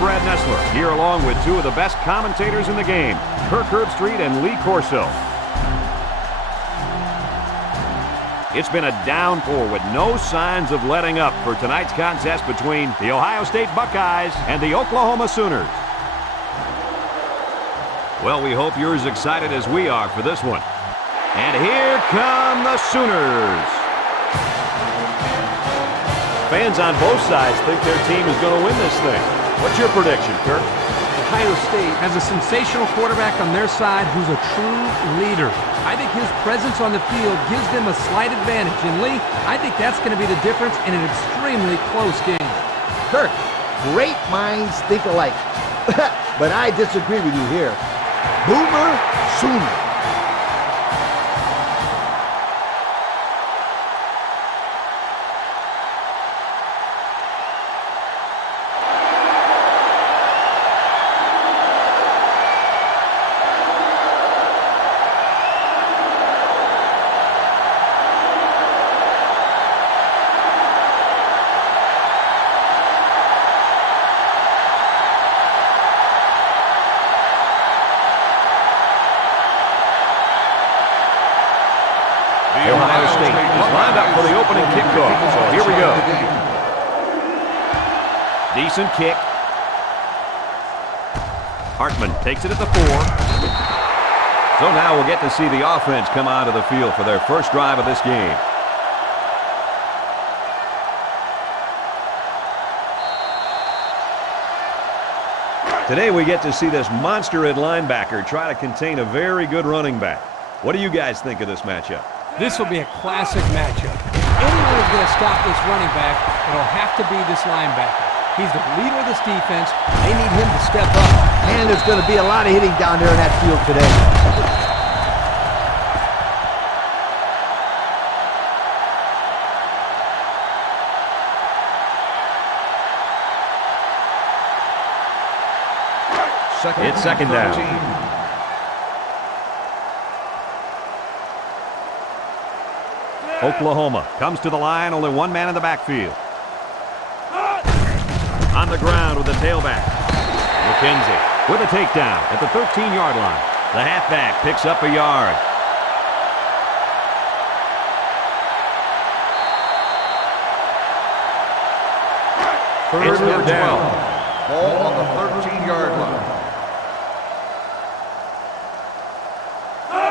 Brad Nessler, here along with two of the best commentators in the game, Kirk Herbstreit and Lee Corso. It's been a downpour with no signs of letting up for tonight's contest between the Ohio State Buckeyes and the Oklahoma Sooners. Well, we hope you're as excited as we are for this one. And here come the Sooners. Fans on both sides think their team is going to win this thing. What's your prediction, Kirk? Ohio State has a sensational quarterback on their side who's a true leader. I think his presence on the field gives them a slight advantage. And Lee, I think that's going to be the difference in an extremely close game. Kirk, great minds think alike. But I disagree with you here. Boomer Sooner. Ohio State is lined up for the opening kickoff, so here we go. Decent kick. Hartman takes it at the 4. So now we'll get to see the offense come onto the field for their first drive of this game. Today we get to see this monster at linebacker try to contain a very good running back. What do you guys think of this matchup? This will be a classic matchup. If anyone is going to stop this running back, it'll have to be this linebacker. He's the leader of this defense. They need him to step up. And there's going to be a lot of hitting down there in that field today. It's second down. Oklahoma comes to the line, only one man in the backfield. On the ground with the tailback. McKenzie with a takedown at the 13-yard line. The halfback picks up a yard. It's third down. Ball on the 13-yard line.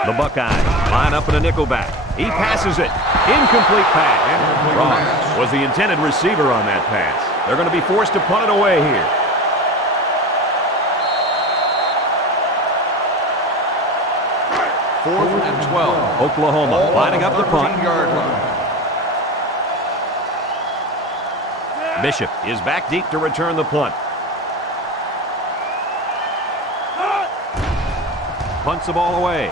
The Buckeyes line up in a nickelback. He passes it. Incomplete pass. Ross was the intended receiver on that pass. They're going to be forced to punt it away here. Fourth and 12. Oklahoma lining up the punt. 13-yard line. Bishop is back deep to return the punt. Punts the ball away.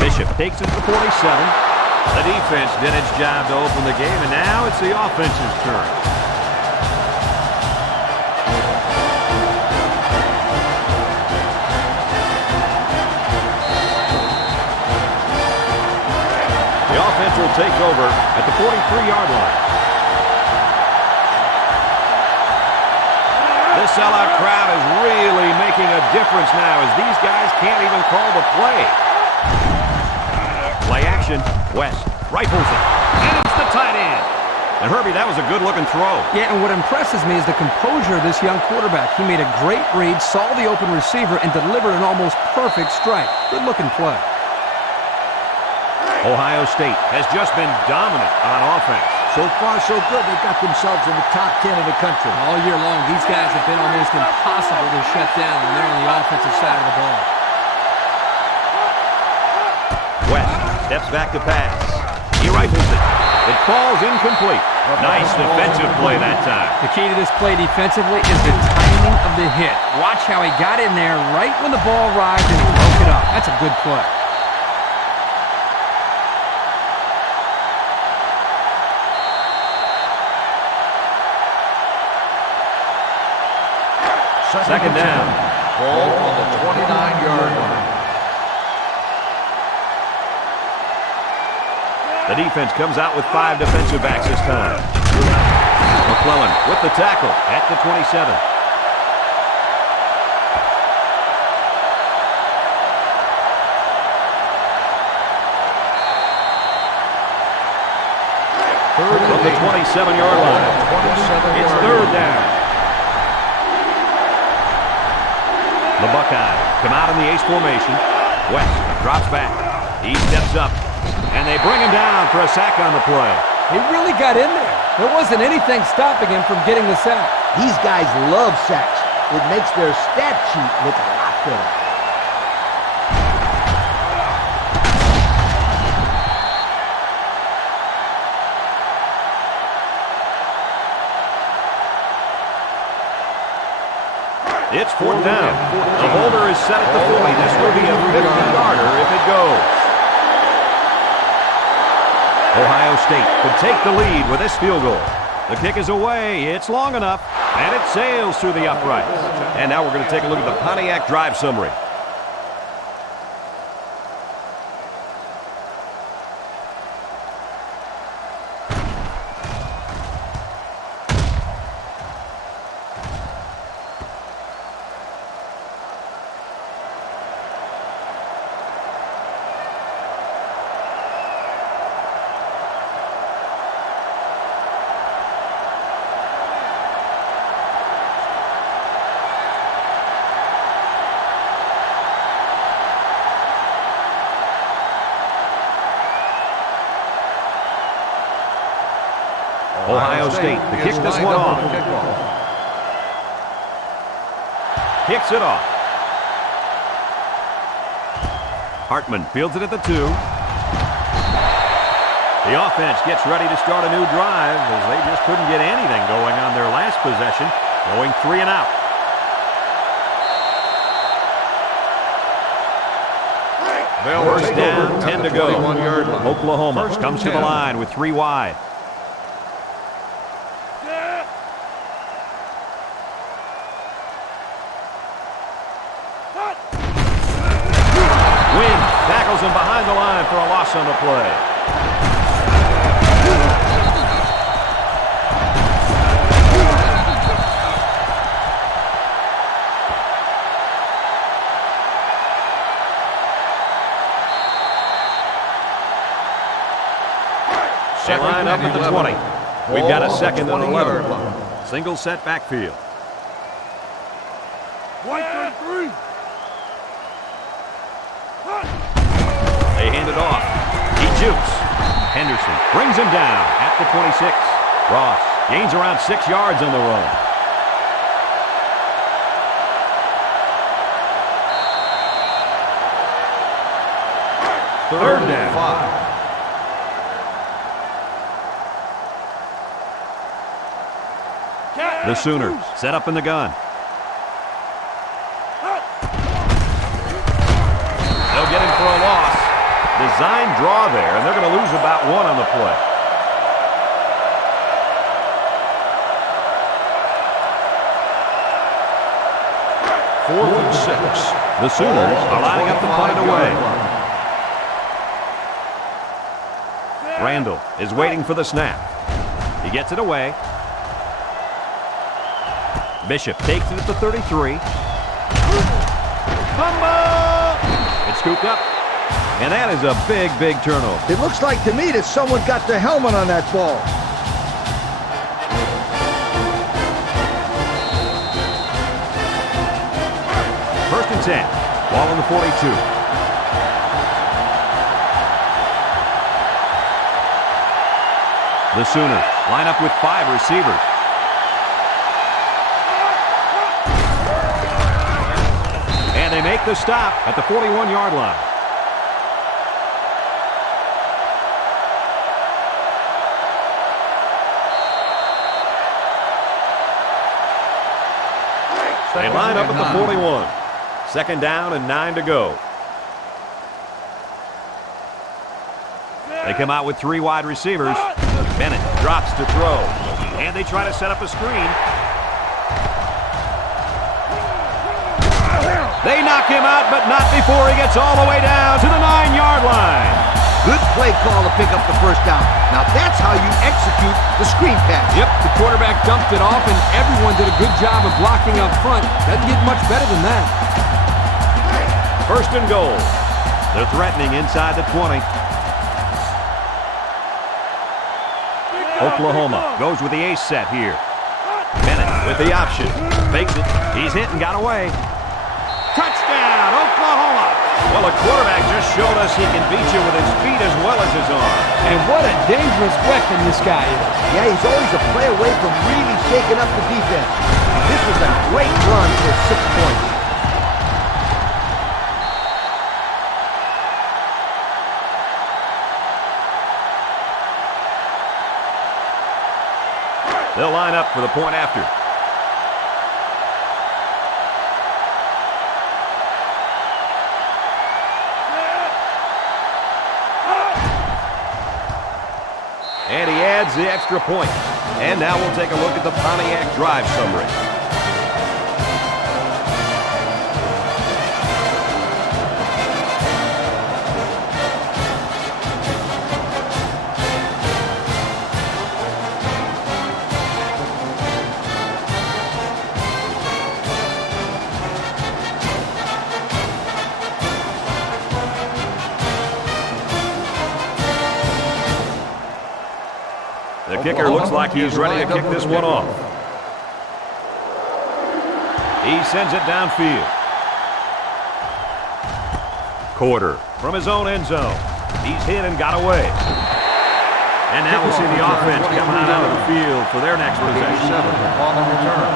Bishop takes it to the 47. The defense did its job to open the game, and now it's the offense's turn. The offense will take over at the 43-yard line. This sellout crowd is really making a difference now as these guys can't even call the play. Play action. West rifles it. And it's the tight end. And Herbie, that was a good-looking throw. Yeah, and what impresses me is the composure of this young quarterback. He made a great read, saw the open receiver, and delivered an almost perfect strike. Good-looking play. Ohio State has just been dominant on offense. So far, so good. They've got themselves in the top 10 in the country. All year long, these guys have been almost impossible to shut down when they're on the offensive side of the ball. West steps back to pass. He rifles it. It falls incomplete. Nice defensive play that time. The key to this play defensively is the timing of the hit. Watch how he got in there right when the ball arrived and he broke it up. That's a good play. Second down. Ball on the 29-yard line. The defense comes out with 5 defensive backs this time. McClellan with the tackle at the 27. From the 27-yard line. It's third down. The Buckeyes come out in the ace formation. West drops back. He steps up, and they bring him down for a sack on the play. He really got in there. There wasn't anything stopping him from getting the sack. These guys love sacks. It makes their stat sheet look a lot better. It's fourth down. The holder is set at the 40. This will be a 50-yarder if it goes. Ohio State could take the lead with this field goal. The kick is away. It's long enough, and it sails through the uprights. And now we're going to take a look at the Pontiac drive summary. Ohio State to kick this one off. Kicks it off. Hartman fields it at the 2. The offense gets ready to start a new drive as they just couldn't get anything going on their last possession, going 3 and out. First down, 10 to go. Oklahoma comes to the line with 3 wide. Tackles him behind the line for a loss on the play. They line up at the 20. We've got a second and 11. Single set backfield. 1, 2, 3. They hand it off. He jukes. Henderson brings him down at the 26. Ross gains around 6 yards on the run. Third down. 5. The Sooners set up in the gun. They'll get him for a loss. Design draw there, and they're going to lose about 1 on the play. Fourth and 6. The Sooners are lining up to punt it away. Randall is waiting for the snap. He gets it away. Bishop takes it at the 33. Fumble! It's scooped up. And that is a big, big turnover. It looks like to me that someone got the helmet on that ball. First and 10. Ball on the 42. The Sooners line up with 5 receivers. And they make the stop at the 41-yard line. They line up at the 41. Second down and 9 to go. They come out with 3 wide receivers. Bennett drops to throw. And they try to set up a screen. They knock him out, but not before he gets all the way down to the 9-yard line. Good play call to pick up the first down. Now that's how you execute the screen pass. Yep, the quarterback dumped it off, and everyone did a good job of blocking up front. Doesn't get much better than that. First and goal. They're threatening inside the 20. Oklahoma goes with the ace set here. Bennett with the option. Fakes it. He's hit and got away. Touchdown, Oklahoma! Well, a quarterback just showed us he can beat you with his feet as well as his arm. And what a dangerous weapon this guy is. Yeah, he's always a play away from really shaking up the defense. This was a great run for 6 points. They'll line up for the point after. And he adds the extra point. And now we'll take a look at the Pontiac drive summary. The kicker looks like he's ready to kick this one off. He sends it downfield. Quarter from his own end zone. He's hit and got away. And now we'll see the offense coming out of the field for their next possession. On the return.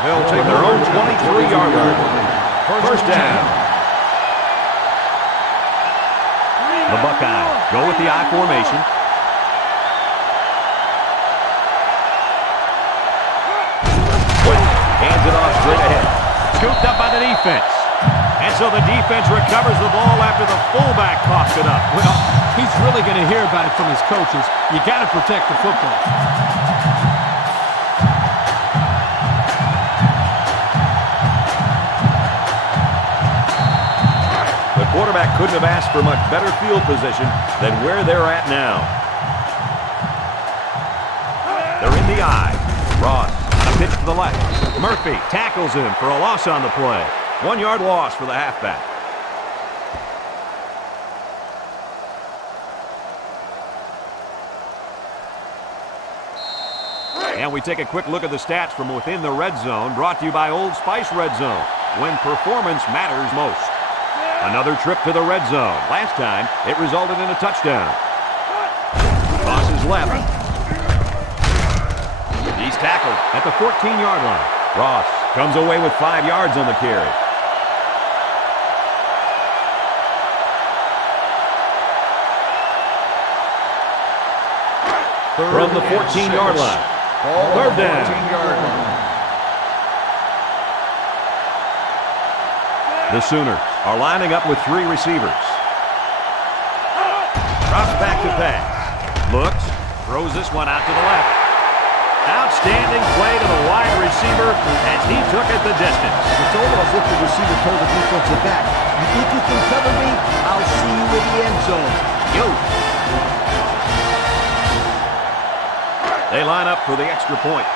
They'll take their own 23-yard line. First down. The Buckeyes go with the I formation. Hands it off straight ahead. Scooped up by the defense. And so the defense recovers the ball after the fullback coughs it up. Well, he's really going to hear about it from his coaches. You got to protect the football. The quarterback couldn't have asked for much better field position than where they're at now. They're in the I. Ross on a pitch to the left. Murphy tackles him for a loss on the play. 1-yard loss for the halfback. And we take a quick look at the stats from within the red zone, brought to you by Old Spice Red Zone, when performance matters most. Another trip to the red zone. Last time, it resulted in a touchdown. Tosses left. He's tackled at the 14-yard line. Ross comes away with 5 yards on the carry. From the 14-yard line. Third down. 14-yard line. The Sooners are lining up with 3 receivers. Drops back to pass. Looks, throws this one out to the left. Outstanding play to the wide receiver as he took it the distance. It's almost as if the receiver told the defensive back, you think you can cover me? I'll see you in the end zone. Yo. They line up for the extra point.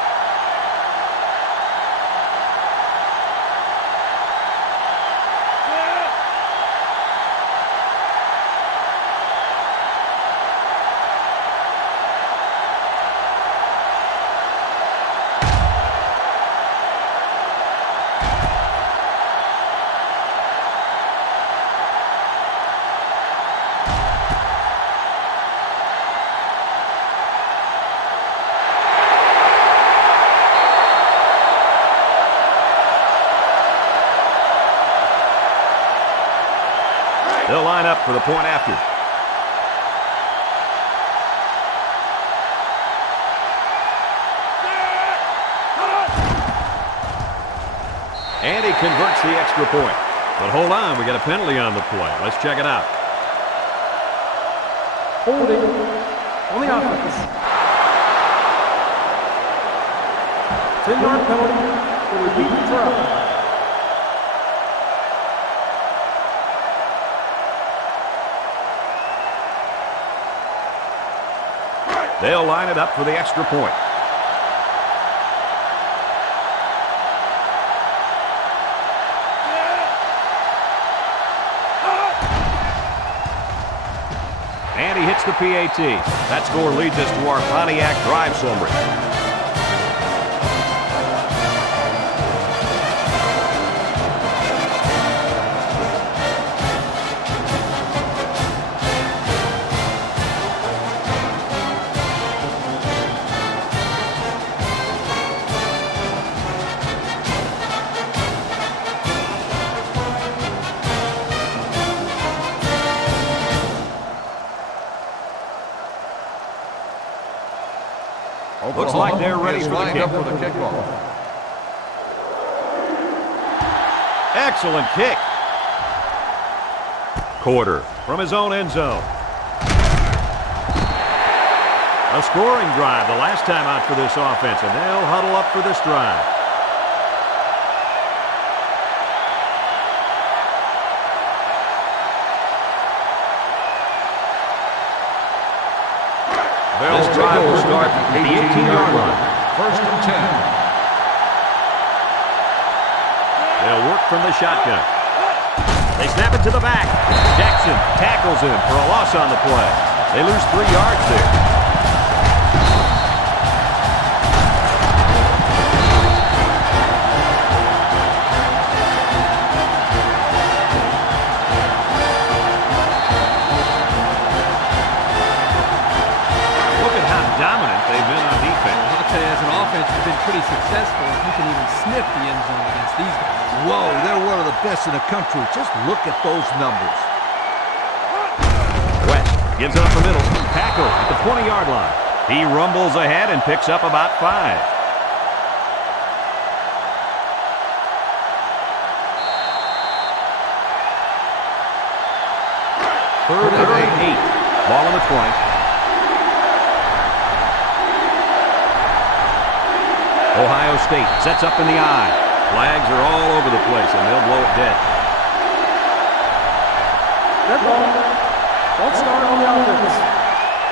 They'll line up for the point after. And he converts the extra point. But hold on, we got a penalty on the play. Let's check it out. Holding on the offense. 10-yard penalty for repeat throw. They'll line it up for the extra point. And he hits the PAT. That score leads us to our Pontiac drive summary. Looks like they're ready for the kick. For the kickoff. Excellent kick. Quarter from his own end zone. A scoring drive the last time out for this offense, and they'll huddle up for this drive. This drive will start at the 18-yard line. 1st and 10. They'll work from the shotgun. They snap it to the back. Jackson tackles him for a loss on the play. They lose 3 yards there. As an offense, has been pretty successful if you can even sniff the end zone against these guys. Whoa, they're one of the best in the country. Just look at those numbers. West gives it up the middle. Tackle at the 20-yard line. He rumbles ahead and picks up about 5. 3rd and 8. Ball on the 20. Ohio State sets up in the eye. Flags are all over the place, and they'll blow it dead. Red ball. Don't start on the offense.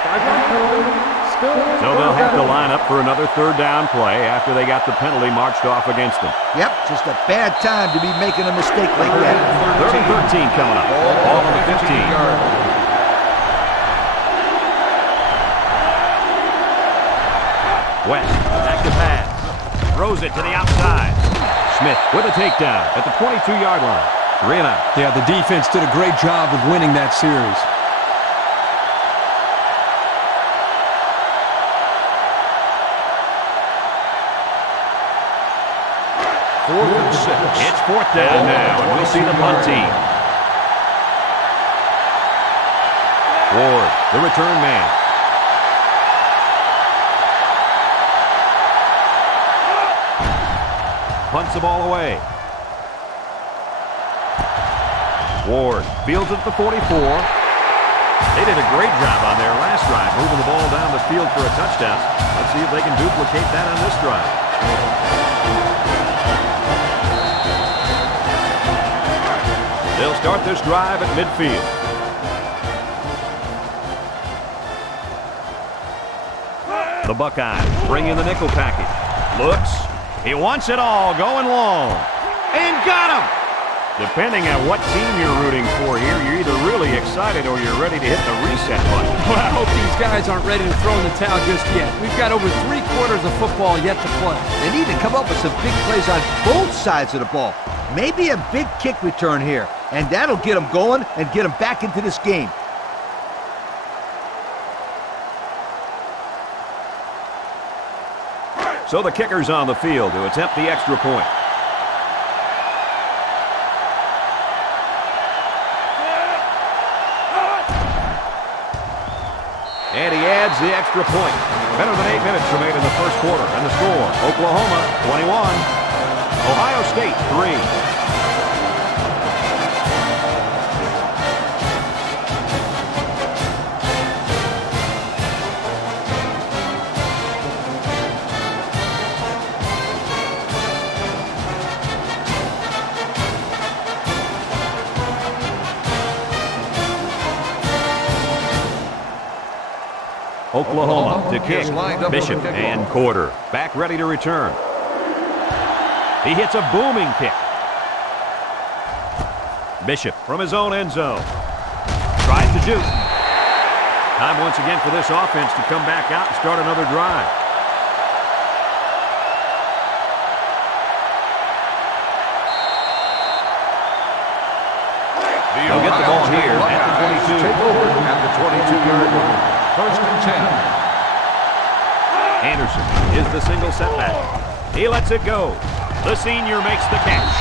5-yard penalty. Still. So they'll have to line up for another 3rd down play after they got the penalty marched off against them. Yep, just a bad time to be making a mistake like that. 3rd and 13 coming up. Ball on the 15. West, back to pass. Throws it to the outside. Smith with a takedown at the 22-yard line. 3 and out. Yeah, the defense did a great job of winning that series. 4th and 6. It's 4th down now, and we'll see the punt team. Ward, the return man. Punts the ball away. Ward fields it at the 44. They did a great job on their last drive, moving the ball down the field for a touchdown. Let's see if they can duplicate that on this drive. They'll start this drive at midfield. The Buckeyes bring in the nickel package. Looks. He wants it all, going long. And got him! Depending on what team you're rooting for here, you're either really excited or you're ready to hit the reset button. Well, I hope these guys aren't ready to throw in the towel just yet. We've got over 3 quarters of football yet to play. They need to come up with some big plays on both sides of the ball. Maybe a big kick return here, and that'll get them going and get them back into this game. So the kicker's on the field to attempt the extra point. And he adds the extra point. Better than 8 minutes remain in the first quarter. And the score, Oklahoma 21, Ohio State 3. Oklahoma to kick. is lined up Bishop for the kickoff. and quarter. Back ready to return. He hits a booming kick. Bishop from his own end zone. Tries to juke. Time once again for this offense to come back out and start another drive. They'll get the ball here at the 22. Take over at the 22-yard line. First and 10. Anderson is the single setback. He lets it go. The senior makes the catch.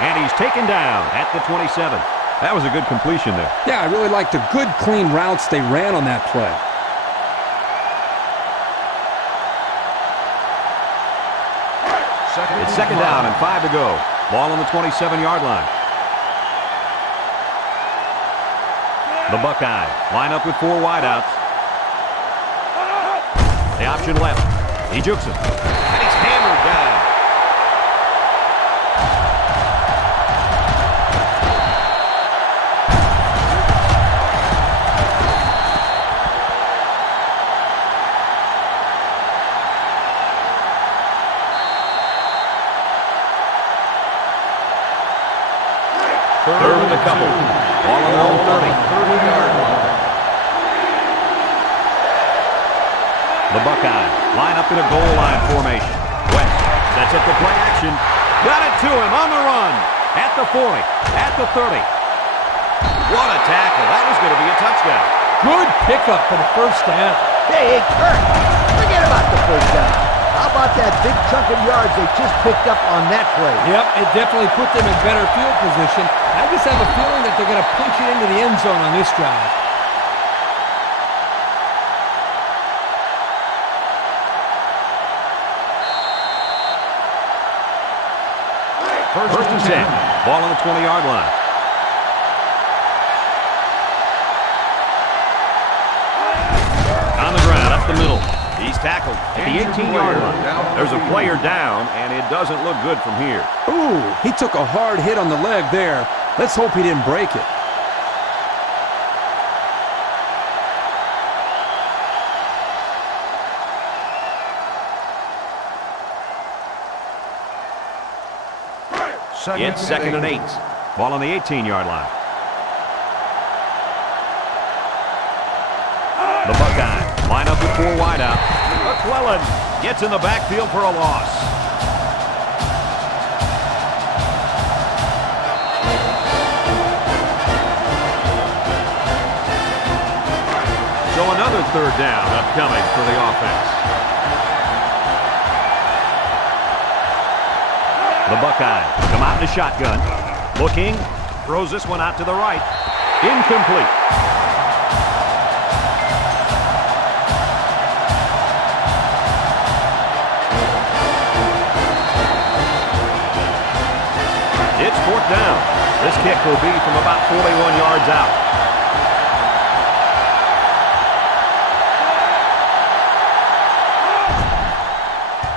And he's taken down at the 27. That was a good completion there. Yeah, I really liked the good, clean routes they ran on that play. It's second down and 5 to go. Ball on the 27-yard line. The Buckeyes line up with 4 wideouts. The option left. He jukes him. And he's hammered down. Third and a couple. Ball on their own 30-yard line. The Buckeyes line up in a goal line formation. West sets up the play action. Got it to him on the run. At the 40. At the 30. What a tackle. That was going to be a touchdown. Good pickup for the first down. Hey, Kurt, forget about the first down. How about that big chunk of yards they just picked up on that play? Yep, it definitely put them in better field position. I just have a feeling that they're going to punch it into the end zone on this drive. First and 10. Ball on the 20-yard line. On the ground, up the middle. He's tackled at the 18-yard line. There's a player down, and it doesn't look good from here. Ooh, he took a hard hit on the leg there. Let's hope he didn't break it. It's second and 8. Ball on the 18-yard line. The Buckeyes line up with 4 wideouts. McClellan gets in the backfield for a loss. So another third down upcoming for the offense. The Buckeyes come out in the shotgun. Looking, throws this one out to the right. Incomplete. It's fourth down. This kick will be from about 41 yards out.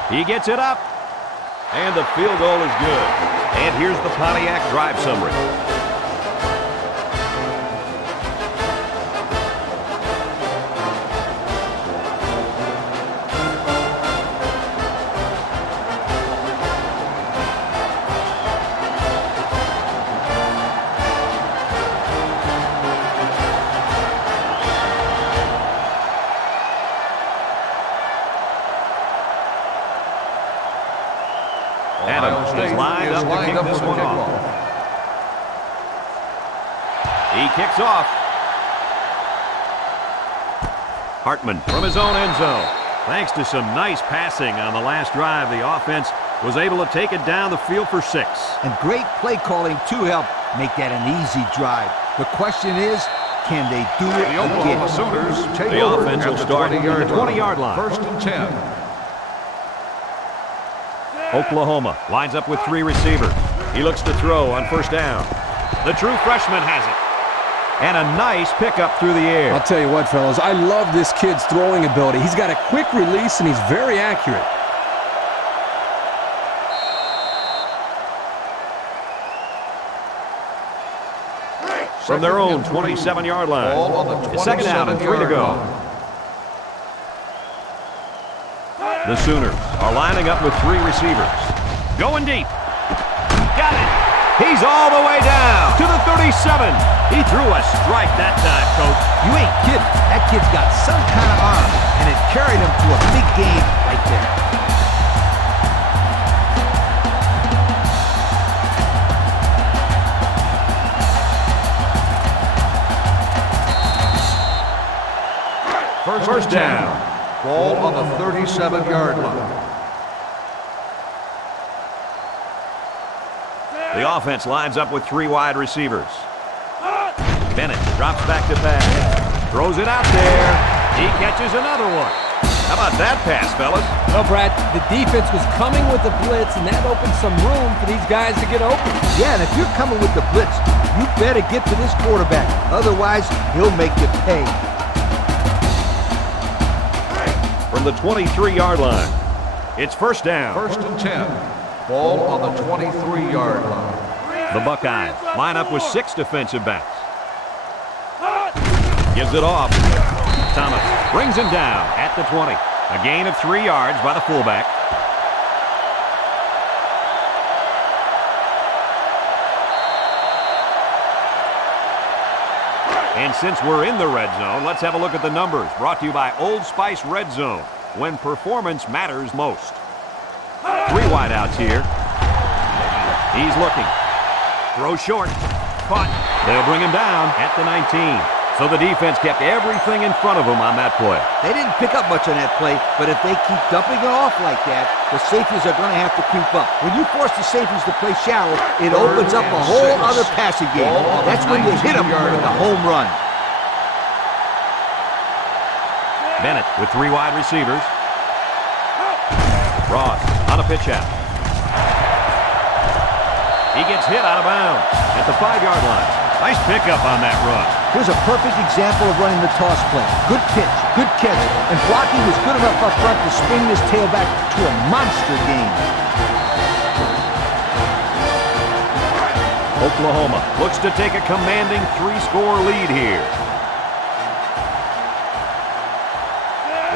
He gets it up. And the field goal is good. And here's the Pontiac drive summary. Adams is lined up to kick this one off. He kicks off. Hartman from his own end zone. Thanks to some nice passing on the last drive, the offense was able to take it down the field for 6. And great play calling to help make that an easy drive. The question is, can they do it The Oklahoma again? Sooners take The over offense at will the start at the 20-yard 20-yard line. First and 10. Oklahoma lines up with 3 receivers. He looks to throw on first down. The true freshman has it. And a nice pickup through the air. I'll tell you what, fellas, I love this kid's throwing ability. He's got a quick release, and he's very accurate. From their own 27-yard line. Ball on the It's second down and 3 to 27-yard go. line. The Sooners are lining up with 3 receivers. Going deep. Got it. He's all the way down to the 37. He threw a strike that time, Coach. You ain't kidding. That kid's got some kind of arm, and it carried him to a big game right there. First down. Ball on the 37-yard line. The offense lines up with 3 wide receivers. Bennett drops back to pass. Throws it out there. He catches another one. How about that pass, fellas? Well, Brad, the defense was coming with the blitz, and that opened some room for these guys to get open. Yeah, and if you're coming with the blitz, you better get to this quarterback. Otherwise, he'll make you pay. From the 23-yard line, it's first down. First and 10. Ball on the 23-yard line. The Buckeyes line up with 6 defensive backs. Gives it off. Thomas brings him down at the 20. A gain of 3 yards by the fullback. And since we're in the red zone, let's have a look at the numbers. Brought to you by Old Spice Red Zone, when performance matters most. 3 wideouts here. He's looking. Throw short. Caught. They'll bring him down at the 19. So the defense kept everything in front of them on that play. They didn't pick up much on that play, but if they keep dumping it off like that, the safeties are going to have to creep up. When you force the safeties to play shallow, it opens up a whole other passing game. That's when you hit them with a home run. Bennett with 3 wide receivers. Ross on a pitch out. He gets hit out of bounds at the 5-yard line. Nice pickup on that run. Here's a perfect example of running the toss play. Good pitch, good catch, and blocking was good enough up front to swing this tailback to a monster game. Oklahoma looks to take a commanding 3-score lead here.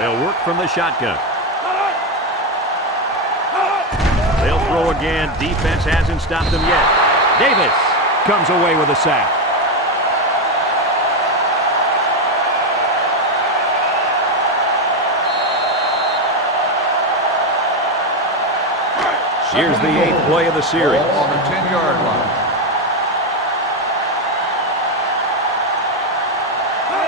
They'll work from the shotgun. They'll throw again. Defense hasn't stopped them yet. Davis comes away with a sack. Here's the 8th play of the series. Ball on the 10-yard line.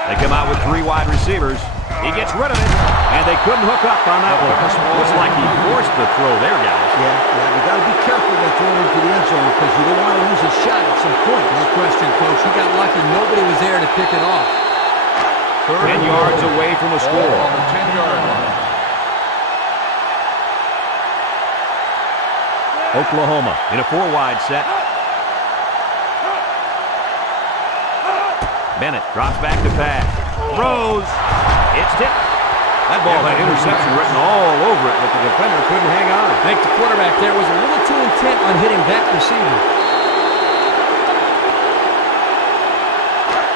They come out with 3 wide receivers. He gets rid of it, and they couldn't hook up on that one. Looks like he forced the throw there, guys. Yeah, you got to be careful when throwing into the end zone because you don't want to lose a shot at some point. No question, Coach. He got lucky. Nobody was there to pick it off. 10 yards away from the score. Ball on the 10-yard line. Oklahoma in a 4-wide set. Bennett drops back to pass. Throws. It's tipped. That ball had interception written all over it, but the defender couldn't hang on. I think the quarterback there was a little too intent on hitting that receiver.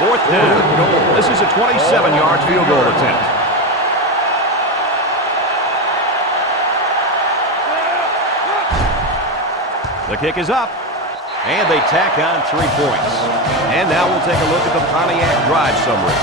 4th down. This is a 27-yard field goal attempt. The kick is up, and they tack on 3 points. And now we'll take a look at the Pontiac drive summary.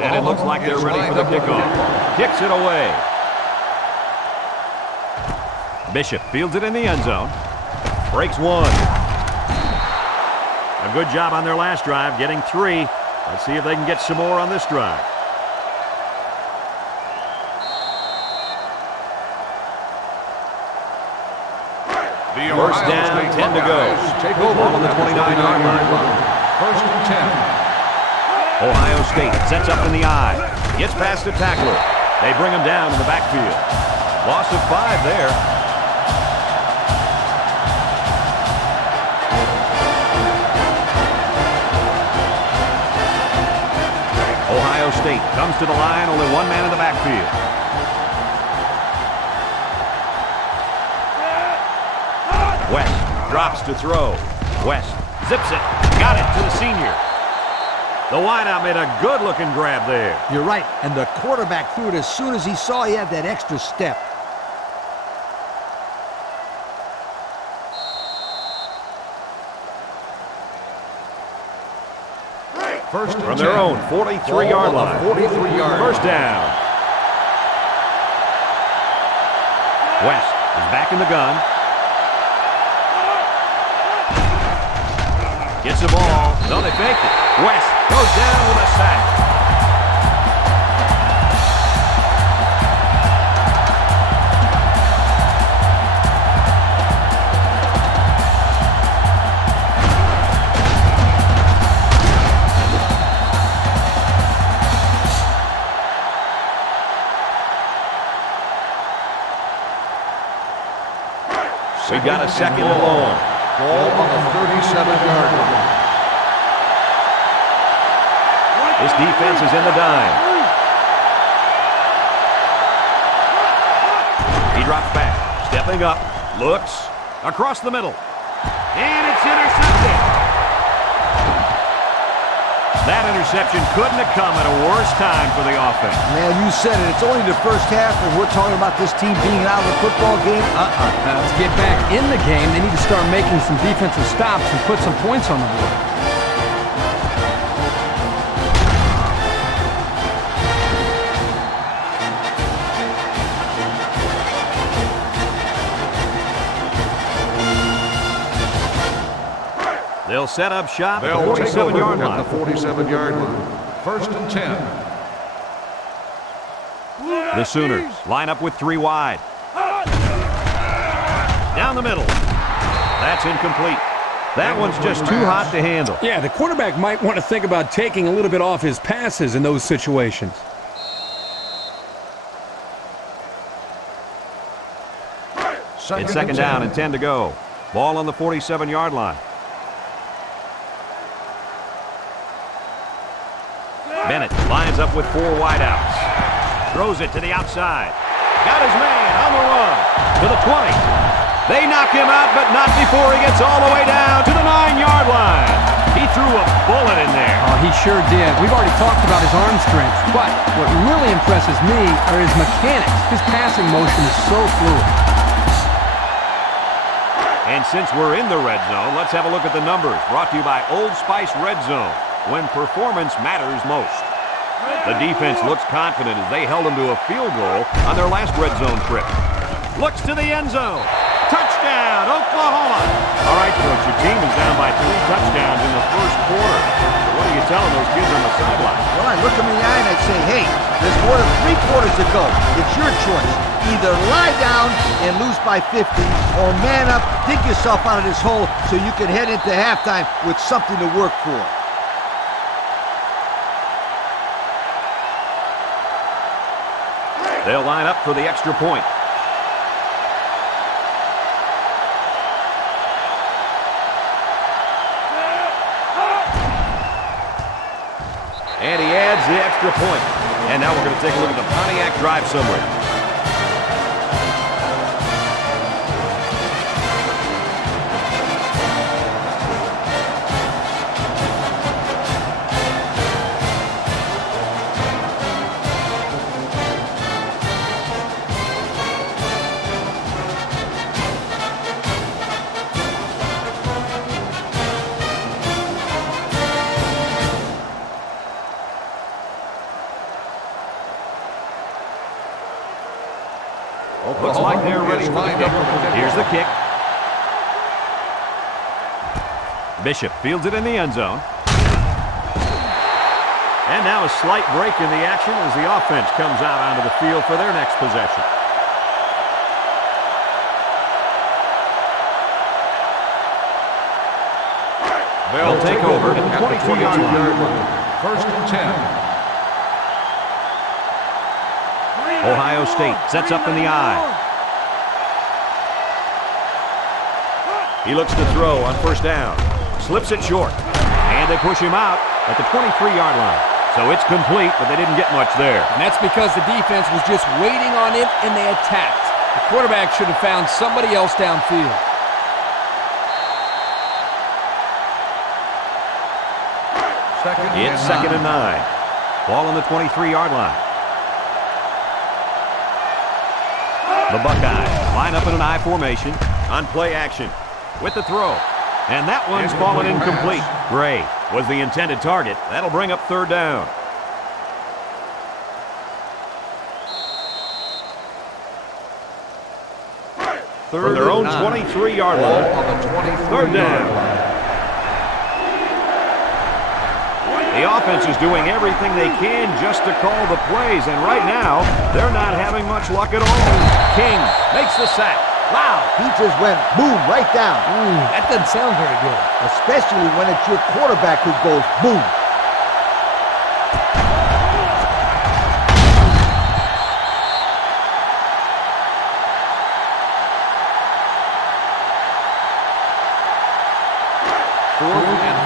And it looks like they're ready for the kickoff. Kicks it away. Bishop fields it in the end zone. Breaks 1. A good job on their last drive, getting 3. Let's see if they can get some more on this drive. First down, 10 to go. Take over on the 29-yard line. First and 10. Ohio State sets up in the eye. Gets past the tackler. They bring him down in the backfield. Loss of 5 there. Ohio State comes to the line, only one man in the backfield. West drops to throw. West zips it. Got it to the senior. The wideout made a good-looking grab there. You're right, and the quarterback threw it as soon as he saw he had that extra step. First From their own 43-yard line. 43-yard. First down. West is back in the gun. Gets the ball. No, they faked it. West goes down with a sack. We got a second and long. Ball on the 37-yard line. This defense is in the dime. He drops back, stepping up, looks, across the middle. And it's intercepted. That interception couldn't have come at a worse time for the offense. Man, you said it. It's only the first half, and we're talking about this team being out of the football game. To get back in the game, they need to start making some defensive stops and put some points on the board. They'll set up shop at the They'll take over 47-yard at line. the 47-yard line. First and 10. The Sooners line up with three wide. Down the middle. That's incomplete. That one's just too hot to handle. Yeah, the quarterback might want to think about taking a little bit off his passes in those situations. It's second down and 10 to go. Ball on the 47-yard line. Bennett lines up with four wideouts. Throws it to the outside. Got his man on the run to the 20. They knock him out, but not before he gets all the way down to the 9-yard line. He threw a bullet in there. Oh, he sure did. We've already talked about his arm strength, but what really impresses me are his mechanics. His passing motion is so fluid. And since we're in the red zone, let's have a look at the numbers. Brought to you by Old Spice Red Zone, when performance matters most. The defense looks confident as they held them to a field goal on their last red zone trip. Looks to the end zone. Touchdown, Oklahoma. All right, Coach, your team is down by 3 touchdowns in the first quarter. So what are you telling those kids on the sideline? Well, I look them in the eye and I say, hey, there's more than 3 quarters to go. It's your choice. Either lie down and lose by 50 or man up, dig yourself out of this hole so you can head into halftime with something to work for. They'll line up for the extra point. And he adds the extra point. And now we're going to take a look at the Pontiac drive summary. Looks like they're ready for the kick. Here's the kick. Bishop fields it in the end zone. And now a slight break in the action as the offense comes out onto the field for their next possession. They'll take over at the 22-yard line. First and 10. Ohio State sets up in the I. He looks to throw on first down. Slips it short. And they push him out at the 23-yard line. So it's complete, but they didn't get much there. And that's because the defense was just waiting on it and they attacked. The quarterback should have found somebody else downfield. It's second and 9. Ball on the 23-yard line. The Buckeyes line up in an I formation on play action with the throw. And that one's fallen incomplete. Gray was the intended target. That'll bring up third down. From their own 23-yard line. Third down. The offense is doing everything they can just to call the plays, and right now, they're not having much luck at all. King makes the sack. Wow, he just went boom right down. That doesn't sound very good. Especially when it's your quarterback who goes boom.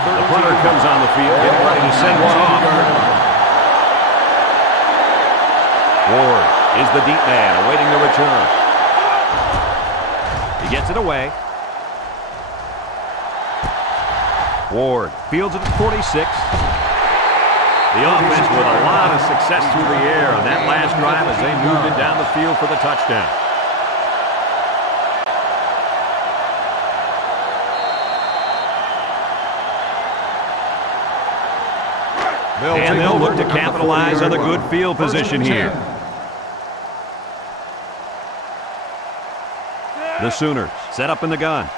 The punter comes on the field, getting ready to send one off. Ward is the deep man, awaiting the return. He gets it away. Ward fields it at 46. The offense with a lot of success through the air on that last drive as they moved it down the field for the touchdown. And they'll look to capitalize on the good field position here. The Sooners set up in the gun.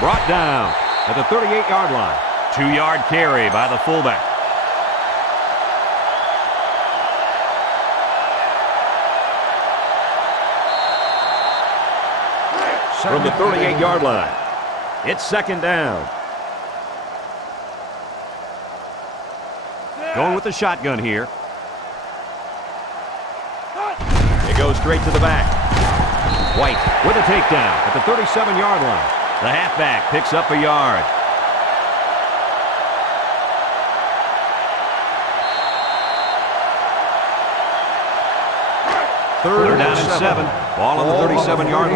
Brought down at the 38-yard line. 2-yard carry by the fullback. From the 38-yard line. It's second down. Going with the shotgun here. It goes straight to the back. White with a takedown at the 37-yard line. The halfback picks up a yard. Third down and 7. Ball on the 37-yard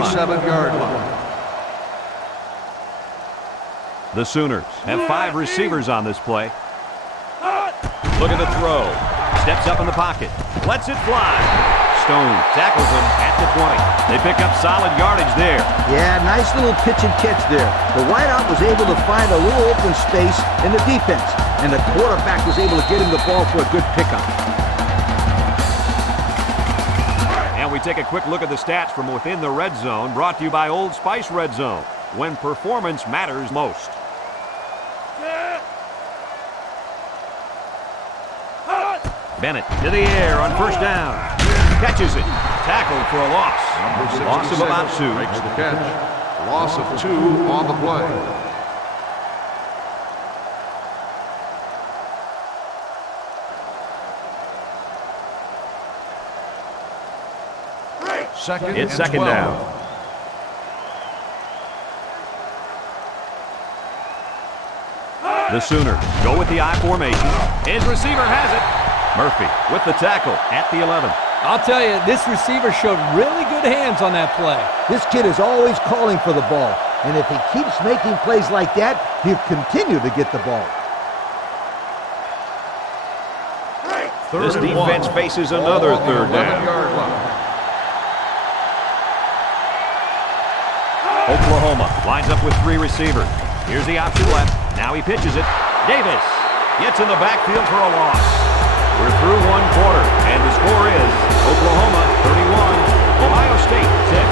line. The Sooners have 5 receivers on this play. Look at the throw. Steps up in the pocket. Lets it fly. Stone tackles him at the 20. They pick up solid yardage there. Yeah, nice little pitch and catch there. The wideout was able to find a little open space in the defense, and the quarterback was able to get him the ball for a good pickup. And we take a quick look at the stats from within the red zone, brought to you by Old Spice Red Zone, when performance matters most. Bennett to the air on first down. Catches it. Tackled for a loss. Loss of about 2. Makes the catch. Loss of 2 on the play. It's second down. The Sooners go with the I formation. His receiver has it. Murphy with the tackle at the 11. I'll tell you, this receiver showed really good hands on that play. This kid is always calling for the ball, and if he keeps making plays like that, he'll continue to get the ball. This defense faces another third down. Oklahoma lines up with 3 receivers. Here's the option left. Now he pitches it. Davis gets in the backfield for a loss. We're through one quarter, and the score is Oklahoma 31, Ohio State 6.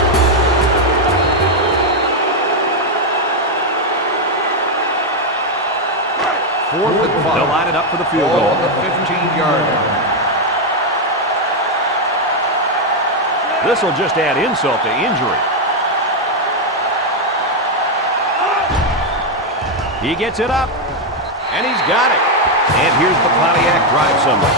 4th and 5. They'll line it up for the field goal. The 15-yard line. This will just add insult to injury. He gets it up, and he's got it. And here's the Pontiac drive summary.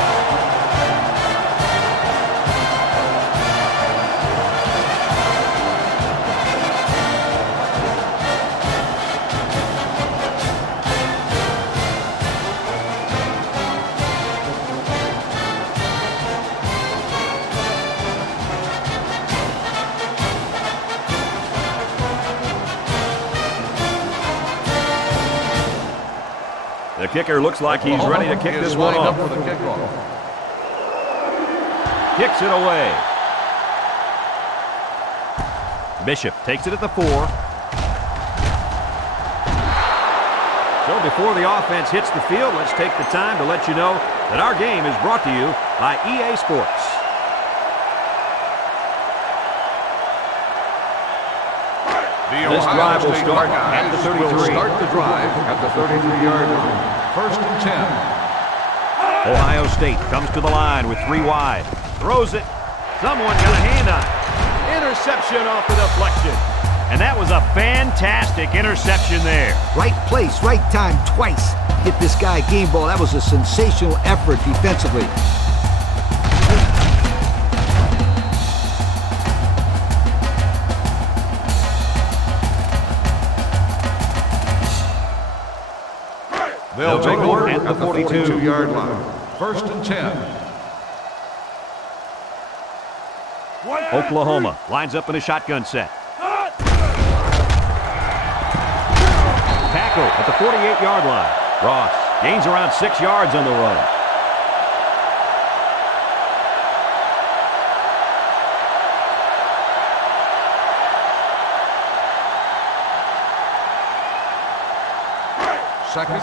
The kicker looks like he's ready to kick this one off. For the kickoff. Kicks it away. Bishop takes it at the 4. So before the offense hits the field, let's take the time to let you know that our game is brought to you by EA Sports. This drive will start at the 33. Start the drive at the 33-yard line. First and 10. Ohio State comes to the line with 3 wide. Throws it. Someone got a hand on it. Interception off the deflection. And that was a fantastic interception there. Right place, right time, twice. Get this guy a game ball. That was a sensational effort defensively. They'll take over at the 42-yard line. First and 10. Oklahoma lines up in a shotgun set. Tackle at the 48-yard line. Ross gains around 6 yards on the run.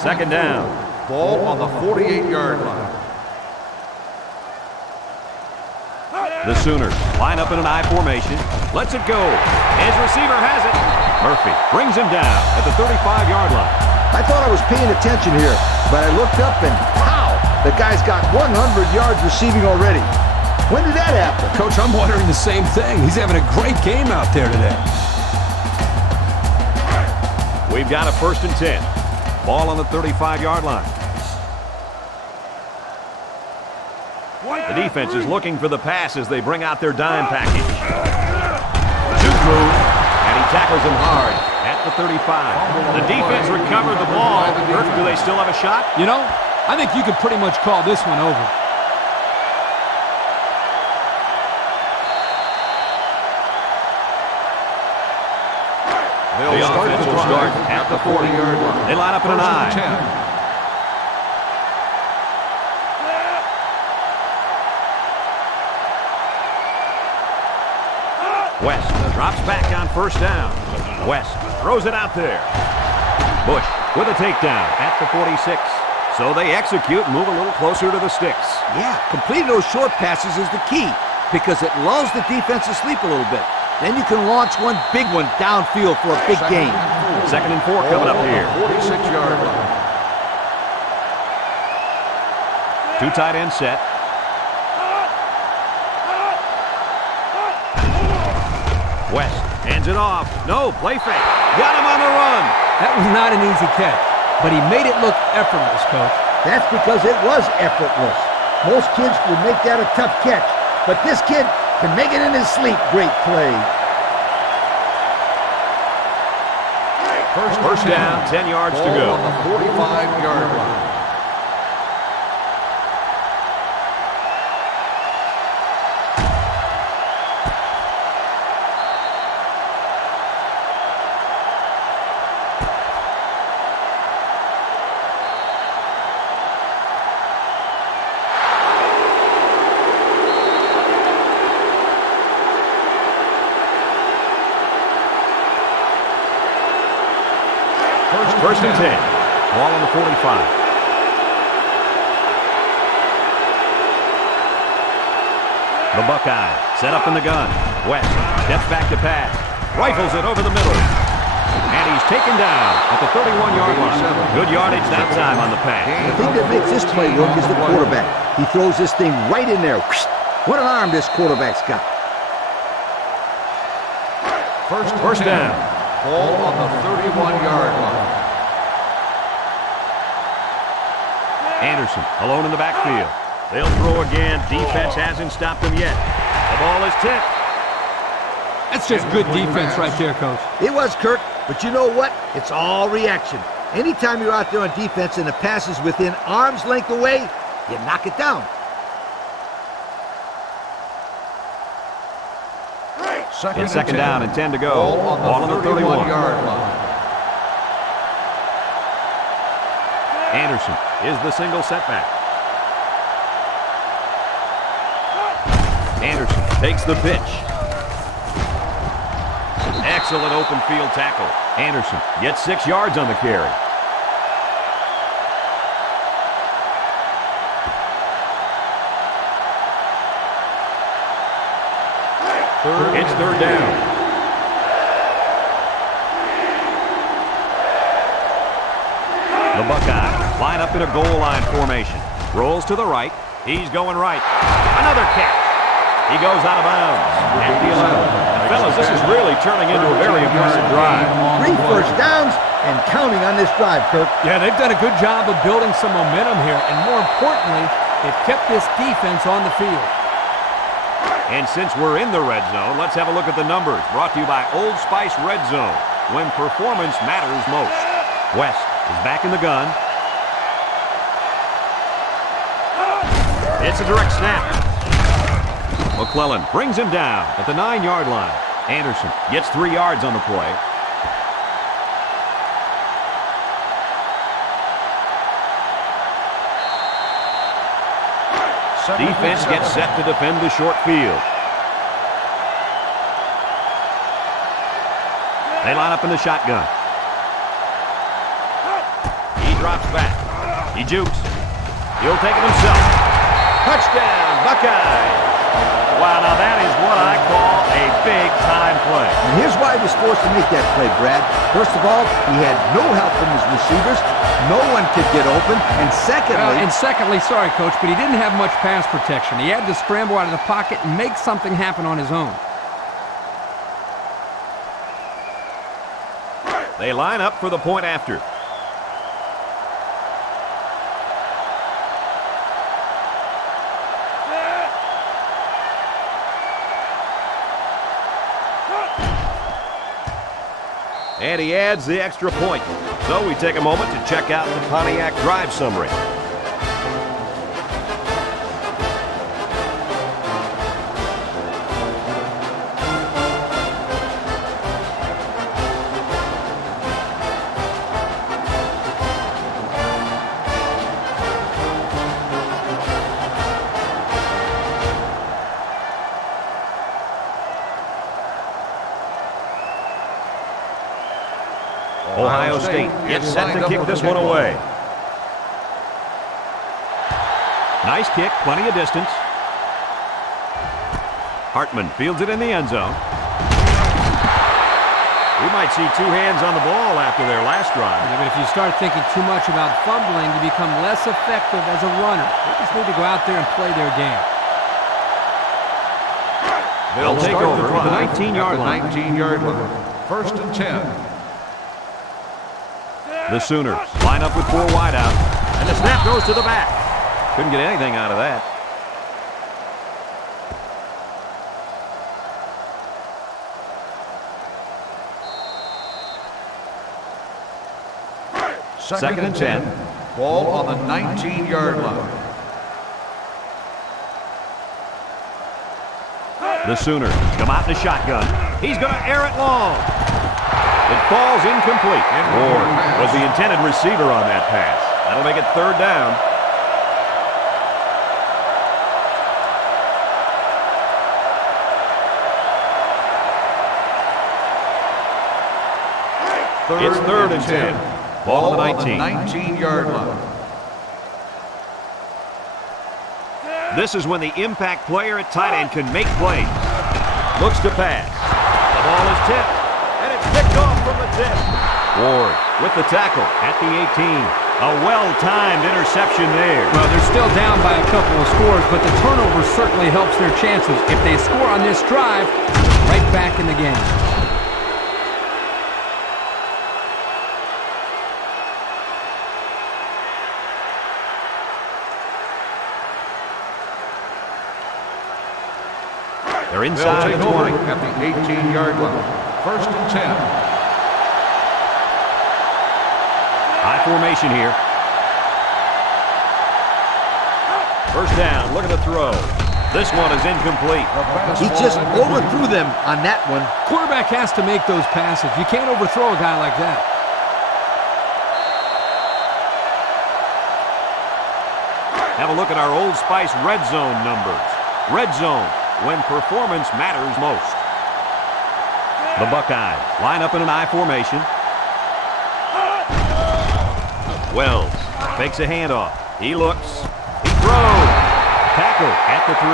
Second down. Ball on the 48-yard line. The Sooners line up in an I formation. Lets it go. His receiver has it. Murphy brings him down at the 35-yard line. I thought I was paying attention here, but I looked up and pow! The guy's got 100 yards receiving already. When did that happen? Coach, I'm wondering the same thing. He's having a great game out there today. We've got a first and 10. Ball on the 35-yard line. The defense is looking for the pass as they bring out their dime package. Juju, and he tackles him hard at the 35. The defense recovered the ball. Kirk, do they still have a shot? You know, I think you could pretty much call this one over. The offense will start at the 40-yard line. They line up in an I. West drops back on first down. West throws it out there. Bush with a takedown at the 46. So they execute and move a little closer to the sticks. Yeah, completing those short passes is the key because it lulls the defense to sleep a little bit. Then you can launch one big one downfield for a big gain. Second and 4 coming up here. 46-yard line. 2 tight end set. West hands it off. No, play fake. Got him on the run. That was not an easy catch, but he made it look effortless, Coach. That's because it was effortless. Most kids would make that a tough catch, but this kid can make it in his sleep. Great play. First down, 10 yards to go. On the 45-yard line. First and 10. Ball on the 45. The Buckeyes set up in the gun. West steps back to pass. Rifles it over the middle. And he's taken down at the 31-yard line. Good yardage that time on the pass. The thing that makes this play work is the quarterback. He throws this thing right in there. What an arm this quarterback's got. First down. Ball on the 31-yard line. Anderson alone in the backfield. They'll throw again. Defense hasn't stopped them yet. The ball is tipped. That's just good defense right there, Coach. It was, Kirk, but you know what? It's all reaction. Anytime you're out there on defense and the pass is within arm's length away, you knock it down. It's second down and 10 to go. Ball on the 31-yard line. Anderson is the single setback. Anderson takes the pitch. Excellent open field tackle. Anderson gets 6 yards on the carry. It's third down. The Buckeyes line up in a goal line formation. Rolls to the right. He's going right. Another catch. He goes out of bounds at the 11. And fellas, this is really turning into a very impressive drive. 3 first downs and counting on this drive, Kirk. Yeah, they've done a good job of building some momentum here, and more importantly, they've kept this defense on the field. And since we're in the red zone, let's have a look at the numbers. Brought to you by Old Spice Red Zone, when performance matters most. West is back in the gun. It's a direct snap. McClellan brings him down at the 9-yard line. Anderson gets 3 yards on the play. Defense gets set to defend the short field. They line up in the shotgun. He drops back. He jukes. He'll take it himself. Touchdown, Buckeyes! Wow, now that is what I call a big-time play. And here's why he was forced to make that play, Brad. First of all, he had no help from his receivers. No one could get open. And secondly... sorry, Coach, but he didn't have much pass protection. He had to scramble out of the pocket and make something happen on his own. They line up for the point after. And he adds the extra point. So we take a moment to check out the Pontiac drive summary. Ohio State gets set to kick this one away. Nice kick, plenty of distance. Hartman fields it in the end zone. We might see 2 hands on the ball after their last drive. Yeah, but if you start thinking too much about fumbling, you become less effective as a runner. They just need to go out there and play their game. They'll take over at the 19-yard line. 19-yard line. First and 10. The Sooners line up with 4 wide out, and the snap goes to the back. Couldn't get anything out of that. Second and 10. Ball on the 19-yard line. The Sooners come out in a shotgun. He's going to air it long. It falls incomplete. Ward was the intended receiver on that pass. That'll make it third down. It's third and 10. Ball on the 19. 19-yard line. This is when the impact player at tight end can make plays. Looks to pass. The ball is tipped, and it's picked off from the tip. Ward with the tackle at the 18. A well-timed interception there. Well, they're still down by a couple of scores, but the turnover certainly helps their chances. If they score on this drive, right back in the game. They're inside the 20. At the 18-yard line. First and 10. High formation here. First down. Look at the throw. This one is incomplete. He just overthrew them on that one. Quarterback has to make those passes. You can't overthrow a guy like that. have a look at our Old Spice red zone numbers. Red zone, when performance matters most. The Buckeyes line up in an I formation. Wells fakes a handoff. He looks. He throws. Tackle at the 3.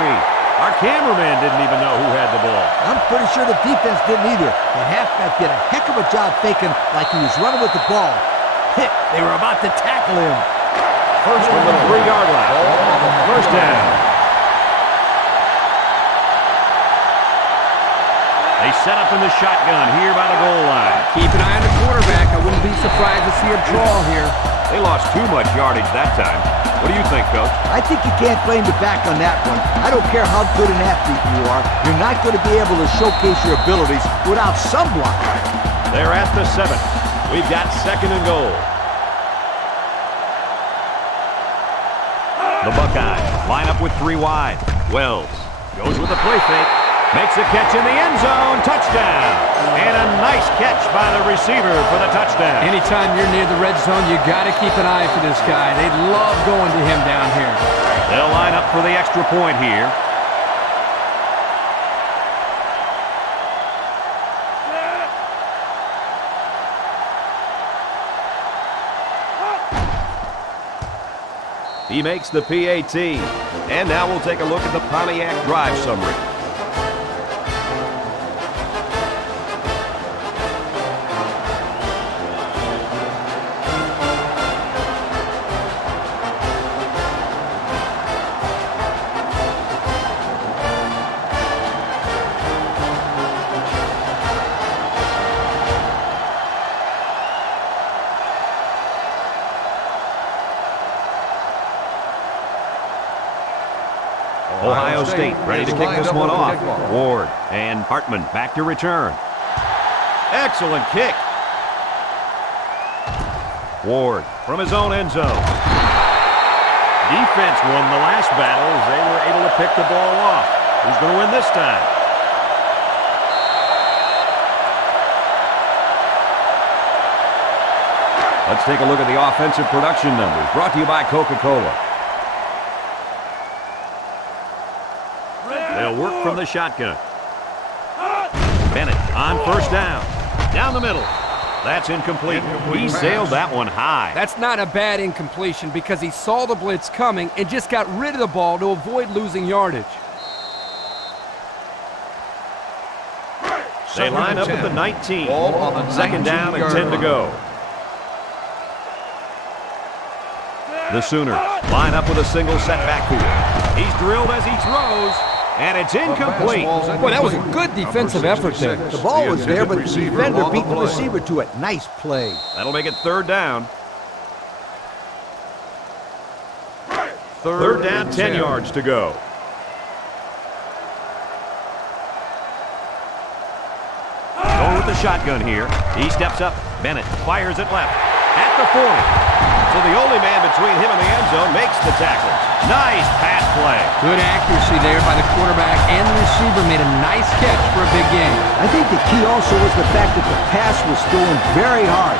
Our cameraman didn't even know who had the ball. I'm pretty sure the defense didn't either. The halfback did a heck of a job faking like he was running with the ball. They were about to tackle him. First from the 3-yard line. First down. They set up in the shotgun here by the goal line. Keep an eye on the quarterback. I wouldn't be surprised to see a draw here. They lost too much yardage that time. What do you think, Coach? I think you can't blame the back on that one. I don't care how good an athlete you are. You're not going to be able to showcase your abilities without some block. They're at the 7. We've got 2nd and goal. The Buckeyes line up with 3 wide. Wells goes with a play fake. Makes a catch in the end zone. Touchdown. And a nice catch by the receiver for the touchdown. Anytime you're near the red zone, you got to keep an eye for this guy. They love going to him down here. They'll line up for the extra point here. He makes the PAT. And now we'll take a look at the Pontiac drive summary. Ohio State ready to kick this one off. Ward and Hartman back to return. Excellent kick. Ward from his own end zone. Defense won the last battle as they were able to pick the ball off. Who's going to win this time? Let's take a look at the offensive production numbers brought to you by Coca-Cola. They'll work from the shotgun. Bennett on first down. Down the middle. That's incomplete. He sailed that one high. That's not a bad incompletion because he saw the blitz coming and just got rid of the ball to avoid losing yardage. They line up at the 19. Ball on the 2nd down and 10 to go. The Sooners line up with a single set backfield. He's drilled as he throws. And it's incomplete. Boy, that was a good defensive effort there. The ball was there, but the defender beat the receiver to it. Nice play. That'll make it 3rd down. 3rd down, 10 yards to go. Going with the shotgun here. He steps up. Bennett fires it left. At the 40. So the only man between him and the end zone makes the tackle. Nice pass play. Good accuracy there by the quarterback, and the receiver made a nice catch for a big gain. I think the key also was the fact that the pass was thrown very hard.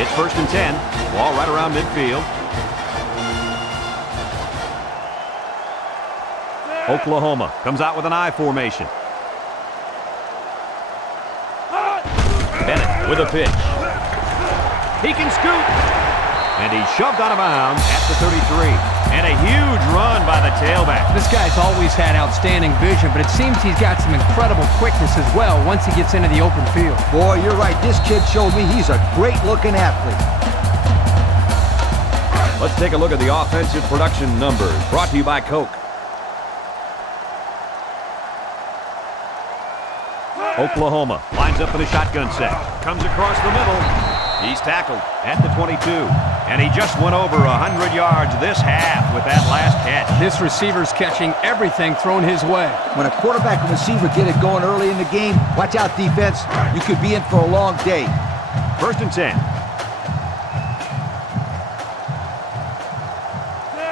It's 1st and 10. Ball right around midfield. Oklahoma comes out with an I formation. Bennett with a pitch. He can scoot. And he's shoved out of bounds at the 33. And a huge run by the tailback. This guy's always had outstanding vision, but it seems he's got some incredible quickness as well once he gets into the open field. Boy, you're right. This kid showed me he's a great-looking athlete. Let's take a look at the offensive production numbers brought to you by Coke. Oklahoma lines up in a shotgun set. Comes across the middle. He's tackled at the 22. And he just went over 100 yards this half with that last catch. This receiver's catching everything thrown his way. When a quarterback and receiver get it going early in the game, watch out, defense. You could be in for a long day. 1st and 10.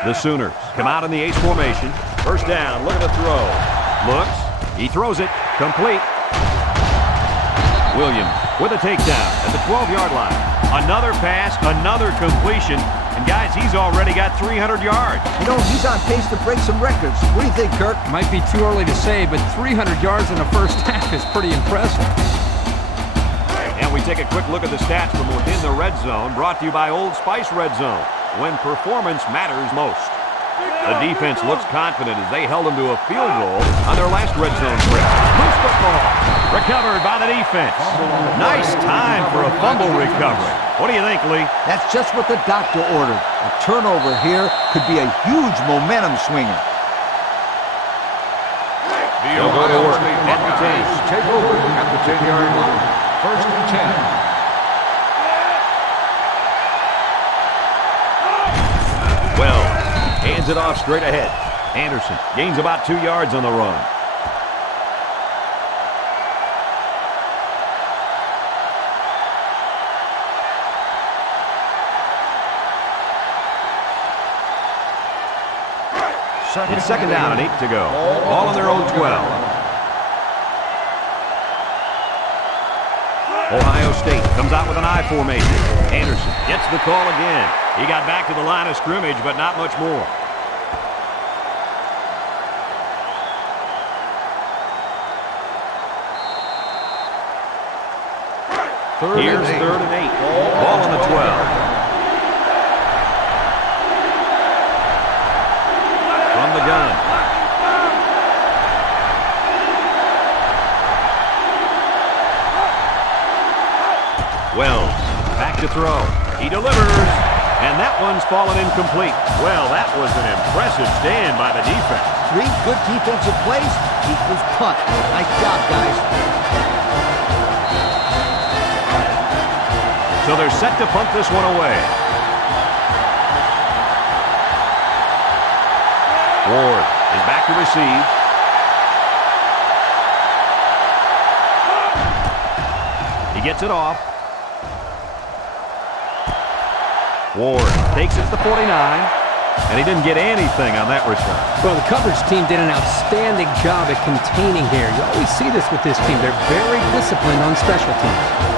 The Sooners come out in the ace formation. 1st down. Look at the throw. Looks. He throws it. Complete. Williams with a takedown at the 12-yard line. Another pass, another completion. And guys, he's already got 300 yards. You know, he's on pace to break some records. What do you think, Kirk? Might be too early to say, but 300 yards in the first half is pretty impressive. And we take a quick look at the stats from within the red zone, brought to you by Old Spice Red Zone, when performance matters most. The defense looks confident as they held them to a field goal on their last red zone trip. Loose football, recovered by the defense. Nice time for a fumble recovery. What do you think, Lee? That's just what the doctor ordered. A turnover here could be a huge momentum swinger. The They'll go to Ohio work State at the Buckeyes take over at the 10-yard line. First and 10. Well, hands it off straight ahead. Anderson gains about 2 yards on the run. It's second down and 8 to go. Ball on their own 12. Ohio State comes out with an I formation. Anderson gets the call again. He got back to the line of scrimmage, but not much more. Here's third and 8. Ball on the 12. From the gun. Wells back to throw. He delivers. And that one's fallen incomplete. Well, that was an impressive stand by the defense. 3 good defensive plays equals punt. Nice job, guys. So they're set to punt this one away. Ward is back to receive. He gets it off. Ward takes it to the 49, and he didn't get anything on that return. Well, the coverage team did an outstanding job at containing here. You always see this with this team. They're very disciplined on special teams.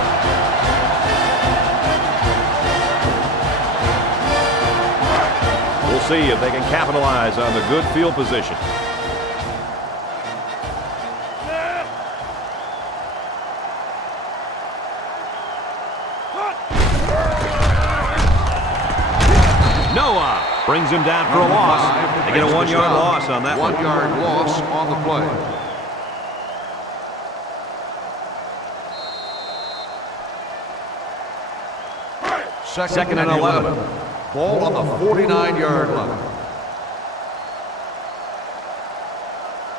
We'll see if they can capitalize on the good field position. Noah brings him down for a loss. They get a 1-yard loss on that one. 1-yard loss on the play. Second and 11. Ball on the 49-yard line.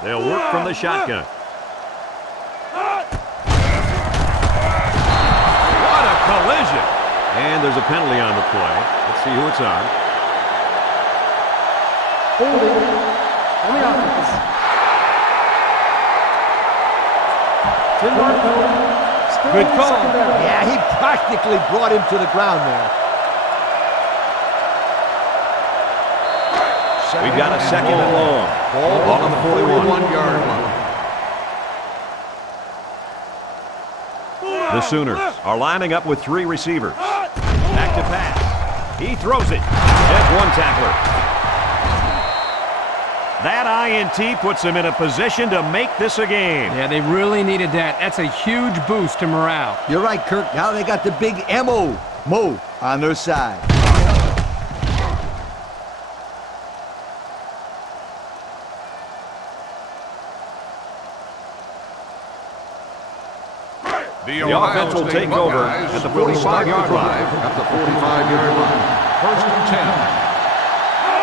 They'll work from the shotgun. What a collision! And there's a penalty on the play. Let's see who it's on. Holding on the offense. 10-yard penalty. Good call. Yeah, he practically brought him to the ground there. We've got a second and long. Ball on the 41-yard line. The Sooners are lining up with 3 receivers. Back to pass. He throws it. There's one tackler. That INT puts them in a position to make this a game. Yeah, they really needed that. That's a huge boost to morale. You're right, Kirk. Now they got the big Mo on their side. The offense will take over at the 45-yard line. At the 45-yard line. First and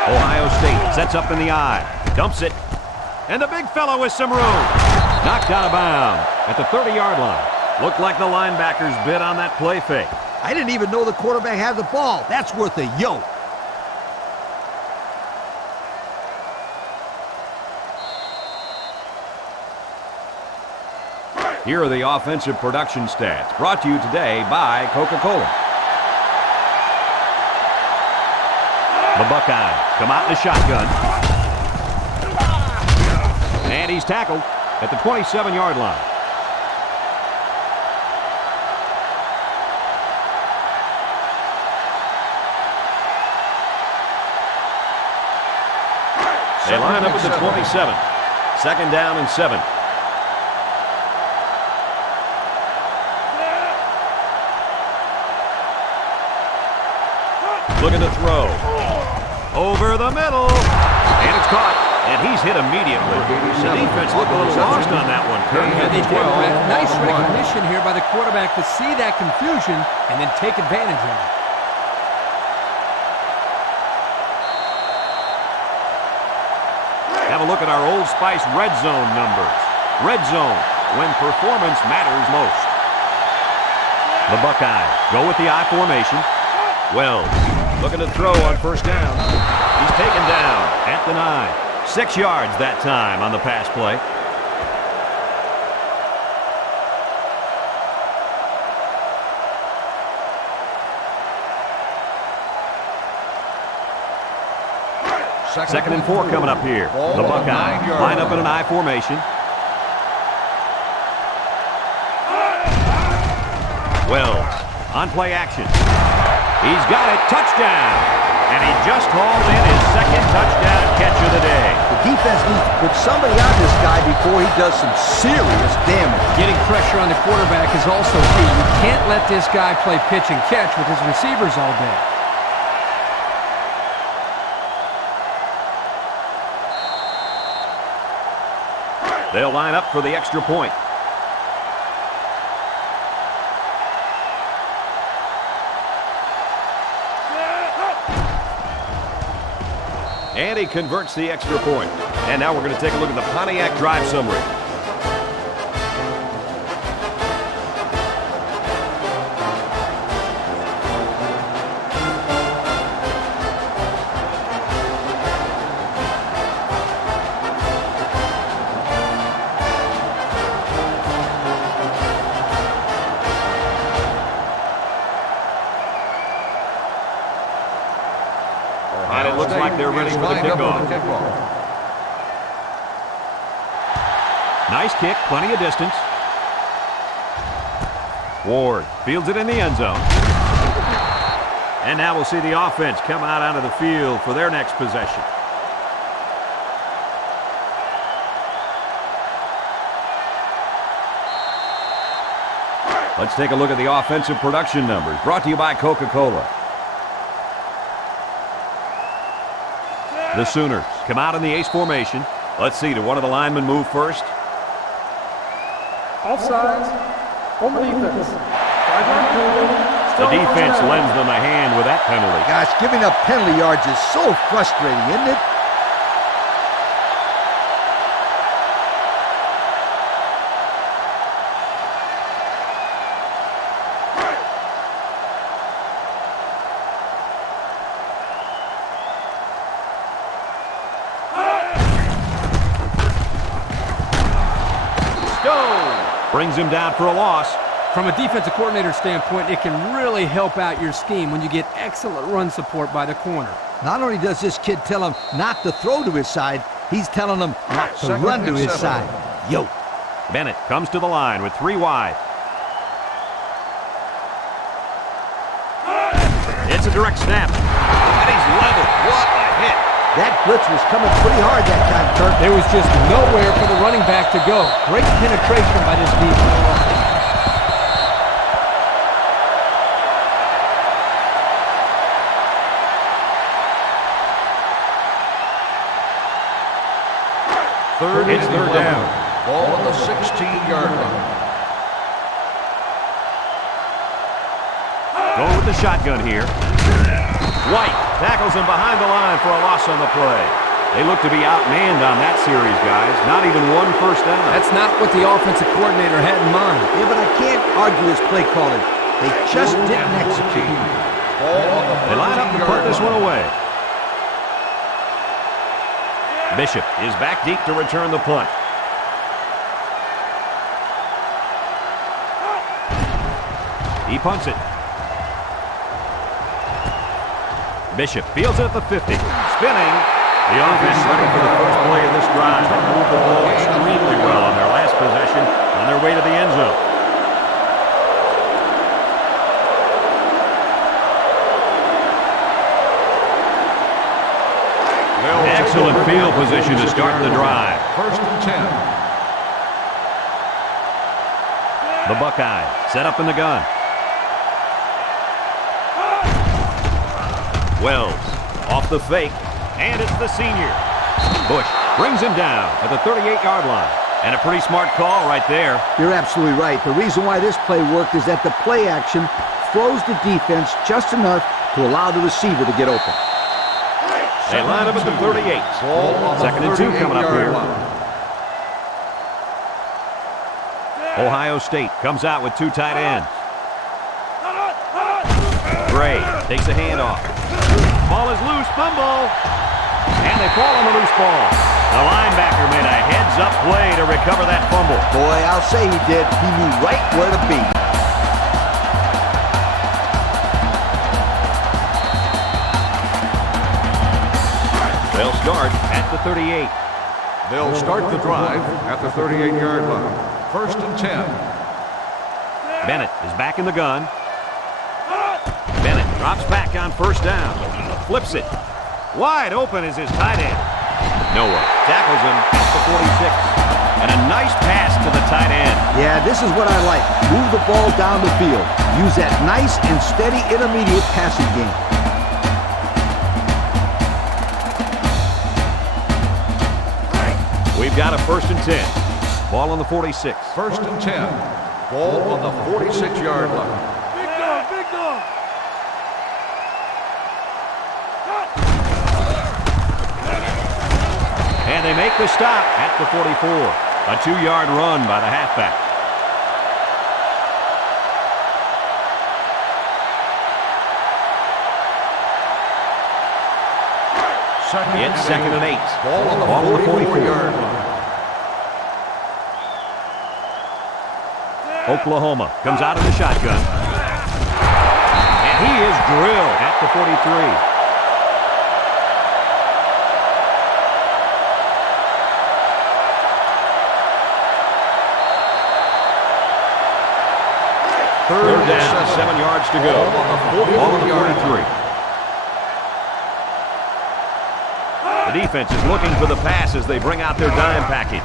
10. Ohio State sets up in the I. Dumps it. And the big fella with some room. Knocked out of bounds at the 30-yard line. Looked like the linebackers bid on that play fake. I didn't even know the quarterback had the ball. That's worth a yoke. Here are the offensive production stats, brought to you today by Coca-Cola. The Buckeyes come out in the shotgun. And he's tackled at the 27-yard line. They line up at the 27. Second down and 7. Looking to throw. Over the middle. And it's caught. And he's hit immediately. The defense looked a little lost on that one, Kurt. Yeah, they did. Nice recognition here by the quarterback to see that confusion and then take advantage of it. Have a look at our Old Spice red zone numbers. Red zone, when performance matters most. The Buckeyes go with the I formation. Wells looking to throw on first down. He's taken down at the 9. 6 yards that time on the pass play. Second and 4 coming up here. The Buckeyes line up in an I formation. Wells on play action. He's got it. Touchdown. And he just hauled in his second touchdown catch of the day. The defense needs to put somebody on this guy before he does some serious damage. Getting pressure on the quarterback is also key. You can't let this guy play pitch and catch with his receivers all day. They'll line up for the extra point. And he converts the extra point. And now we're going to take a look at the Pontiac drive summary. And it looks like they're ready for the kickoff. Nice kick, plenty of distance. Ward fields it in the end zone. And now we'll see the offense come out onto the field for their next possession. Let's take a look at the offensive production numbers, brought to you by Coca-Cola. The Sooners come out in the ace formation. Let's see, did one of the linemen move first? Offsides on the defense. 5-yard penalty. The defense lends them a hand with that penalty. Gosh, giving up penalty yards is so frustrating, isn't it? Brings him down for a loss. From a defensive coordinator standpoint, it can really help out your scheme when you get excellent run support by the corner. Not only does this kid tell him not to throw to his side, he's telling him not to run to his side. Yo. Bennett comes to the line with 3 wide. It's a direct snap. And he's leveled. What a hit. That blitz was coming pretty hard that time, Kirk. There was just nowhere for the running back to go. Great penetration by this defense. It's third down. Ball on the 16-yard line. Going with the shotgun here. White tackles him behind the line for a loss on the play. They look to be outmanned on that series, guys. Not even one first down. That's not what the offensive coordinator had in mind. Yeah, but I can't argue his play calling. They just didn't execute. They line up to punt this one away. Bishop is back deep to return the punt. He punts it. Bishop fields it at the 50. Spinning. The offense ready for the first play of this drive. They moved the ball extremely well on their last possession on their way to the end zone. Excellent field position position to start the drive. First and 10. The Buckeyes set up in the gun. Wells off the fake, and it's the senior. Bush brings him down at the 38-yard line. And a pretty smart call right there. You're absolutely right. The reason why this play worked is that the play action froze the defense just enough to allow the receiver to get open. They line up at the 38. Second and 2 coming up here. Ohio State comes out with 2 tight ends. Gray takes a handoff. Ball is loose, fumble. And they fall on the loose ball. The linebacker made a heads-up play to recover that fumble. Boy, I'll say he did. He knew right where to be. They'll start at the 38. They'll start the drive at the 38-yard line. First and 10. Bennett is back in the gun. Bennett drops back on first down. Flips it. Wide open is his tight end. Noah tackles him at the 46. And a nice pass to the tight end. Yeah, this is what I like. Move the ball down the field. Use that nice and steady intermediate passing game. We've got a first and 10. Ball on the 46. First and 10. Ball on the 46-yard line. Big dog, big dog. And they make the stop at the 44. A 2-yard run by the halfback. It's second and 8. Ball on the 44-yard line. Oklahoma comes out of the shotgun. And he is drilled at the 43. Third down, 7 yards to go. Ball on the 43. The defense is looking for the pass as they bring out their dime package.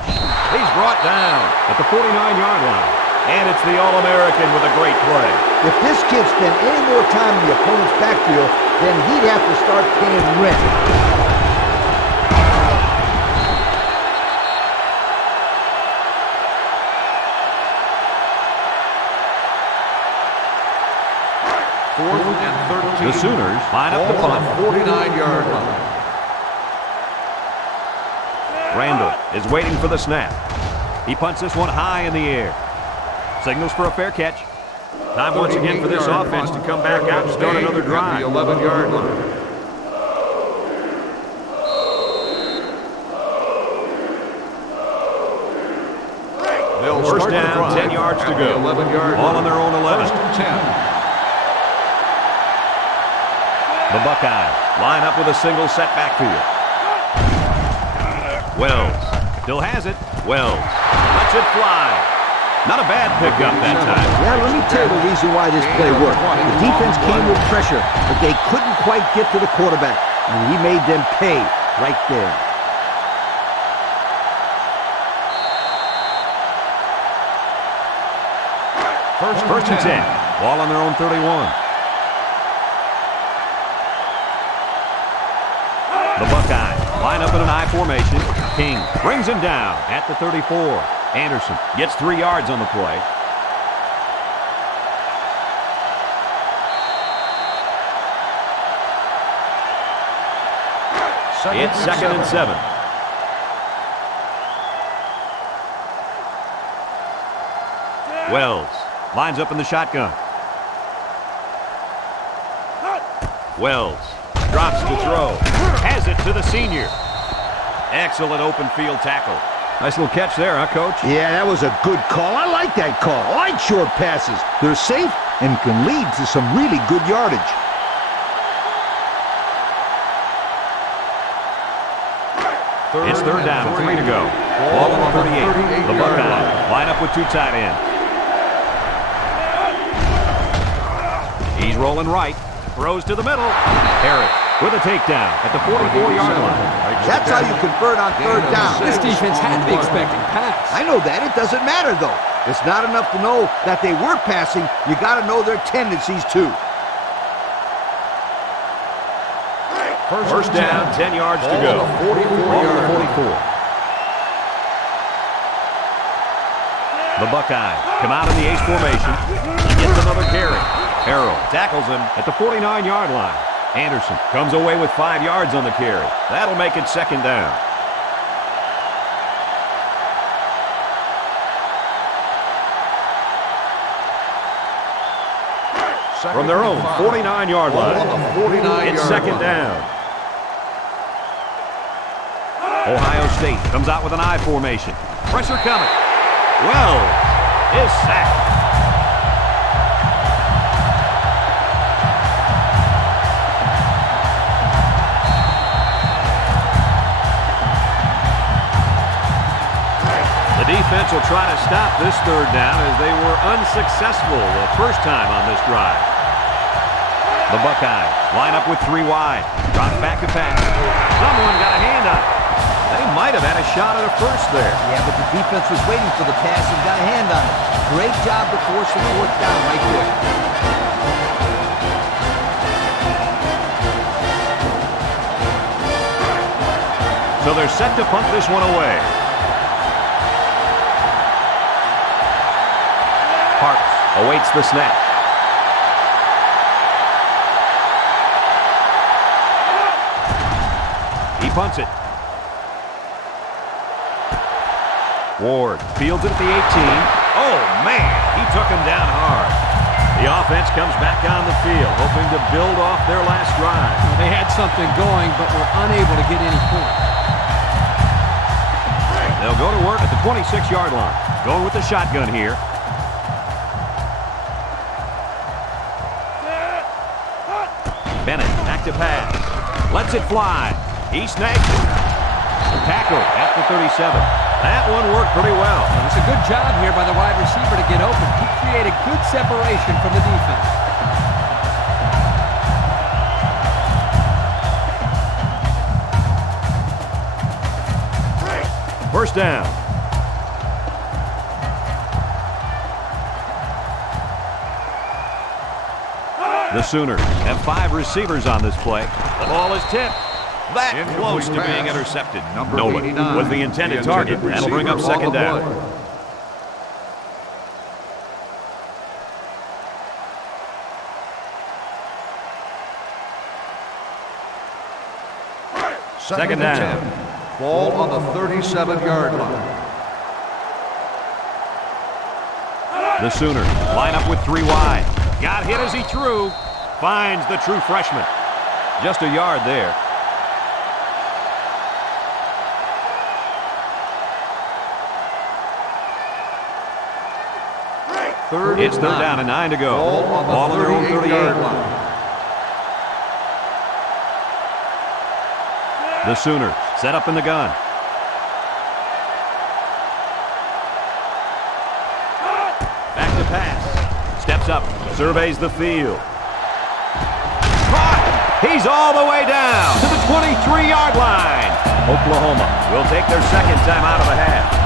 He's brought down at the 49-yard line. And it's the All-American with a great play. If this kid spent any more time in the opponent's backfield, then he'd have to start paying rent. Fourth and 13. The Sooners line up the Ball on punt. the 49-yard line. Randall is waiting for the snap. He punts this one high in the air. Signals for a fair catch. Time once again for this offense to come back out and start another drive. The 11-yard line. They'll First start the down, drive 10 yards to at go. the 11-yard Ball line. on their own 11. First and 10. The Buckeyes line up with a single set backfield. Wells still has it. Wells lets it fly. Not a bad pickup that time. Yeah, let me tell you the reason why this play worked. The defense came with pressure, but they couldn't quite get to the quarterback, and he made them pay right there. First and 10. Ball on their own 31. The Buckeyes line up in an I formation. King brings him down at the 34. Anderson gets 3 yards on the play. It's second and 7. Wells lines up in the shotgun. Wells drops to throw. Has it to the senior. Excellent open field tackle. Nice little catch there, huh, Coach? Yeah, that was a good call. I like that call. I like short passes. They're safe and can lead to some really good yardage. It's third down, 3 to go. Ball on the 38. The Buckeyes line up with 2 tight ends. He's rolling right. Throws to the middle. Harris with a takedown at the 44-yard line. That's how you convert on third down. This defense had to be expecting pass. I know that. It doesn't matter, though. It's not enough to know that they were passing. You got to know their tendencies, too. First down, 10 yards to go. Ball on the 44. The Buckeyes come out in the ace formation. He gets another carry. Harrell tackles him at the 49-yard line. Anderson comes away with 5 yards on the carry. That'll make it second down. From their own 49-yard line, it's second down. Ohio State comes out with an I formation. Pressure coming. Wells is sacked. The defense will try to stop this third down as they were unsuccessful the first time on this drive. The Buckeyes line up with 3 wide. Drops back to pass. Someone got a hand on it. They might have had a shot at a first there. Yeah, but the defense was waiting for the pass and got a hand on it. Great job to force the fourth down right there. So they're set to punt this one away. Parks awaits the snap. He punts it. Ward fields it at the 18. Oh, man, he took him down hard. The offense comes back on the field, hoping to build off their last drive. They had something going, but were unable to get any points. They'll go to work at the 26-yard line. Going with the shotgun here. Bennett back to pass. Lets it fly. He snags it. Tackle at the 37. That one worked pretty well. It's a good job here by the wide receiver to get open. He created good separation from the defense. First down. The Sooners have 5 receivers on this play. The ball is tipped. That close to being intercepted. Nolan was the intended target. That'll bring up second down. Second down. Ball on the 37-yard line. The Sooners line up with 3 wide. Got hit as he threw. Finds the true freshman. Just a yard there. It's third down and 9 to go. Ball on their own 38. The Sooners set up in the gun. Back to pass. Steps up, surveys the field. Caught! He's all the way down to the 23-yard line. Oklahoma will take their second time out of the half.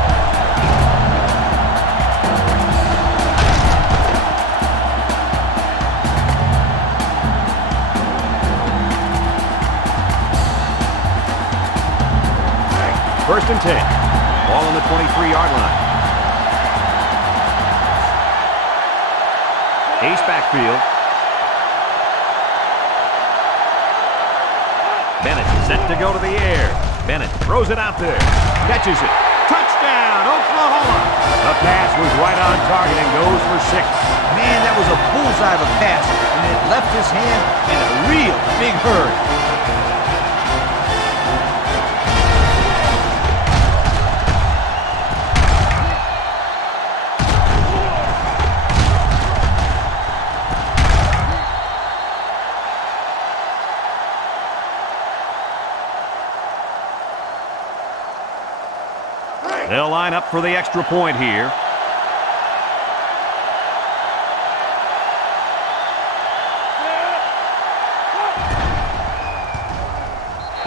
First and 10. Ball on the 23-yard line. Ace backfield. Bennett set to go to the air. Bennett throws it out there. Catches it. Touchdown, Oklahoma. The pass was right on target and goes for 6. Man, that was a bullseye of a pass, and it left his hand in a real big hurry. They'll line up for the extra point here.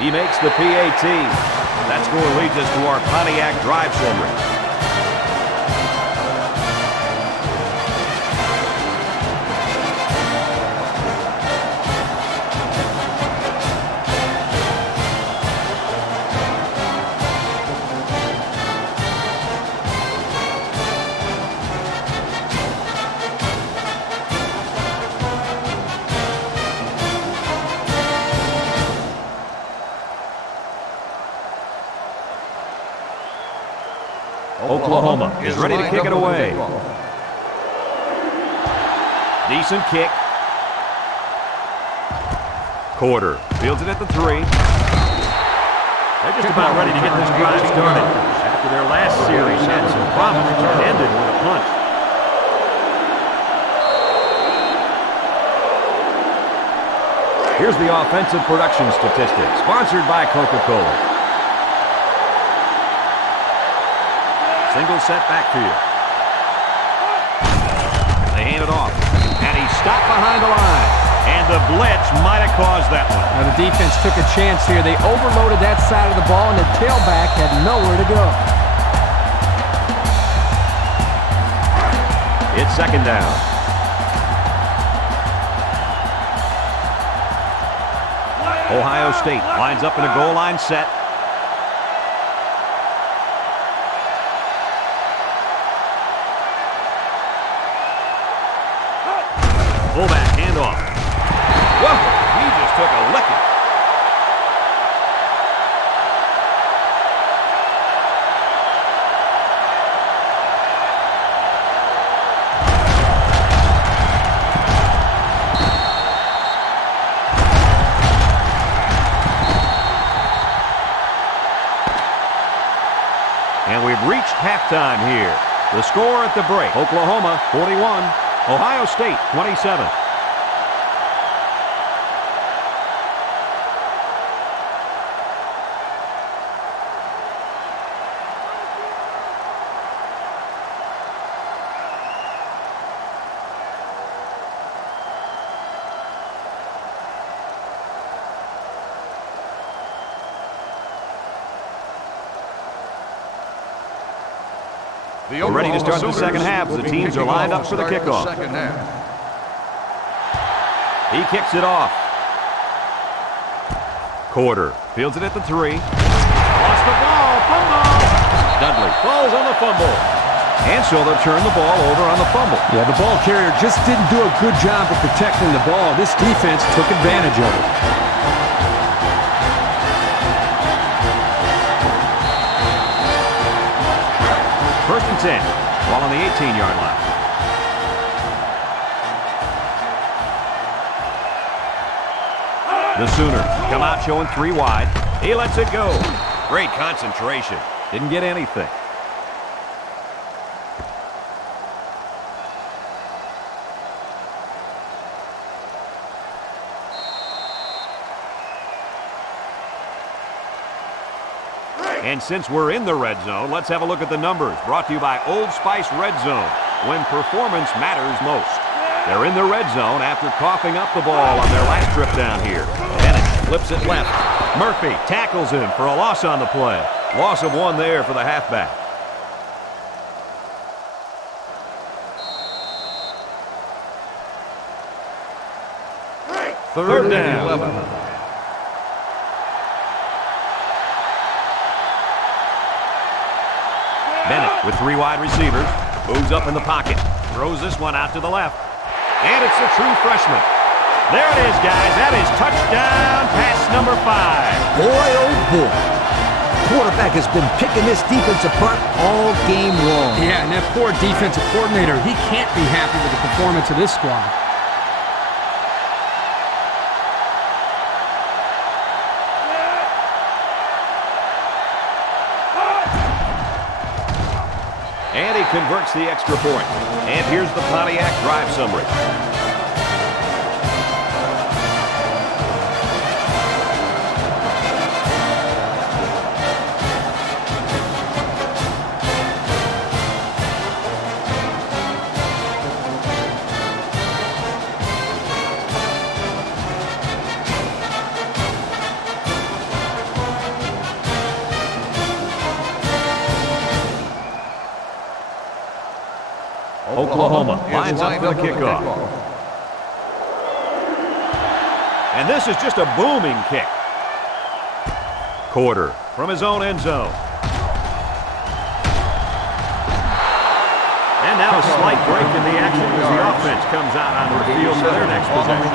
He makes the PAT. That score leads us to our Pontiac drive summary. Oklahoma is ready to kick it away. Decent kick. Quarter fields it at the 3. They're just about ready to get this drive started. After their last series had some promise, it ended with a punt. Here's the offensive production statistics, sponsored by Coca-Cola. Single set backfield. They hand it off, and he's stopped behind the line. And the blitz might have caused that one. Now the defense took a chance here. They overloaded that side of the ball, and the tailback had nowhere to go. It's second down. Ohio State lines up in a goal line set. Fullback handoff. Whoa, he just took a licking. And we've reached halftime here. The score at the break, Oklahoma 41, Ohio State 27. We're ready to start the second half. The teams are lined up for the kickoff. He kicks it off. Quarter fields it at the 3. Lost the ball. Fumble. Dudley falls on the fumble. And so they'll turn the ball over on the fumble. Yeah, the ball carrier just didn't do a good job of protecting the ball. This defense took advantage of it. First and 10. Ball on the 18-yard line. The Sooners come out showing 3 wide. He lets it go. Great concentration. Didn't get anything. And since we're in the red zone, let's have a look at the numbers. Brought to you by Old Spice Red Zone, when performance matters most. They're in the red zone after coughing up the ball on their last trip down here. Bennett flips it left. Murphy tackles him for a loss on the play. Loss of 1 there for the halfback. Third down. 11. Bennett with 3 wide receivers, moves up in the pocket, throws this one out to the left, and it's a true freshman. There it is, guys. That is touchdown pass number 5. Boy, oh boy. Quarterback has been picking this defense apart all game long. Yeah, and that poor defensive coordinator, he can't be happy with the performance of this squad. And he converts the extra point. And here's the Pontiac drive summary. Oklahoma lines up for the kickoff. And this is just a booming kick. Quarter from his own end zone. And now a slight break in the action as the offense comes out onto the field for their next possession.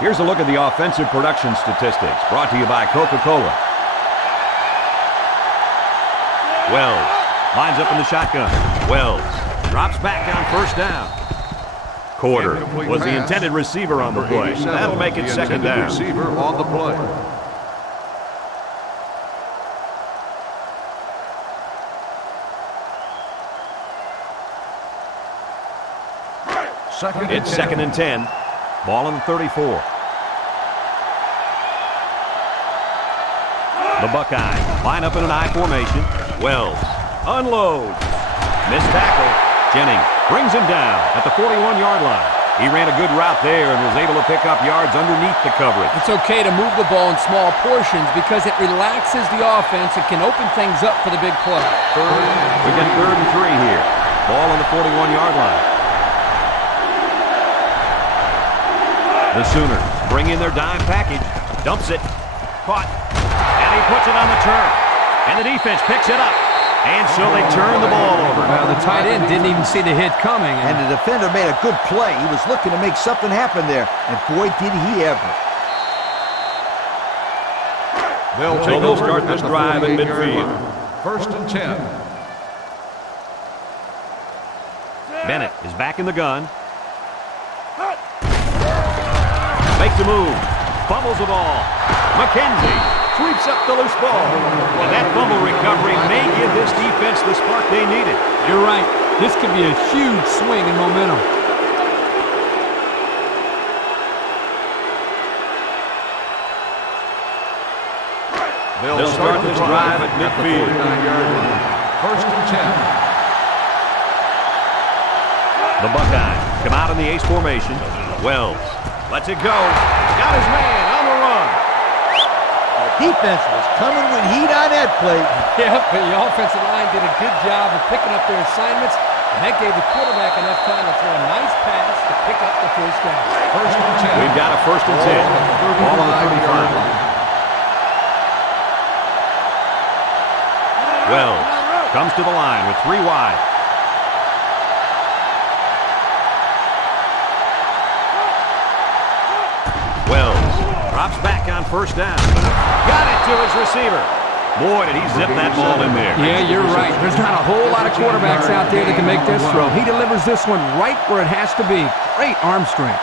Here's a look at the offensive production statistics brought to you by Coca-Cola. Wells lines up in the shotgun. Wells drops back on first down. Quarter was the intended receiver on the play. That'll make it second down. Receiver on the play. It's second and 10. Ball on the 34. The Buckeyes line up in an I formation. Wells unloads. Missed tackle. Jennings brings him down at the 41-yard line. He ran a good route there and was able to pick up yards underneath the coverage. It's okay to move the ball in small portions because it relaxes the offense and can open things up for the big play. We get third and 3 here. Ball on the 41-yard line. The Sooners bring in their dime package. Dumps it. Caught. And he puts it on the turn. And the defense picks it up. And so they turn the ball over. Well, the tight end didn't even see the hit coming. And the defender made a good play. He was looking to make something happen there. And boy, did he ever. They'll start this drive at midfield. First and 10. Bennett is back in the gun. Makes a move. Fumbles the ball. McKenzie sweeps up the loose ball. And that fumble recovery may give this defense the spark they needed. You're right. This could be a huge swing in momentum. They'll start this drive at midfield. First and 10. The Buckeyes come out in the ace formation. Wells lets it go. Got his man on the run. The defense was coming with heat on that play. Yep, but the offensive line did a good job of picking up their assignments, and that gave the quarterback enough time to throw a nice pass to pick up the first down. First and 10. We've got a first and 10. Ball on the 35. Wells comes to the line with 3 wide. Wells drops back on first down. Got it to his receiver. Boy, did he zip that ball in there. Yeah, you're right. There's not a whole lot of quarterbacks out there that can make this throw. He delivers this one right where it has to be. Great arm strength.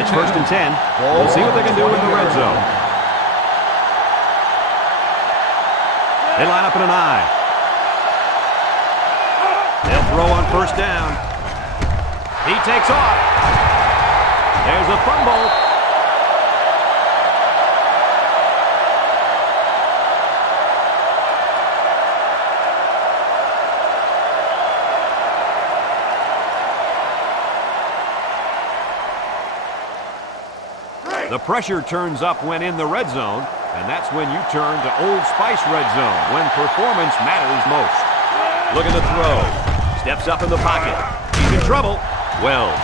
It's first and 10. We'll see what they can do in the red zone. They line up in an I. They'll throw on first down. He takes off. There's a fumble. The pressure turns up when in the red zone, and that's when you turn to Old Spice red zone, when performance matters most. Look at the throw. Steps up in the pocket. He's in trouble. Wells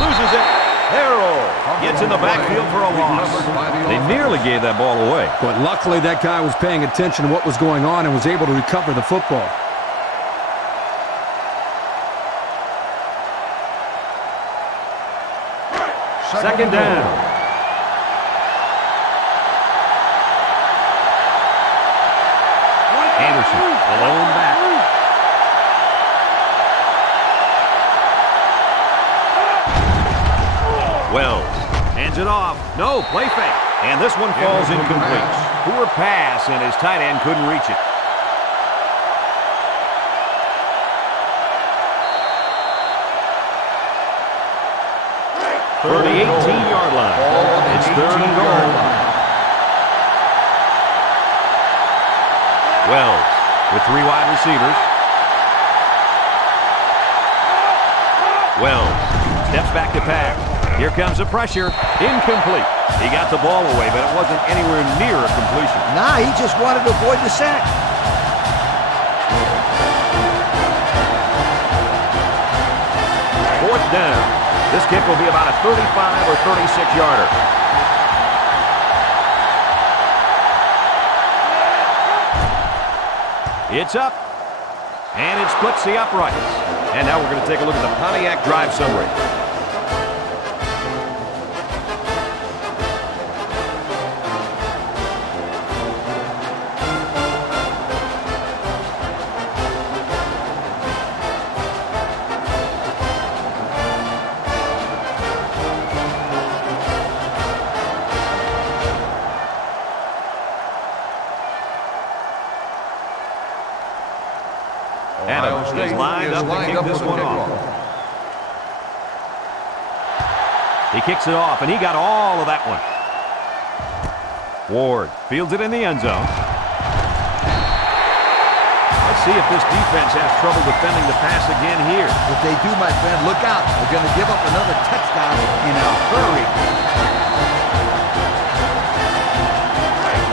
loses it. Harrell gets in the backfield for a loss. They nearly gave that ball away. But luckily that guy was paying attention to what was going on and was able to recover the football. Second down. Anderson, the lone back. Wells hands it off. No, play fake. And this one falls incomplete. Poor pass, and his tight end couldn't reach it. For the 18-yard line. It's third and goal. Wells with 3 wide receivers. Wells steps back to pass. Here comes the pressure. Incomplete. He got the ball away, but it wasn't anywhere near a completion. Nah, he just wanted to avoid the sack. Fourth down. This kick will be about a 35 or 36-yarder. It's up, and it splits the uprights. And now we're going to take a look at the Pontiac drive summary. Ohio State is lined up to kick this one off. He kicks it off, and he got all of that one. Ward fields it in the end zone. Let's see if this defense has trouble defending the pass again here. If they do, my friend, look out. They're going to give up another touchdown in a hurry.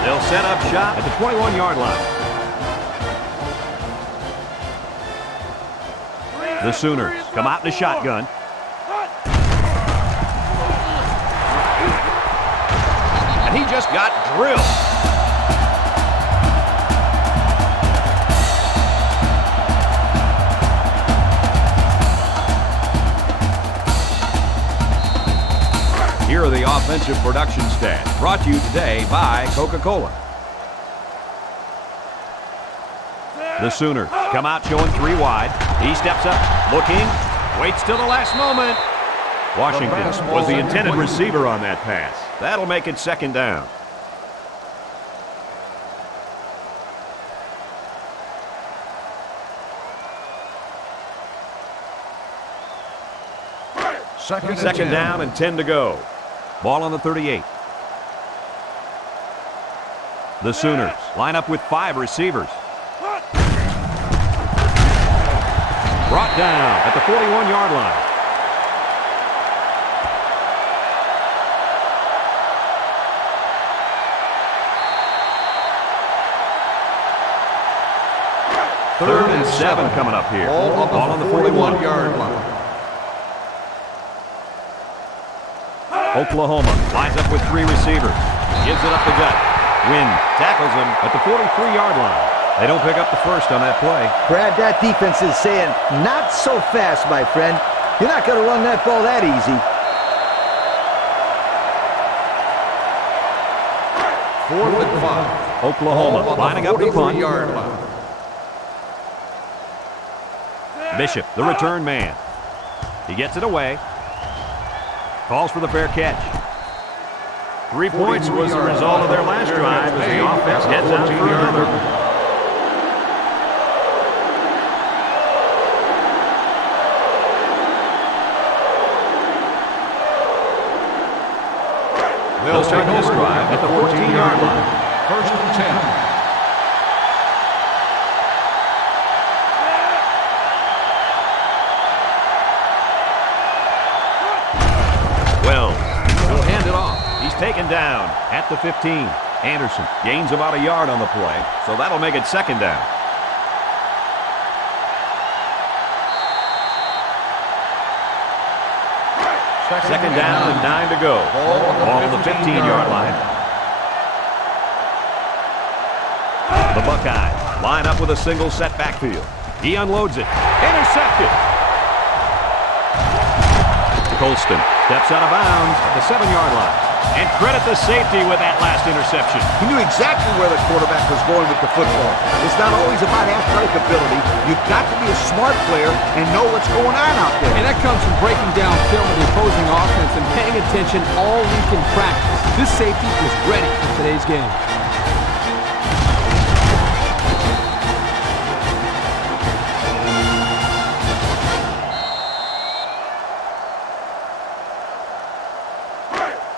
They'll set up shop at the 21-yard line. The Sooners come out in a shotgun. And he just got drilled. Here are the offensive production stats, brought to you today by Coca-Cola. The Sooners come out showing 3 wide. He steps up, looking, waits till the last moment. Washington was the intended receiver on that pass. That'll make it second down. Second down and 10 to go. Ball on the 38. The Sooners line up with 5 receivers. Brought down at the 41-yard line. Third and 7 coming up here. Ball on the 41-yard line. Oklahoma lines up with 3 receivers. Gives it up the gut. Wynn tackles him at the 43-yard line. They don't pick up the first on that play. Brad, that defense is saying, not so fast, my friend. You're not going to run that ball that easy. 4th and 5. Oklahoma lining up the punt. Line. Bishop, the return man. He gets it away. Calls for the fair catch. 3 points was the result of their last drive as the offense heads out for another. They'll start this drive at the 14-yard line. 1st and 10. Will hand it off. He's taken down at the 15. Anderson gains about a yard on the play, so that'll make it second down. Second down and 9 to go. Ball on the 15-yard line. The Buckeyes line up with a single set backfield. He unloads it. Intercepted. Colston steps out of bounds at the 7-yard line. And credit the safety with that last interception. He knew exactly where the quarterback was going with the football. It's not always about athletic ability. You've got to be a smart player and know what's going on out there. And that comes from breaking down film of the opposing offense and paying attention all week in practice. This safety was ready for today's game.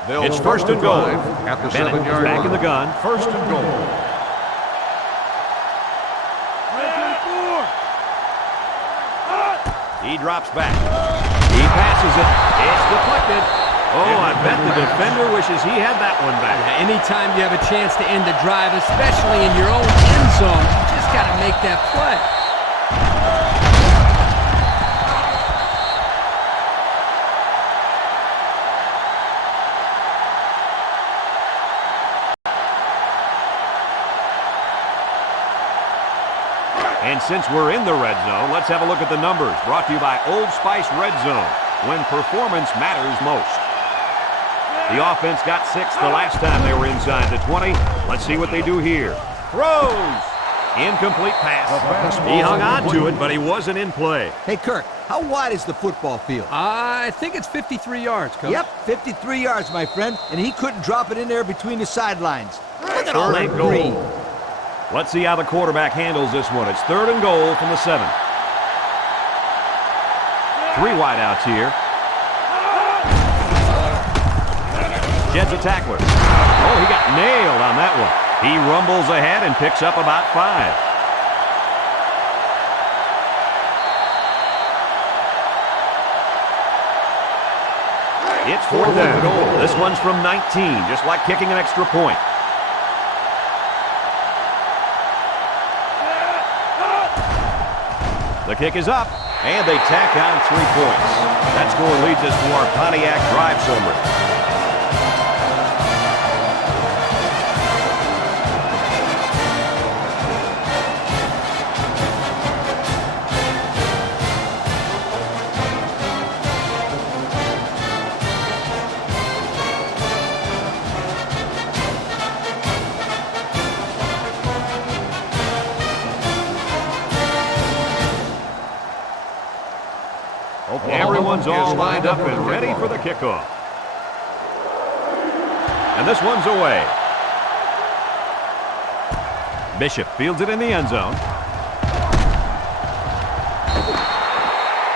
It's first and goal. At the Bennett 7-yard back line. in the gun. 1st and goal. He drops back. He passes it. It's deflected. Oh, I bet the defender wishes he had that one back. Yeah, anytime you have a chance to end a drive, especially in your own end zone, you just got to make that play. And since we're in the red zone, let's have a look at the numbers. Brought to you by Old Spice Red Zone, when performance matters most. The offense got 6 the last time they were inside the 20. Let's see what they do here. Throws! Incomplete pass. He hung on to it, but he wasn't in play. Hey, Kirk, how wide is the football field? I think it's 53 yards, Coach. Yep, 53 yards, my friend, and he couldn't drop it in there between the sidelines. Look at all Third that and goal. green. Let's see how the quarterback handles this one. It's 3rd and goal from the 7. 3 wideouts here. Jed's a tackler. Oh, he got nailed on that one. He rumbles ahead and picks up about 5. It's 4th down. This one's from 19, just like kicking an extra point. The kick is up, and they tack on 3 points. That score leads us to our Pontiac drive summary. Everyone's all lined up and ready for the kickoff. And this one's away. Bishop fields it in the end zone.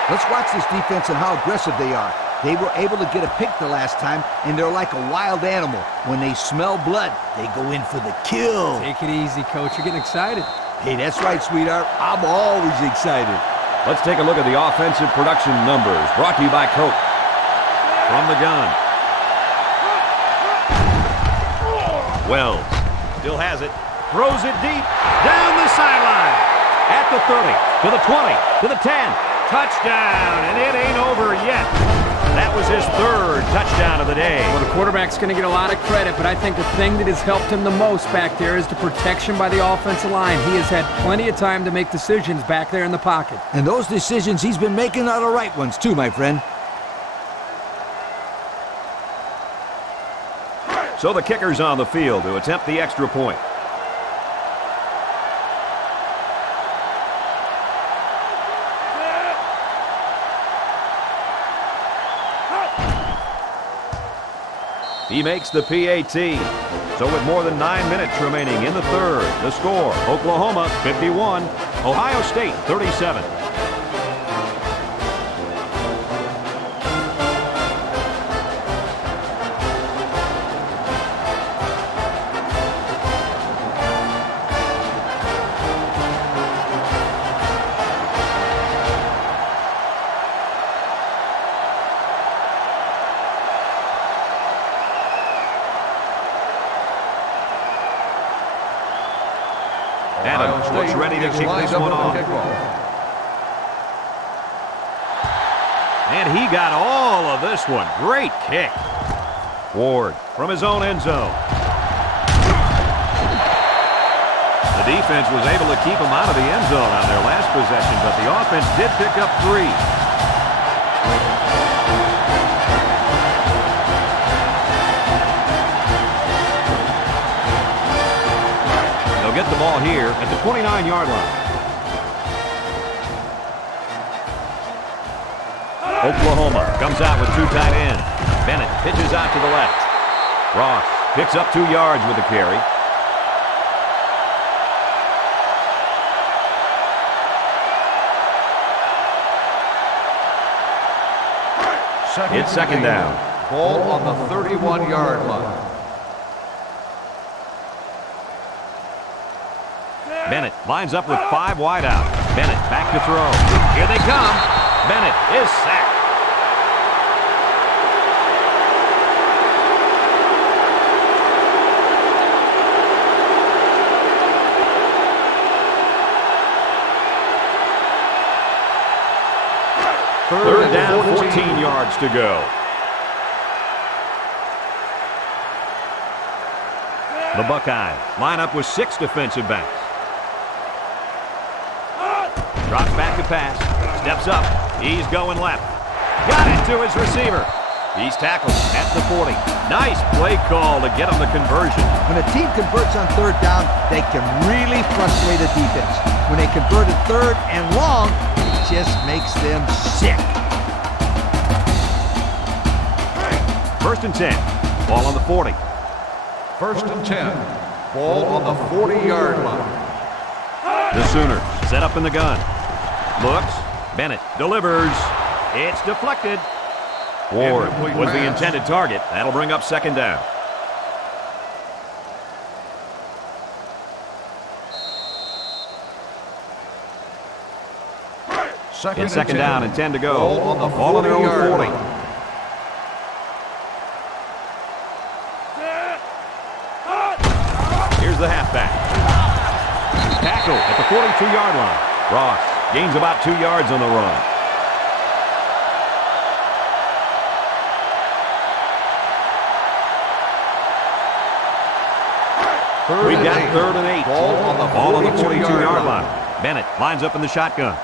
Let's watch this defense and how aggressive they are. They were able to get a pick the last time, and they're like a wild animal. When they smell blood, they go in for the kill. Take it easy, Coach. You're getting excited. Hey, that's right, sweetheart. I'm always excited. Let's take a look at the offensive production numbers, brought to you by Coke. From the gun. Wells still has it. Throws it deep. Down the sideline. At the 30, to the 20, to the 10. Touchdown, and it ain't over yet. That was his 3rd touchdown of the day. Well, the quarterback's going to get a lot of credit, but I think the thing that has helped him the most back there is the protection by the offensive line. He has had plenty of time to make decisions back there in the pocket. And those decisions he's been making are the right ones, too, my friend. So the kicker's on the field to attempt the extra point. He makes the PAT. So with more than 9 minutes remaining in the 3rd, the score, Oklahoma 51, Ohio State 37. Adams looks ready to kick this one off. And he got all of this one. Great kick. Ward from his own end zone. The defense was able to keep him out of the end zone on their last possession, but the offense did pick up 3. Get the ball here at the 29-yard line. Oklahoma comes out with 2 tight ends. Bennett pitches out to the left. Ross picks up 2 yards with the carry. It's 2nd down. Ball on the 31-yard line. Bennett lines up with 5 wide out. Bennett back to throw. Here they come. Bennett is sacked. down, 14 yards to go. The Buckeyes line up with 6 defensive backs. Drops back to pass. Steps up. He's going left. Got it to his receiver. He's tackled at the 40. Nice play call to get him the conversion. When a team converts on third down, they can really frustrate a defense. When they converted third and long, it just makes them sick. 1st and 10. Ball on the 40. 1st and 10. Ball on the 40-yard line. The Sooners set up in the gun. Looks. Bennett delivers. It's deflected. Ward was the intended target. That'll bring up 2nd down. It's 2nd down and 10 to go. Ball on their own 40. Here's the halfback. Tackle at the 42-yard line. Ross gains about 2 yards on the run. We've got 3rd and 8. Ball on the 42-yard line. Bennett lines up in the shotgun.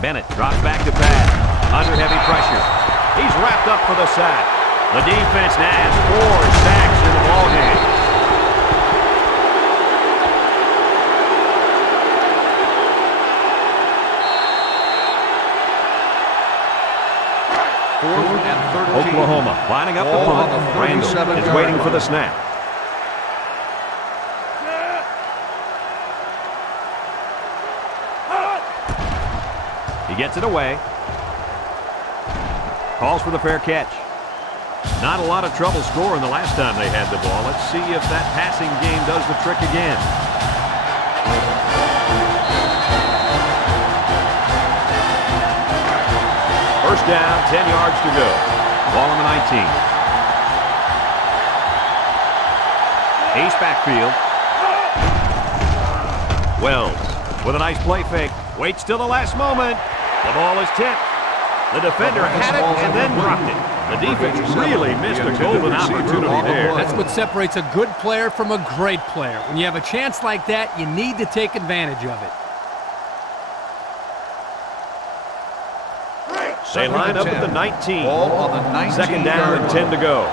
Bennett drops back to pass. Under heavy pressure. He's wrapped up for the sack. The defense now has 4 sacks in the ballgame. Oklahoma lining up the punt. Randall is waiting for the snap. He gets it away. Calls for the fair catch. Not a lot of trouble scoring the last time they had the ball. Let's see if that passing game does the trick again. First down, 10 yards to go. Ball on the 19. Ace backfield. Wells with a nice play fake. Waits till the last moment. The ball is tipped. The defender had it and then dropped it. The defense really missed a golden opportunity there. That's what separates a good player from a great player. When you have a chance like that, you need to take advantage of it. They line up at the 19. Ball on the 2nd down and 10 to go.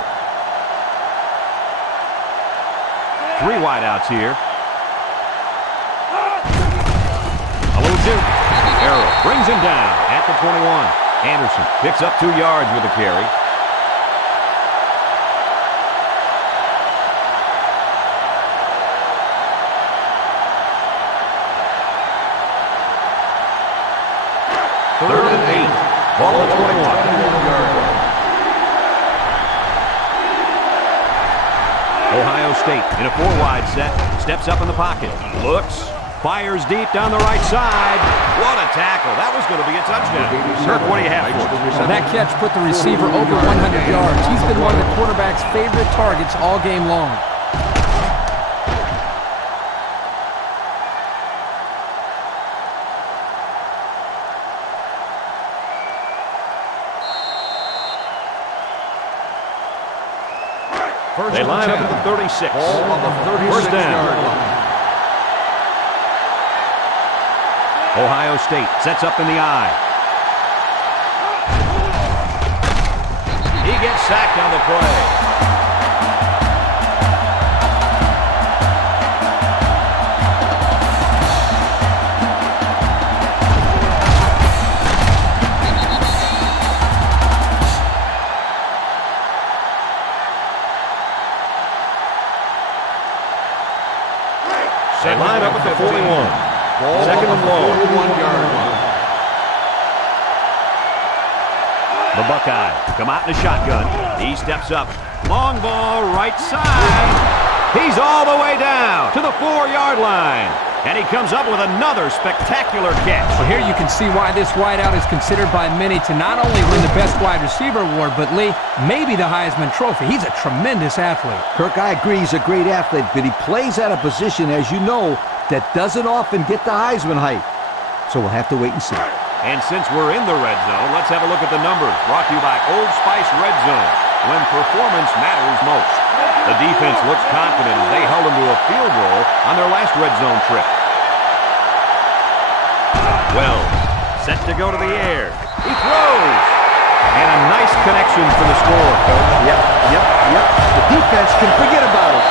3 wideouts here. A little juke. Arrow brings him down at the 21. Anderson picks up 2 yards with the carry. Third and 8. Ball at 21. Ohio State in a 4-wide set. Steps up in the pocket. Looks. Fires deep down the right side. What a tackle. That was going to be a touchdown. Kirk, what do you have for us? That catch put the receiver over 100 yards. He's been one of the quarterback's favorite targets all game long. They line up at the 36. Ball on the 36 First down. yard line. Ohio State sets up in the eye. He gets sacked on the play. They line up at the 41. Ball 2nd and long. 41-yard line. The Buckeyes come out in a shotgun. He steps up. Long ball, right side. He's all the way down to the 4-yard line. And he comes up with another spectacular catch. Well, here you can see why this wideout is considered by many to not only win the Best Wide Receiver Award, but, Lee, maybe the Heisman Trophy. He's a tremendous athlete. Kirk, I agree he's a great athlete, but he plays at a position, as you know, that doesn't often get the Heisman hype. So we'll have to wait and see. And since we're in the red zone, let's have a look at the numbers. Brought to you by Old Spice Red Zone, when performance matters most. The defense looks confident as they held them to a field goal on their last red zone trip. Well, set to go to the air. He throws. And a nice connection for the score, Coach. Yep. The defense can forget about it.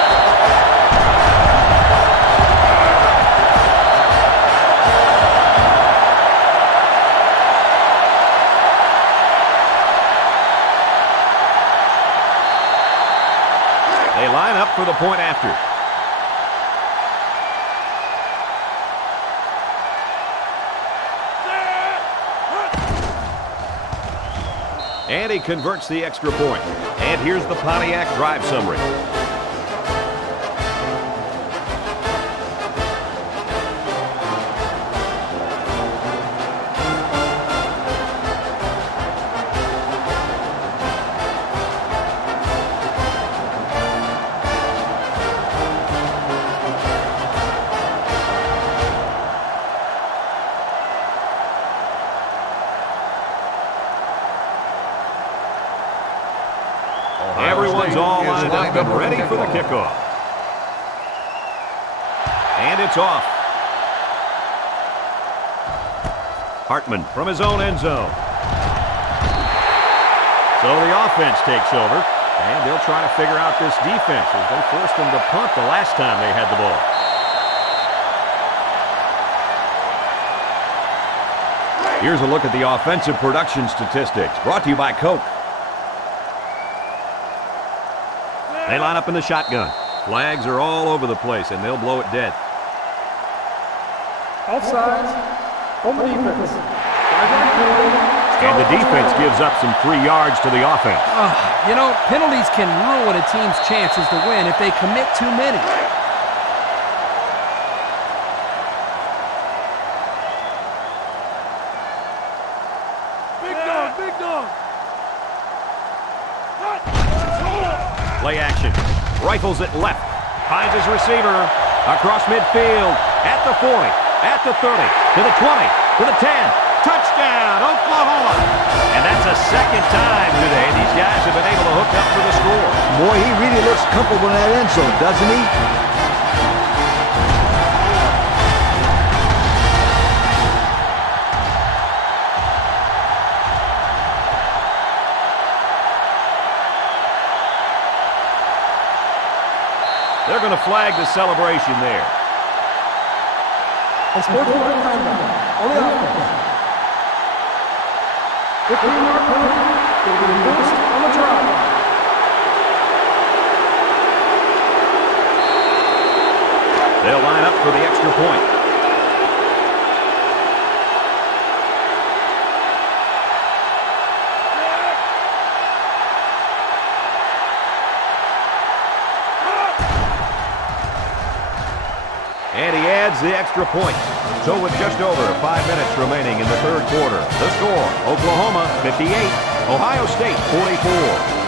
They line up for the point after. And he converts the extra point. And here's the Pontiac drive summary. Everyone's all lined up and ready for the kickoff. And it's off. Hartman from his own end zone. So the offense takes over, and they'll try to figure out this defense as they forced them to punt the last time they had the ball. Here's a look at the offensive production statistics, brought to you by Coke. They line up in the shotgun. Flags are all over the place, and they'll blow it dead. Offsides. Home defense. And the defense gives up some free yards to the offense. You know, penalties can ruin a team's chances to win if they commit too many. Big dog. Play action. Rifles it left. Finds his receiver. Across midfield. At the 40. At the 30. To the 20. To the 10. Touchdown, Oklahoma. And that's a second time today these guys have been able to hook up for the score. Boy, he really looks comfortable in that end zone, doesn't he? They're going to flag the celebration there. And sportsmanlike conduct on the offense. 15-yard penalty will be reversed on the drive. They'll line up for the extra point. And he adds the extra point. So with just over 5 minutes remaining in the third quarter, the score, Oklahoma 58, Ohio State 44.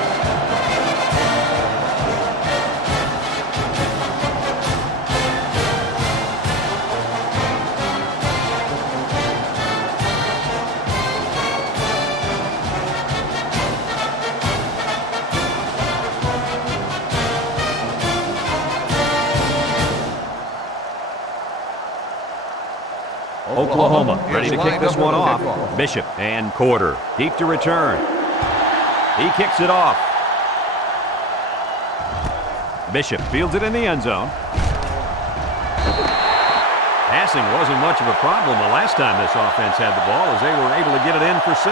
Oklahoma ready to kick this one off. Bishop and Quarter deep to return. He kicks it off. Bishop fields it in the end zone. Passing wasn't much of a problem the last time this offense had the ball as they were able to get it in for 6.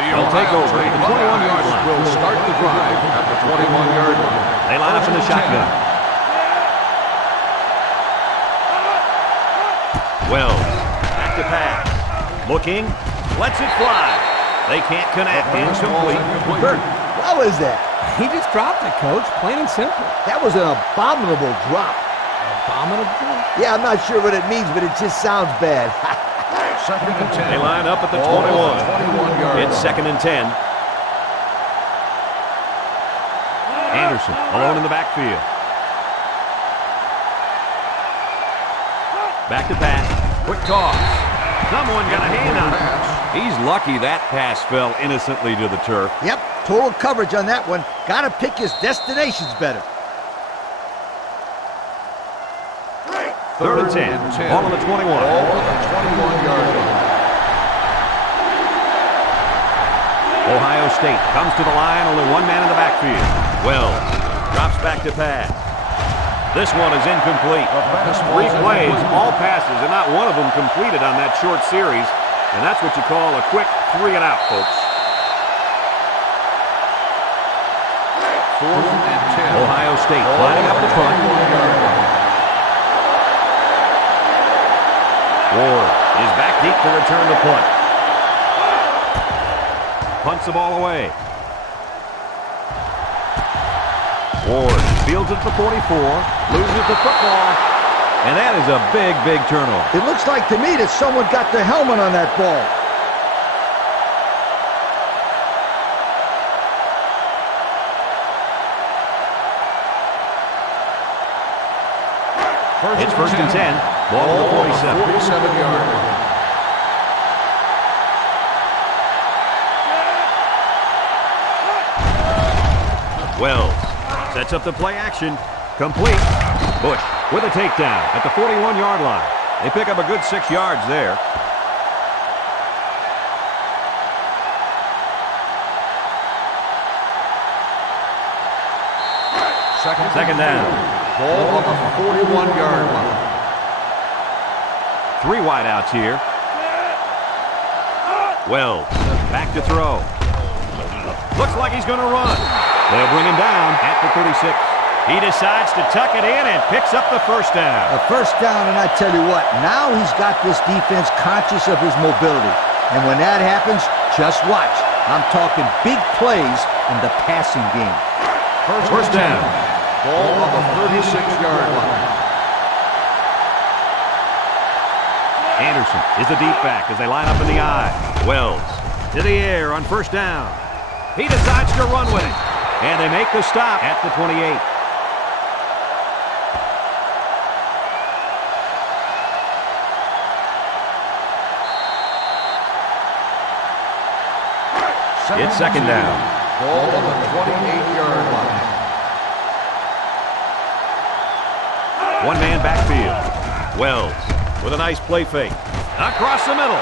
They'll take over at the 21-yard line. Will start the drive at the 21-yard line. They line up in the shotgun. Wells, back to pass. Looking, lets it fly. They can't connect. Incomplete. Bert, what was that? He just dropped it, Coach, plain and simple. That was an abominable drop. Abominable? Yeah, I'm not sure what it means, but it just sounds bad. Second and 10. They line up at the Ball 21. at the 21-yard It's line. second and 10. Anderson alone in the backfield. Back to pass. Quick toss. Someone got a hand on it. He's lucky that pass fell innocently to the turf. Yep, total coverage on that one. Got to pick his destinations better. 3rd and 10. Ball on the 21. Ball on the 21-yard line. Ohio State comes to the line, only one man in the backfield. Wells drops back to pass. This one is incomplete. 3 plays, all passes, and not one of them completed on that short series. And that's what you call a quick 3 and out, folks. 4th and 10. Ohio State lining up the front. Ward is back deep to return the punt. Punts the ball away. Ward fields it at the 44, loses the football, and that is a big, big turnover. It looks like to me that someone got the helmet on that ball. It's 1st and 10. Ball to the 47. 47-yard line. Wells sets up the play action. Complete. Bush with a takedown at the 41-yard line. They pick up a good 6 yards there. Second down. Ball on the 41-yard line. 3 wideouts here. Wells back to throw. Looks like he's going to run. They'll bring him down at the 36. He decides to tuck it in and picks up the first down. A first down, and I tell you what, now he's got this defense conscious of his mobility. And when that happens, just watch. I'm talking big plays in the passing game. First down. Ball on the 36-yard line. Anderson is the deep back as they line up in the I. Wells to the air on first down. He decides to run with it. And they make the stop at the 28. It's second down. Ball on the 28-yard line. One man backfield. Wells with a nice play fake. Across the middle.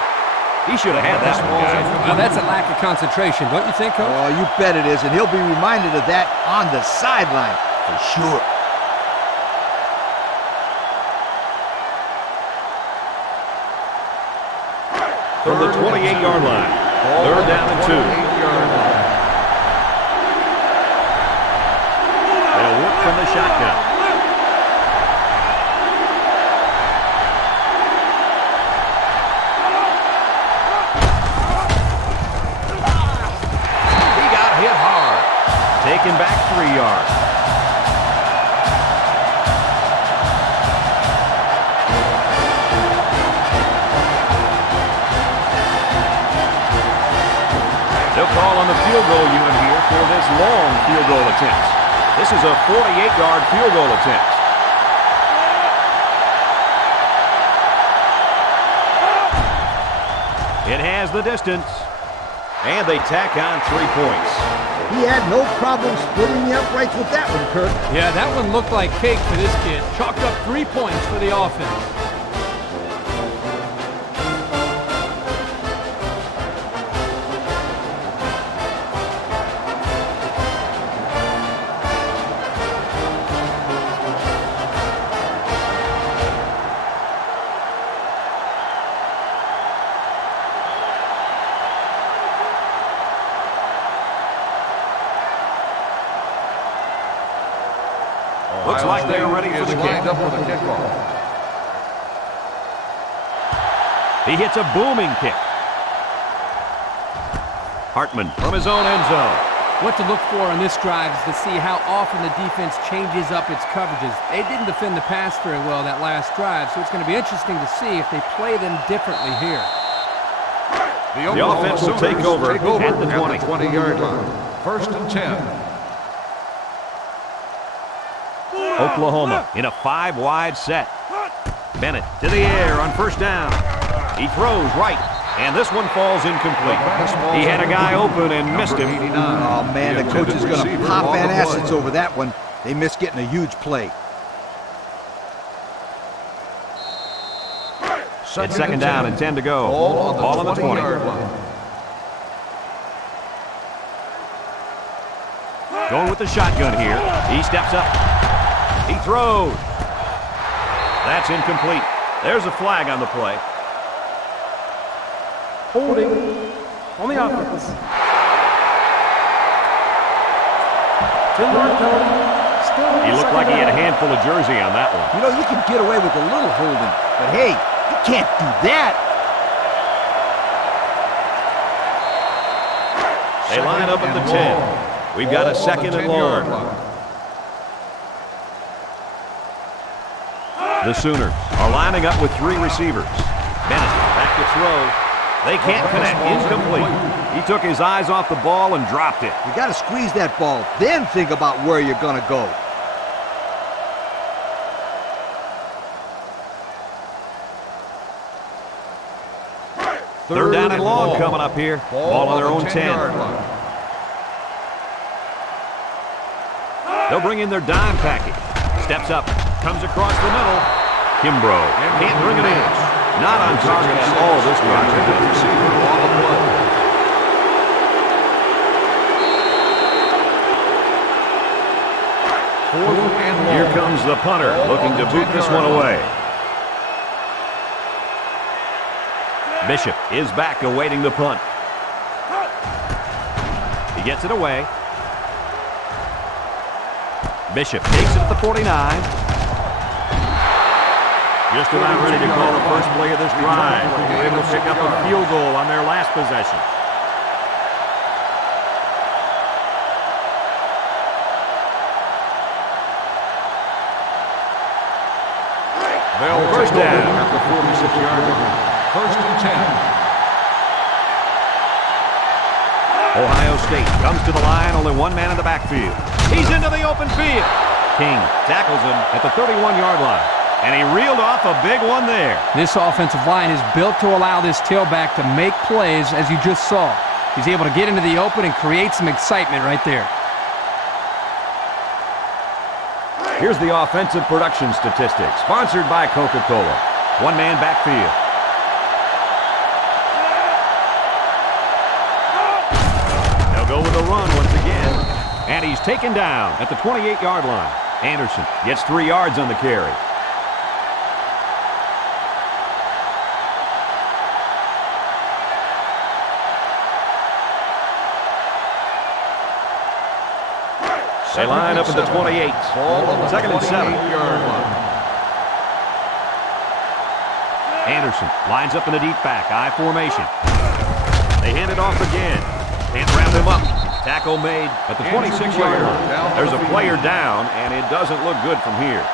He should have had that one, guys. Well, that's a lack of concentration, don't you think, Coach? Oh, you bet it is, and he'll be reminded of that on the sideline for sure. From the 28-yard line. 3rd down and 2. 28-yard line. They'll work from the shotgun. Taken back 3 yards. They'll call on the field goal unit here for this long field goal attempt. This is a 48-yard field goal attempt. It has the distance. And they tack on 3 points. He had no problem splitting the uprights with that one, Kirk. Yeah, that one looked like cake for this kid. Chalked up 3 points for the offense. Looks like they're ready for the kick. Lined up for the kickoff. He hits a booming kick. Hartman from his own end zone. What to look for on this drive is to see how often the defense changes up its coverages. They didn't defend the pass very well that last drive, so it's going to be interesting to see if they play them differently here. The offense will take over at the 20. 20-yard line. 1st and 10. Oklahoma in a 5-wide set. Bennett to the air on first down. He throws right, and this one falls incomplete. He had a guy open and missed him. Oh, man, the coach is going to pop an assets over that one. They missed getting a huge play. It's second down and 10 to go. Ball on the 20. Going with the shotgun here. He steps up. He throws. That's incomplete. There's a flag on the play. Holding on the offense. 10-yard penalty. Still He looked like he had a handful of jersey on that one. You know, you can get away with a little holding, but hey, you can't do that. They line up at the 10. We've got a second and long. The Sooners are lining up with 3 receivers. Bennett back to throw. They can't connect. Incomplete. He took his eyes off the ball and dropped it. You got to squeeze that ball, then think about where you're going to go. Third down and long coming up here. Ball on their own 10. They'll bring in their dime package. Steps up. Comes across the middle. Kimbrough can't bring it in. Not on target at all this drive. Here comes the punter looking to boot this one away. Bishop is back awaiting the punt. He gets it away. Bishop takes it at the 49. Just about ready to call the first play of this drive. They were able to pick up a field goal on their last possession. First down at the 46-yard line. First and 10. Ohio State comes to the line, only one man in the backfield. He's into the open field. King tackles him at the 31-yard line. And he reeled off a big one there. This offensive line is built to allow this tailback to make plays, as you just saw. He's able to get into the open and create some excitement right there. Here's the offensive production statistics, sponsored by Coca-Cola. One-man backfield. They'll go with a run once again. And he's taken down at the 28-yard line. Anderson gets 3 yards on the carry. They line up at the 28. Second and 7. Anderson lines up in the deep back, I formation. They hand it off again. Can't round him up. Tackle made at the 26-yard line. There's a player down, and it doesn't look good from here.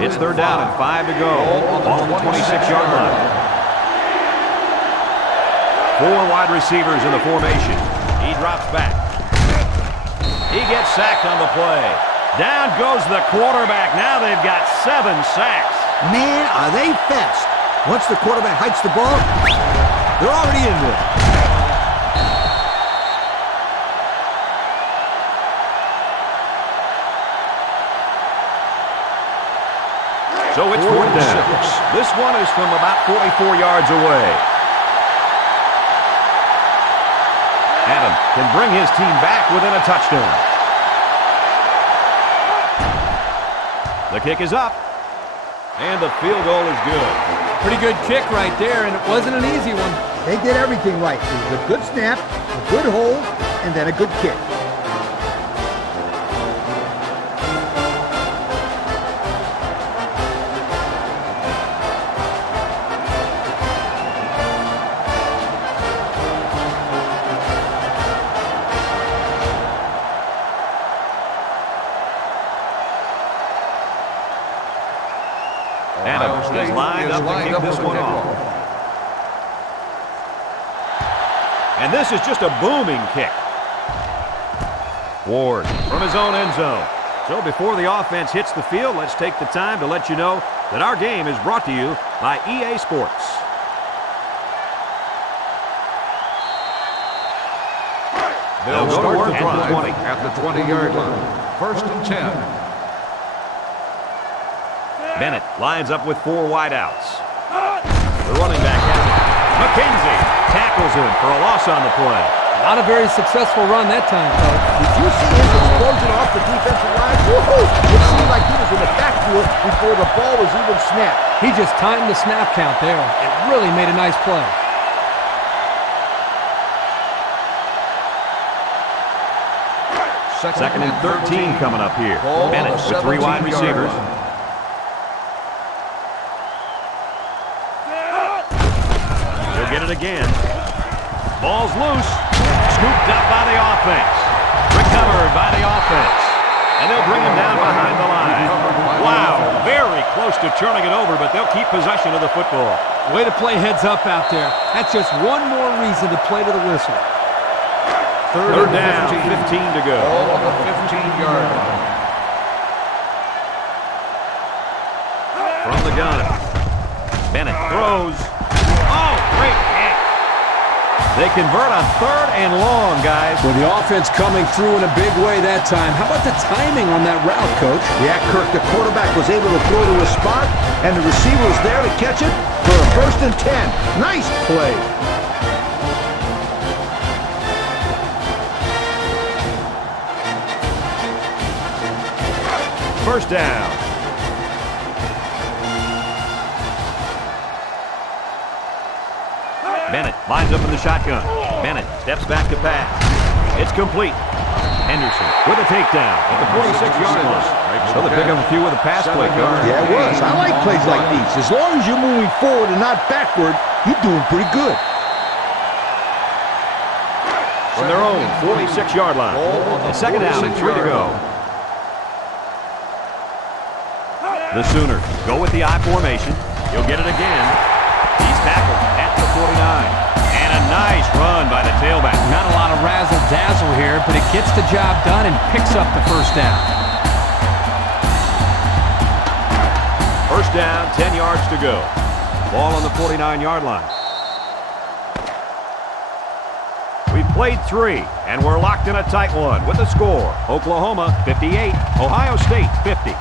It's third down and 5 to go. Ball on the 26-yard line. 4 wide receivers in the formation. He drops back. He gets sacked on the play. Down goes the quarterback. Now they've got 7 sacks. Man, are they fast. Once the quarterback hikes the ball, they're already in there. So it's fourth down. This one is from about 44 yards away. Adam can bring his team back within a touchdown. The kick is up. And the field goal is good. Pretty good kick right there, and it wasn't an easy one. They did everything right. It was a good snap, a good hold, and then a good kick. Adams is lined up to kick this one off. And this is just a booming kick. Ward from his own end zone. So before the offense hits the field, let's take the time to let you know that our game is brought to you by EA Sports. They'll go to start work the at the drive 20. at the 20-yard line. 1st and 10. Bennett lines up with 4 wideouts. The running back has it. McKenzie tackles him for a loss on the play. Not a very successful run that time, Coach. Did you see his explosion off the defensive line? Woohoo! It seemed like he was in the backfield before the ball was even snapped. He just timed the snap count there. It really made a nice play. Second and 13 coming up here. Bennett with 3 wide receivers. He'll get it again. Ball's loose. Scooped up by the offense. Recovered by the offense. And they'll bring him down behind the line. Wow, very close to turning it over, but they'll keep possession of the football. Way to play heads up out there. That's just one more reason to play to the whistle. Third down, 15 to go. Ball on the 15-yard line. From the gun. Bennett throws. Oh, great catch. They convert on 3rd and long, guys. Well, the offense coming through in a big way that time. How about the timing on that route, Coach? Yeah, Kirk, the quarterback was able to throw to a spot, and the receiver was there to catch it for a 1st and 10. Nice play. First down. Bennett lines up in the shotgun. Bennett steps back to pass. It's complete. Henderson with a takedown at the 46-yard line. So they pick up a few with a pass play, Coach. Yeah, it was. I like plays like these. As long as you're moving forward and not backward, you're doing pretty good. From their own 46-yard line. And second down and 3 to go. The Sooners go with the I formation. He'll get it again. He's tackled at the 49. And a nice run by the tailback. Not a lot of razzle-dazzle here, but it gets the job done and picks up the first down. First down, 10 yards to go. Ball on the 49-yard line. We've played 3, and we're locked in a tight one with the score. Oklahoma 58, Ohio State 50.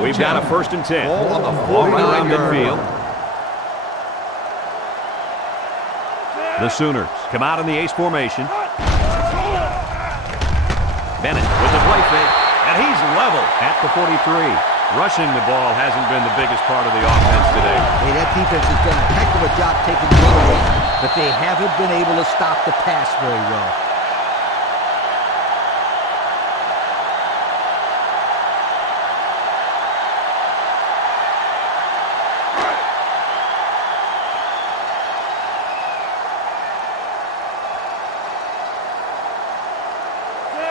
We've got a 1st and 10. Ball right around midfield. The Sooners come out in the ace formation. Bennett with the play fake, and he's level at the 43. Rushing the ball hasn't been the biggest part of the offense today. Hey, that defense has done a heck of a job taking the run away, but they haven't been able to stop the pass very well.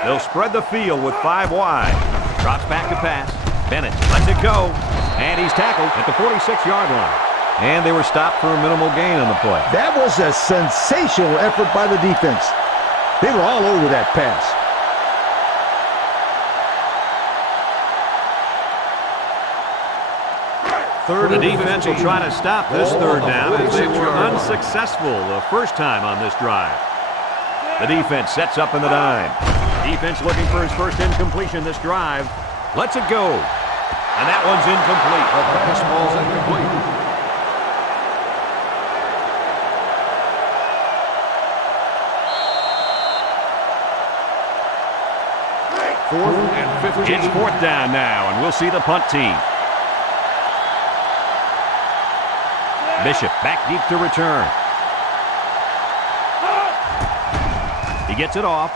They'll spread the field with 5 wide. Drops back to pass. Bennett lets it go. And he's tackled at the 46-yard line. And they were stopped for a minimal gain on the play. That was a sensational effort by the defense. They were all over that pass. The defense will try to stop this third down as they were unsuccessful the first time on this drive. The defense sets up in the dime. Defense looking for his first incompletion this drive. Lets it go. And that one's incomplete. The pass ball's incomplete. Fourth and 15. It's 4th down now, and we'll see the punt team. Bishop back deep to return. He gets it off.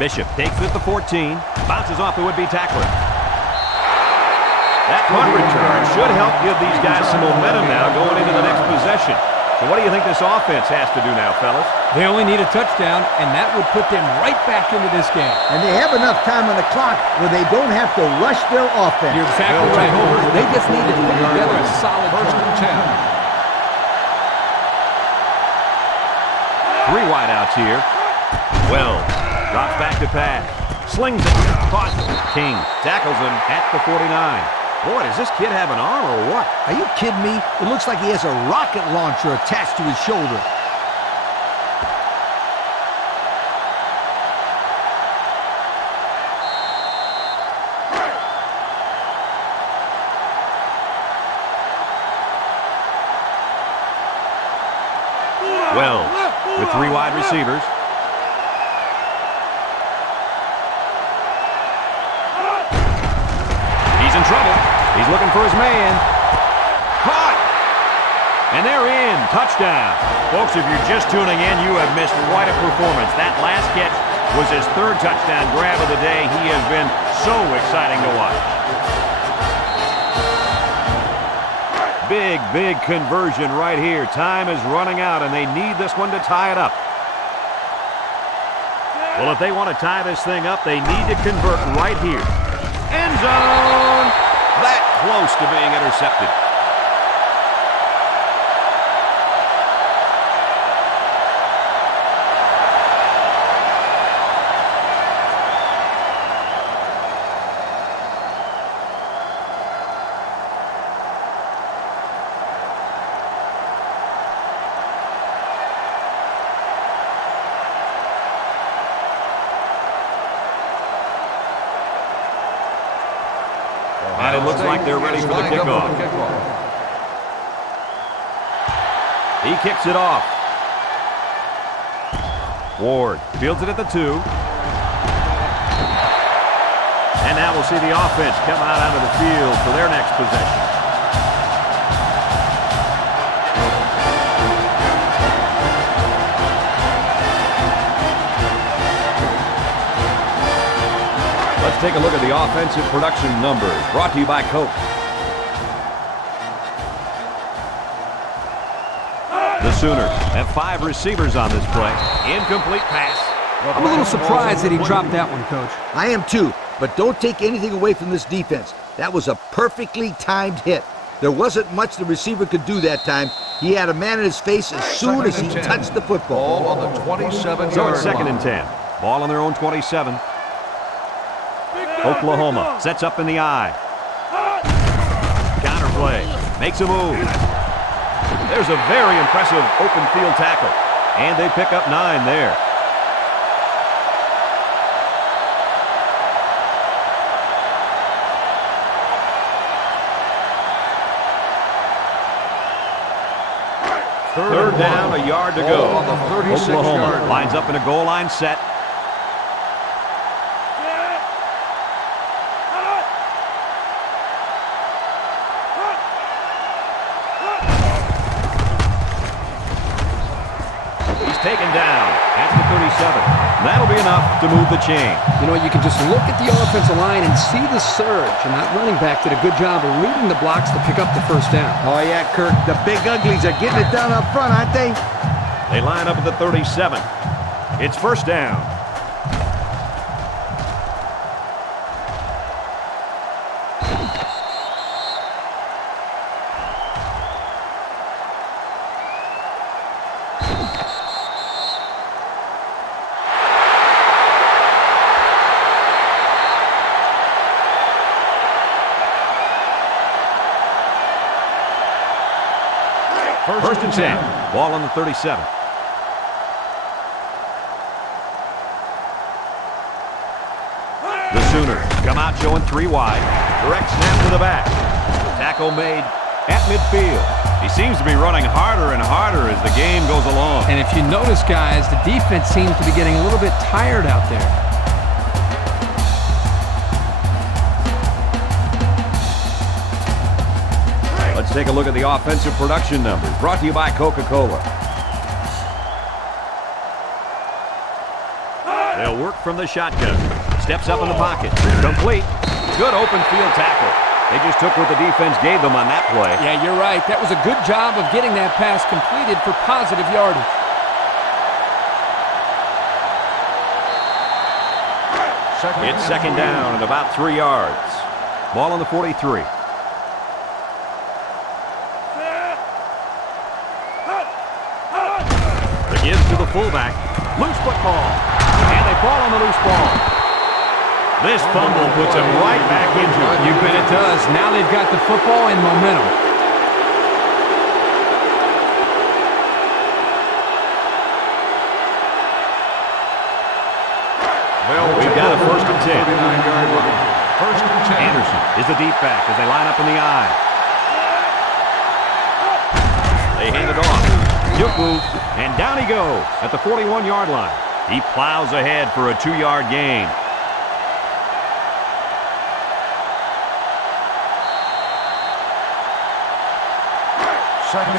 Bishop takes it at the 14. Bounces off the would-be tackler. That punt return should help give these guys some momentum now going into the next possession. So what do you think this offense has to do now, fellas? They only need a touchdown, and that would put them right back into this game. And they have enough time on the clock where they don't have to rush their offense. You're exactly right, Homer. They just need to put together a solid First and 10. 3 wideouts here. Wells drops back to pass. Slings it. Caught. King tackles him at the 49. Boy, does this kid have an arm or what? Are you kidding me? It looks like he has a rocket launcher attached to his shoulder. Wells with 3 wide receivers. He's in trouble. He's looking for his man. Caught! And they're in. Touchdown. Folks, if you're just tuning in, you have missed quite a performance. That last catch was his 3rd touchdown grab of the day. He has been so exciting to watch. Big conversion right here. Time is running out, and they need this one to tie it up. Well, if they want to tie this thing up, they need to convert right here. End zone! That close to being intercepted. And it looks like they're ready for the kickoff. He kicks it off. Ward fields it at the 2. And now we'll see the offense come out onto the field for their next possession. Let's take a look at the offensive production numbers, brought to you by Coke. The Sooners have 5 receivers on this play. Incomplete pass. I'm a little surprised that he dropped that one, Coach. I am too, but don't take anything away from this defense. That was a perfectly timed hit. There wasn't much the receiver could do that time. He had a man in his face as soon as he touched the football. Ball on the 27-yard So it's 2nd line. and 10. Ball on their own 27. Oklahoma sets up in the eye. Counter play. Makes a move. There's a very impressive open field tackle. And they pick up 9 there. Third down, a yard to go. Ball on the 36-yard Oklahoma line. lines up in a goal line set. Taken down at the 37. That'll be enough to move the chain. You know, you can just look at the offensive line and see the surge, and that running back did a good job of reading the blocks to pick up the first down. Oh, yeah, Kirk, the big uglies are getting it done up front, aren't they? They line up at the 37. It's first down. First and 10. Ball on the 37. The Sooners come out showing 3 wide. Direct snap to the back. Tackle made at midfield. He seems to be running harder and harder as the game goes along. And if you notice, guys, the defense seems to be getting a little bit tired out there. Let's take a look at the offensive production numbers, brought to you by Coca-Cola. They'll work from the shotgun. Steps up in the pocket. Complete. Good open field tackle. They just took what the defense gave them on that play. Yeah, you're right. That was a good job of getting that pass completed for positive yardage. It's second down and about 3 yards. Ball on the 43. The give to the fullback. Loose football. And they fall on the loose ball. This fumble puts them right back into it. You bet it does. Now they've got the football and momentum. Well, we've got a first and 10. 39-yard line. First and 10. Anderson is the deep back as they line up in the eye. They hand it off. Juke move, and down he goes at the 41-yard line. He plows ahead for a 2-yard gain.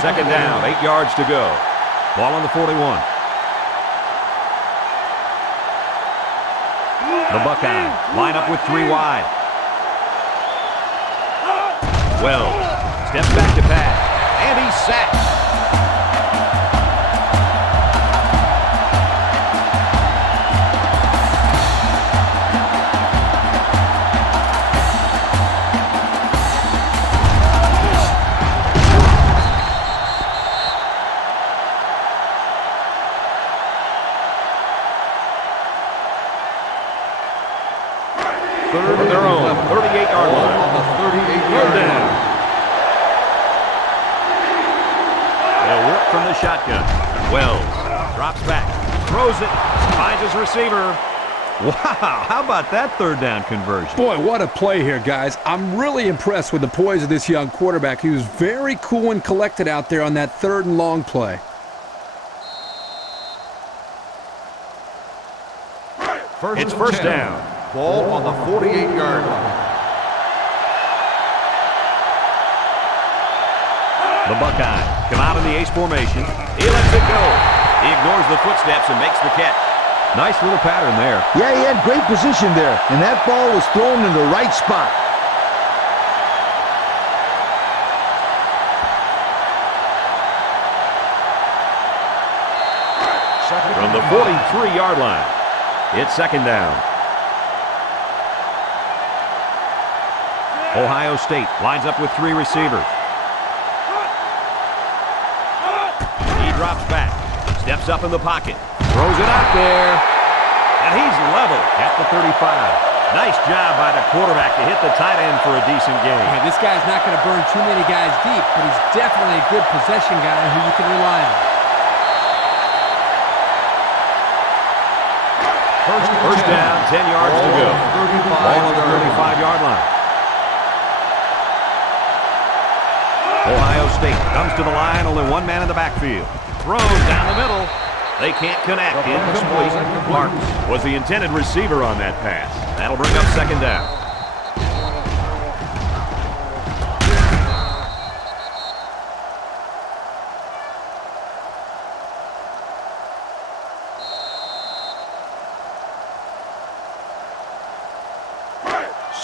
Second down, 8 yards to go. Ball on the 41. The Buckeyes line up with 3 wide. Wells steps back to pass, and he's sacked. Third of their own, 38-yard line. On the 38-yard line. They'll work from the shotgun. Wells drops back, throws it, finds his receiver. Wow, how about that third down conversion? Boy, what a play here, guys. I'm really impressed with the poise of this young quarterback. He was very cool and collected out there on that 3rd and long play. It's first down. Ball on the 48-yard line. The Buckeyes come out in the ace formation. He lets it go. He ignores the footsteps and makes the catch. Nice little pattern there. Yeah, he had great position there, and that ball was thrown in the right spot. From the 43-yard line, it's second down. Ohio State lines up with 3 receivers. He drops back, steps up in the pocket, throws it out there, and he's level at the 35. Nice job by the quarterback to hit the tight end for a decent gain. Yeah, this guy's not going to burn too many guys deep, but he's definitely a good possession guy who you can rely on. First down, 10 yards to go. Ball on the 35-yard line. Ohio State comes to the line, only 1 man in the backfield. Throws down the middle. They can't connect. Incomplete. Marks was the intended receiver on that pass. That'll bring up second down.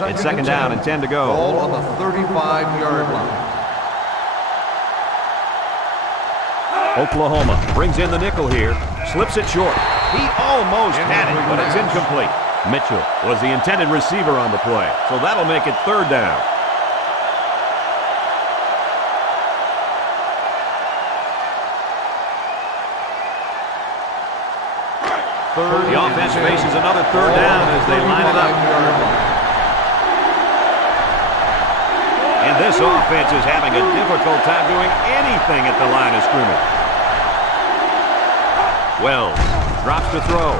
It's second down and 10 to go. Ball on the 35-yard line. Oklahoma brings in the nickel here. Slips it short. He almost had it, but it's incomplete. Mitchell was the intended receiver on the play, so that'll make it third down. The offense faces another third down as they line it up. And this offense is having a difficult time doing anything at the line of scrimmage. Wells drops to throw.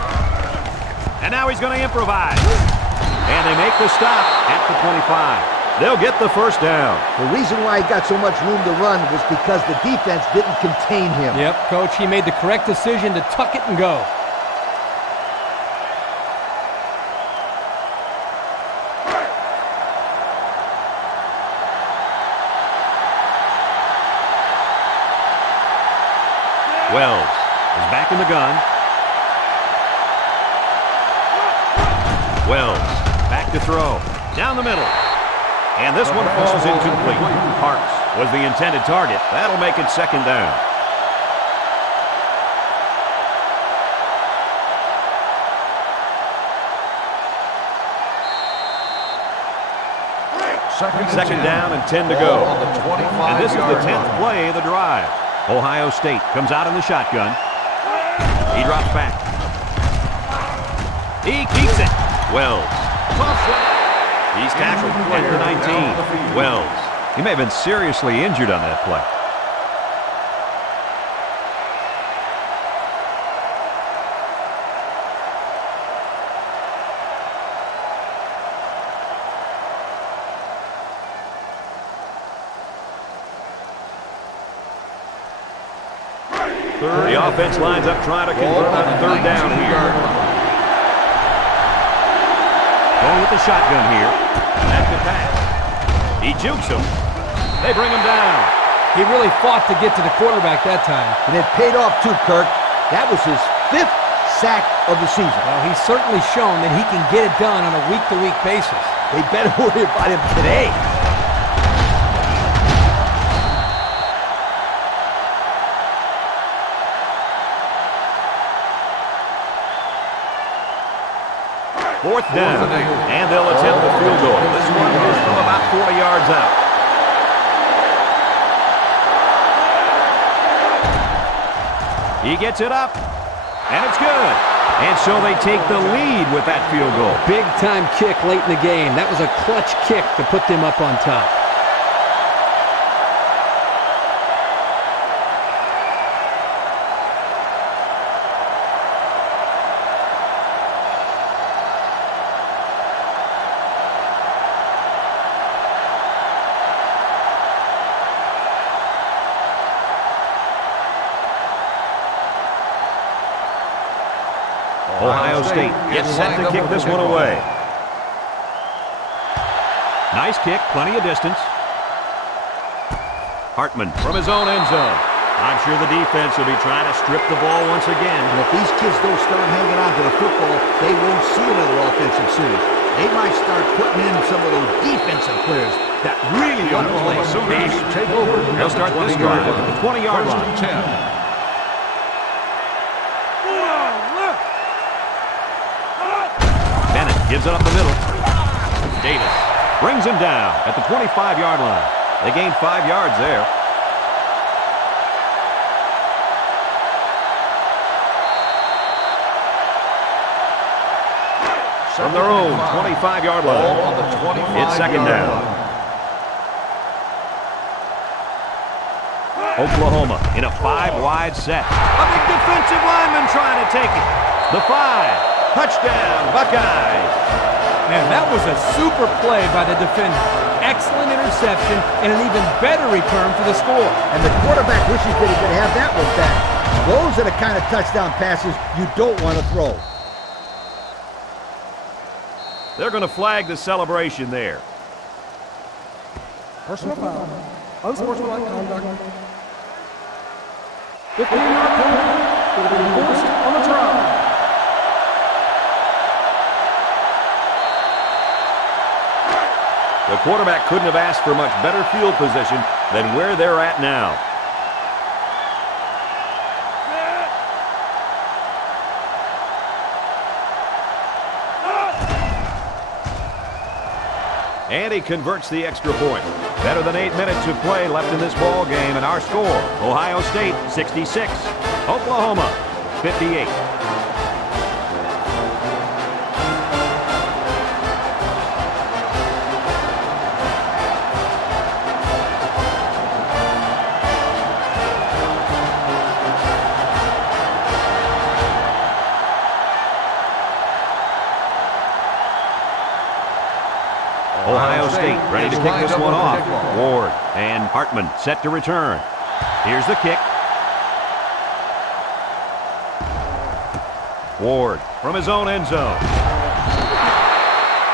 And now he's going to improvise. And they make the stop at the 25. They'll get the first down. The reason why he got so much room to run was because the defense didn't contain him. Yep, Coach, he made the correct decision to tuck it and go. Wells is back in the gun. Wells back to throw. Down the middle. And this one falls incomplete. Parks was the intended target. That'll make it second down. Second down and 10 to go. And this is the 10th play of the drive. Ohio State comes out in the shotgun. He drops back. He keeps it. Wells. He's tackled at the 19. Wells. He may have been seriously injured on that play. The offense lines up trying to convert on third down here. Going with the shotgun here. That's the pass. He jukes him. They bring him down. He really fought to get to the quarterback that time. And it paid off too, Kirk. That was his 5th sack of the season. Well, he's certainly shown that he can get it done on a week-to-week basis. They better worry about him today. Fourth down, and they'll attempt the field goal. This one is from about 40 yards out. He gets it up, and it's good. And so they take the lead with that field goal. Big-time kick late in the game. That was a clutch kick to put them up on top. Ohio State gets set to kick this one away. Nice kick, plenty of distance. Hartman from his own end zone. I'm sure the defense will be trying to strip the ball once again. And if these kids don't start hanging on to the football, they won't see another offensive series. They might start putting in some of those defensive players that really want to play. They'll start this drive at the 20-yard line. Gives it up the middle. Davis brings him down at the 25-yard line. They gained 5 yards there. From their own 25-yard line, it's second down. Oklahoma in a 5-wide set. A big defensive lineman trying to take it. The 5. Touchdown, Buckeyes. Man, that was a super play by the defender. Excellent interception and an even better return for the score. And the quarterback wishes that he could have that one back. Those are the kind of touchdown passes you don't want to throw. They're going to flag the celebration there. Personal foul. Unsportsmanlike conduct. 15-yard penalty will be enforced on the try. The quarterback couldn't have asked for much better field position than where they're at now. And he converts the extra point. Better than 8 minutes of play left in this ball game, and our score, Ohio State 66, Oklahoma 58. Ohio State ready to kick this one off. Ward and Hartman set to return. Here's the kick. Ward from his own end zone.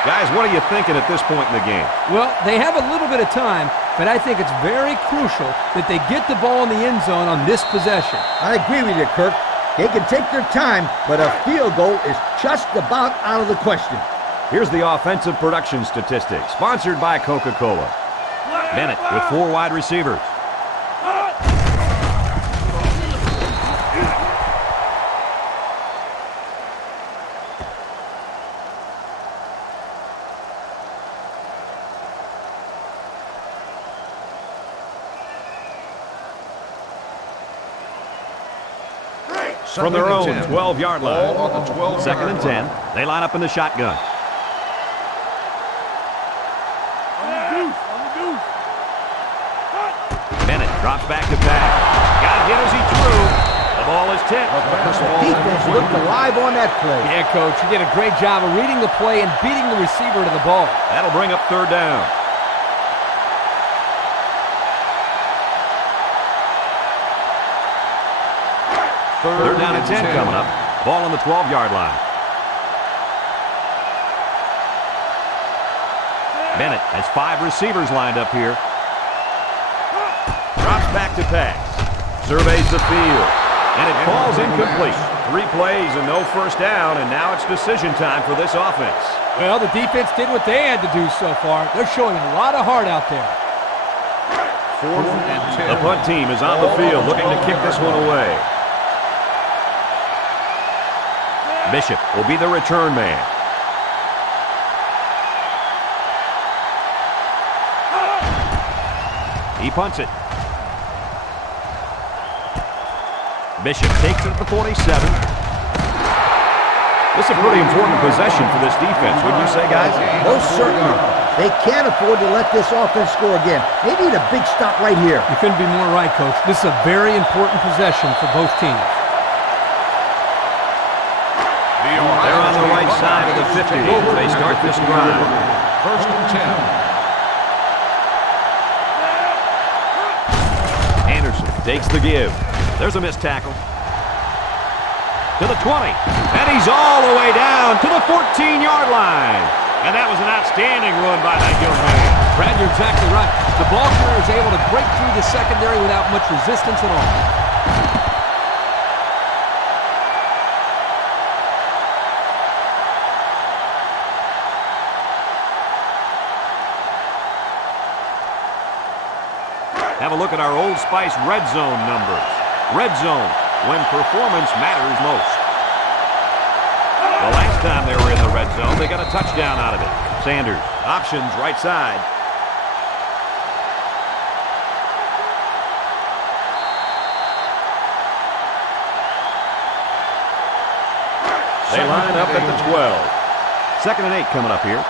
Guys, what are you thinking at this point in the game? Well, they have a little bit of time, but I think it's very crucial that they get the ball in the end zone on this possession. I agree with you, Kirk. They can take their time, but a field goal is just about out of the question. Here's the offensive production statistics, sponsored by Coca-Cola. Bennett with 4 wide receivers. From their own 12-yard line. Ball on the 12-yard Second and 10. They line up in the shotgun. Bennett drops back to pass. Got hit as he threw. The ball is tipped. Defense looked alive on that play. Yeah, Coach, you did a great job of reading the play and beating the receiver to the ball. That'll bring up third down. Third down and 10 coming up. Ball on the 12-yard line. Bennett has 5 receivers lined up here. Drops back to pass. Surveys the field. And it falls incomplete. 3 plays and no first down, and now it's decision time for this offense. Well, the defense did what they had to do so far. They're showing a lot of heart out there. 4th and 10. The punt team is on the field looking to kick this one away. Bishop will be the return man. He punts it. Bishop takes it at the 47. This is a pretty important possession for this defense, wouldn't you say, guys? Most certainly. They can't afford to let this offense score again. They need a big stop right here. You couldn't be more right, Coach. This is a very important possession for both teams. They're on the right side of the 50. They start this drive. 1st and 10. Anderson takes the give. There's a missed tackle. To the 20. And he's all the way down to the 14-yard line. And that was an outstanding run by that young man. Brad, you're exactly right. The ball carrier is able to break through the secondary without much resistance at all. Have a look at our Old Spice red zone numbers. Red zone, when performance matters most. The last time they were in the red zone, they got a touchdown out of it. Sanders, options right side. They line up at the 12. 2nd and 8 coming up here.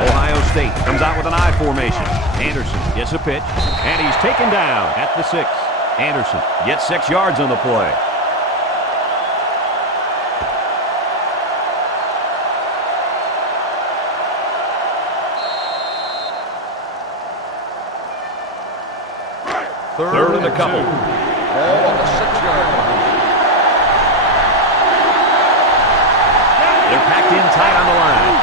Ohio State comes out with an I formation. Anderson gets a pitch, and he's taken down at the 6. Anderson gets 6 yards on the play. Third and a couple. Ball on the 6-yard line. They're packed in tight on the line.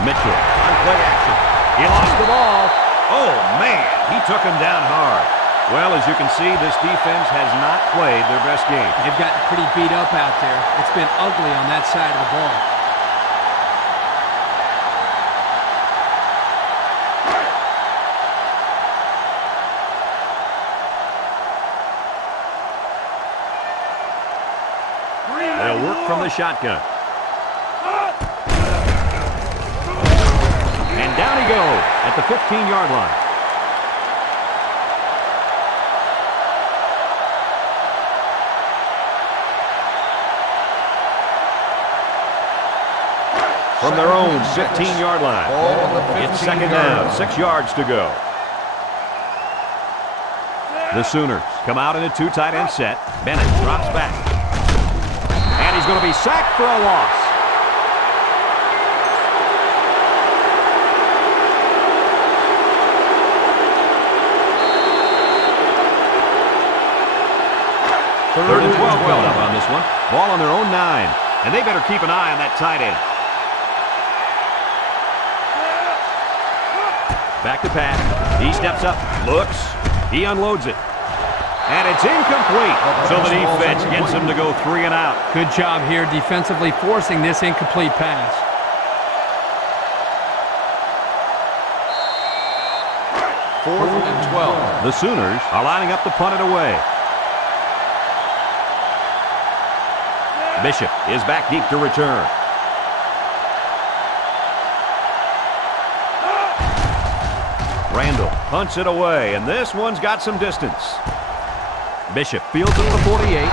Mitchell on play action. He lost the ball. Oh, man, he took him down hard. Well, as you can see, this defense has not played their best game. They've gotten pretty beat up out there. It's been ugly on that side of the ball. They'll work from the shotgun. And down he goes at the 15-yard line. From their own 15-yard line. It's 2nd down, 6 yards to go. The Sooners come out in a 2 tight end set. Bennett drops back. And he's going to be sacked for a loss. Third and 12 coming up on this one. Ball on their own 9. And they better keep an eye on that tight end. Back to pass. He steps up, looks, he unloads it. And it's incomplete. So the defense gets him to go 3 and out. Good job here defensively forcing this incomplete pass. Fourth and 12. The Sooners are lining up to punt it away. Bishop is back deep to return. Randall punts it away, and this one's got some distance. Bishop fields it at the 48.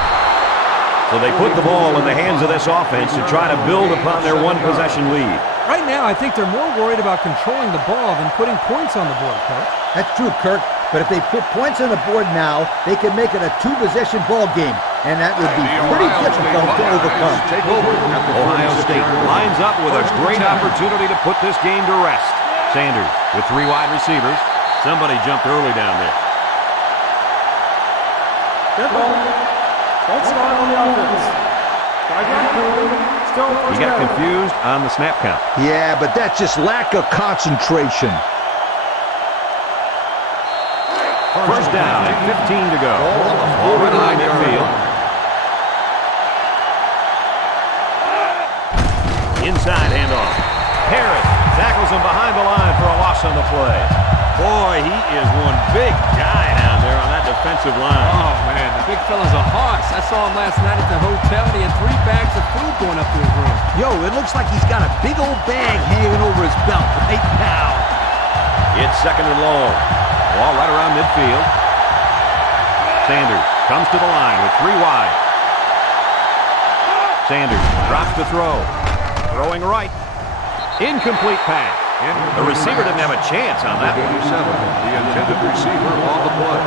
So they put the ball in the hands of this offense to try to build upon their one-possession lead. Right now, I think they're more worried about controlling the ball than putting points on the board, Coach. That's true, Kirk. But if they put points on the board now, they can make it a 2-possession ball game, and that would be pretty difficult to overcome. Take over. Ohio State lines up with a great opportunity to put this game to rest. Sanders with 3 wide receivers. Somebody jumped early down there. Dead ball. False start on the offense. 5-yard penalty. Still first He got down. confused on the snap count. Yeah, but that's just lack of concentration. First down and 15 to go. Ball on the 49-yard midfield. line. Inside handoff. Harris tackles him behind the line for a loss on the play. Boy, he is one big guy down there on that defensive line. Oh, man, the big fella's a hoss. I saw him last night at the hotel, and he had 3 bags of food going up to his room. Yo, it looks like he's got a big old bag hanging over his belt right now. It's second and long. Ball right around midfield. Sanders comes to the line with 3 wide. Sanders drops to throw. Throwing right. Incomplete pass. The receiver didn't have a chance on that one. 87, the intended receiver on the play.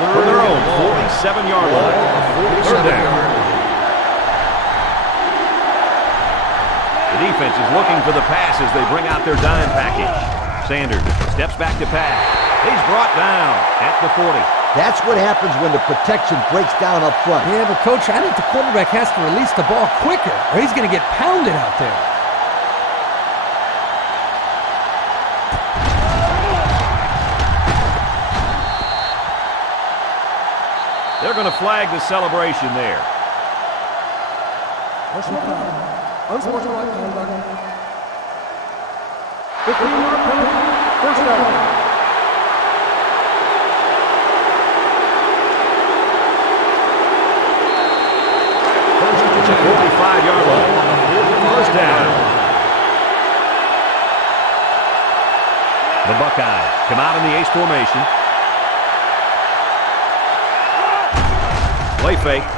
From their own 47-yard line. Third down. The defense is looking for the pass as they bring out their dime package. Sanders steps back to pass. He's brought down at the 40. That's what happens when the protection breaks down up front. Yeah, but, Coach, I think the quarterback has to release the ball quicker, or he's going to get pounded out there. They're going to flag the celebration there. Personal foul. Unsportsmanlike conduct. 15-yard penalty. First down. It's a 45-yard line. First down. The Buckeyes come out in the ace formation. Play fake.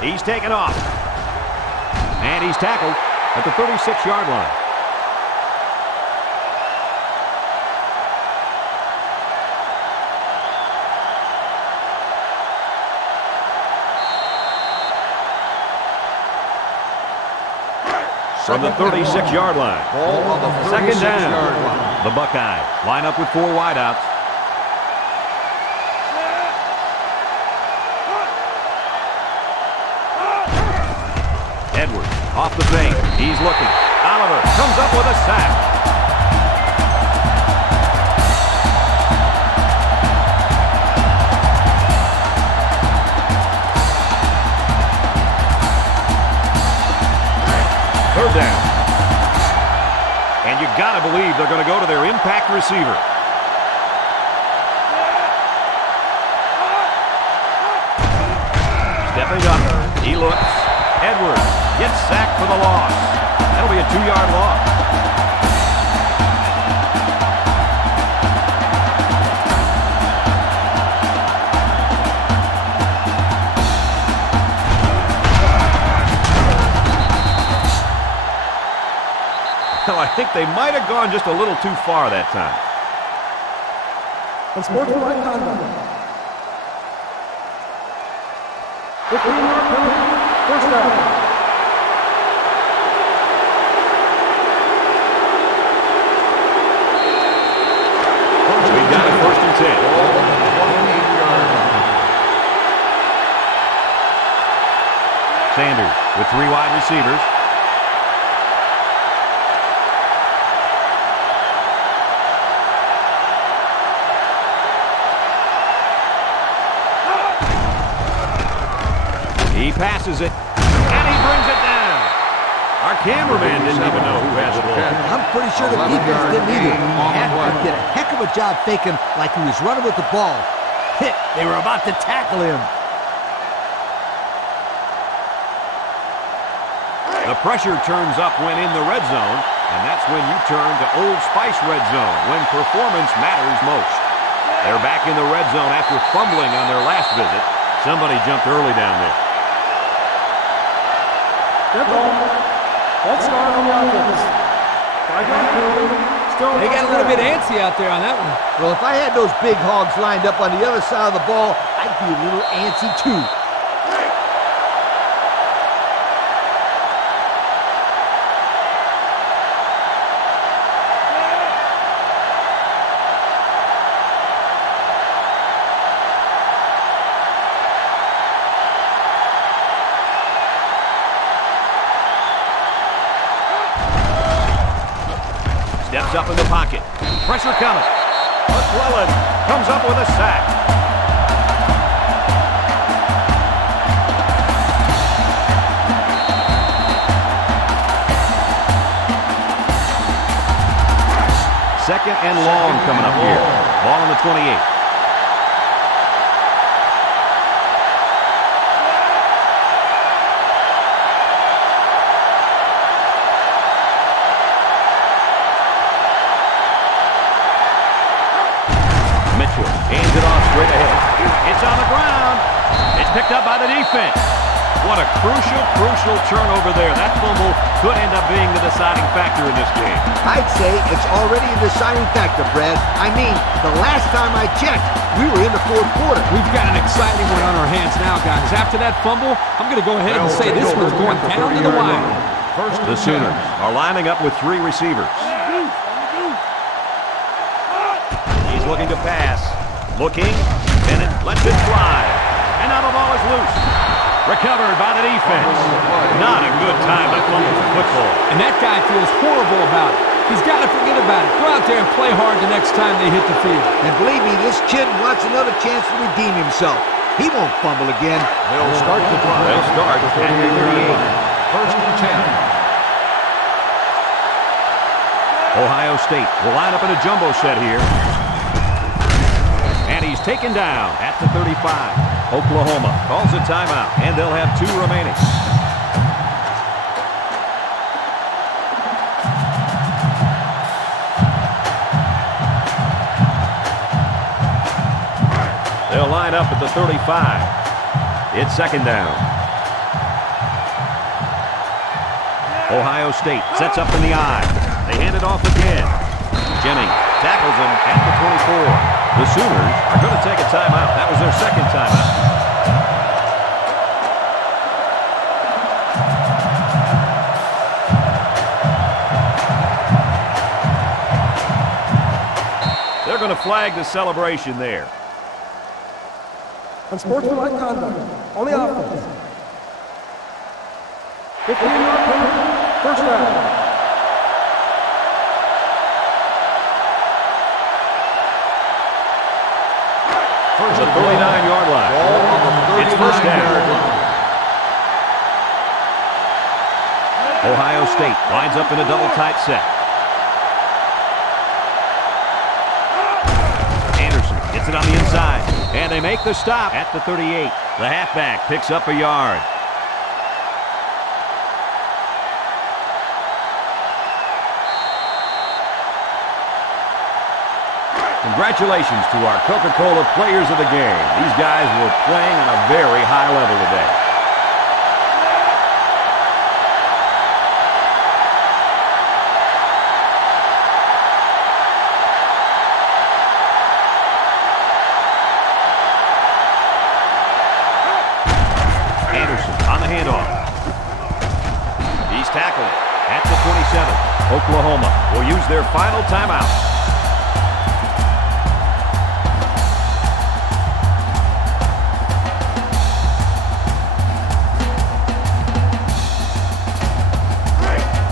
He's taken off. And he's tackled at the 36-yard line. From the 36-yard line. Ball on the Second 36-yard down. line. The Buckeyes line up with 4 wideouts. Edwards off the fake. He's looking. Oliver comes up with a sack. Third down. And you got to believe they're going to go to their impact receiver. Stepping up. He looks. Edwards gets sacked for the loss. That'll be a 2-yard loss. Well, I think they might have gone just a little too far that time. Unsportsmanlike conduct. 15-yard penalty. First down. We've got a 1st and 10. Ball on the 28-yard line. Sanders with 3 wide receivers. He passes it, and he brings it down. Our cameraman didn't even know who has the ball. I'm pretty sure the defense didn't either. Atwood did a heck of a job faking like he was running with the ball. They were about to tackle him. The pressure turns up when in the red zone, and that's when you turn to Old Spice red zone, when performance matters most. They're back in the red zone after fumbling on their last visit. Somebody jumped early down there. Dead ball. False start on the offense. 5-yard penalty. Still They got a little bit antsy out there on that one. Well, if I had those big hogs lined up on the other side of the ball, I'd be a little antsy too. Steps up in the pocket. Pressure coming. McClellan comes up with a sack. Second and long coming up here. Ball on the 28. Hands it off straight ahead. It's on the ground. It's picked up by the defense. What a crucial turnover there. That fumble could end up being the deciding factor in this game. I'd say it's already a deciding factor, Brad. I mean, the last time I checked, we were in the fourth quarter. We've got an exciting one on our hands now, guys. After that fumble, I'm going to go ahead and say this one's going down to the wire. The Sooners are lining up with three receivers. He's looking to pass. Looking. Bennett lets it fly. And now the ball is loose. Recovered by the defense. Not a good time to fumble the football. And that guy feels horrible about it. He's got to forget about it. Go out there and play hard the next time they hit the field. And believe me, this kid wants another chance to redeem himself. He won't fumble again. They'll start the drive. They'll start at 38. First and 10. Ohio State will line up in a jumbo set here. And he's taken down at the 35. Oklahoma calls a timeout, and they'll have 2 remaining. They'll line up at the 35. It's second down. Ohio State sets up in the I. They hand it off again. Jennings tackles him at the 24. The Sooners are going to take a timeout. That was their second timeout. They're going to flag the celebration there. unsportsmanlike conduct on the offense. 15-yard penalty. First down. First at the 39-yard line. It's first down. Ohio State lines up in a double tight set. Anderson gets it on the inside, and they make the stop at the 38. The halfback picks up a yard. Congratulations to our Coca-Cola players of the game. These guys were playing on a very high level today. Anderson on the handoff. He's tackled at the 27. Oklahoma will use their final timeout.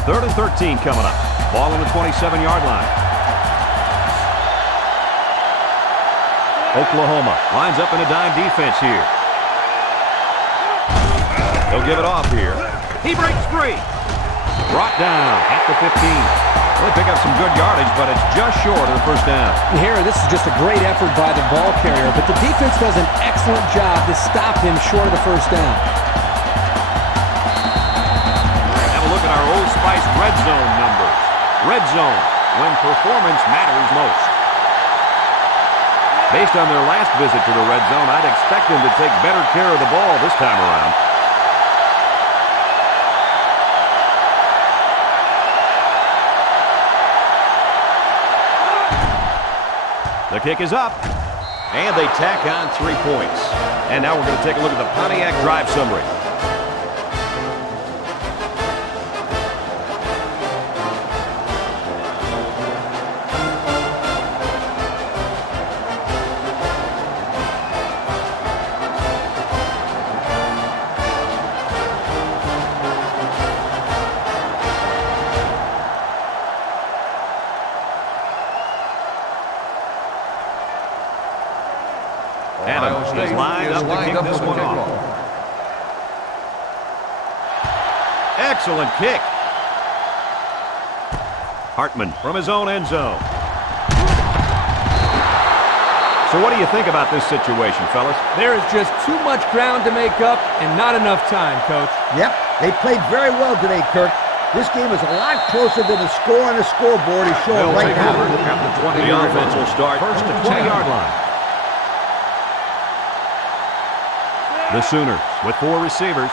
Third and 13 coming up. Ball on the 27-yard line. Oklahoma lines up in a dime defense here. He'll give it off here. He breaks free. Brought down at the 15. Well, they pick up some good yardage, but it's just short of the first down. Here, this is just a great effort by the ball carrier, but the defense does an excellent job to stop him short of the first down. Have a look at our Old Spice red zone numbers. Red zone, when performance matters most. Based on their last visit to the red zone, I'd expect them to take better care of the ball this time around. The kick is up, and they tack on 3 points. And now we're going to take a look at the Pontiac drive summary. Adams is lined up to kick this one off. Excellent kick. Hartman from his own end zone. So what do you think about this situation, fellas? There is just too much ground to make up and not enough time, Coach. Yep, they played very well today, Kirk. This game is a lot closer than the score on the scoreboard is showing right now. The offense will start first at the 20-yard line. The Sooners with 4 receivers.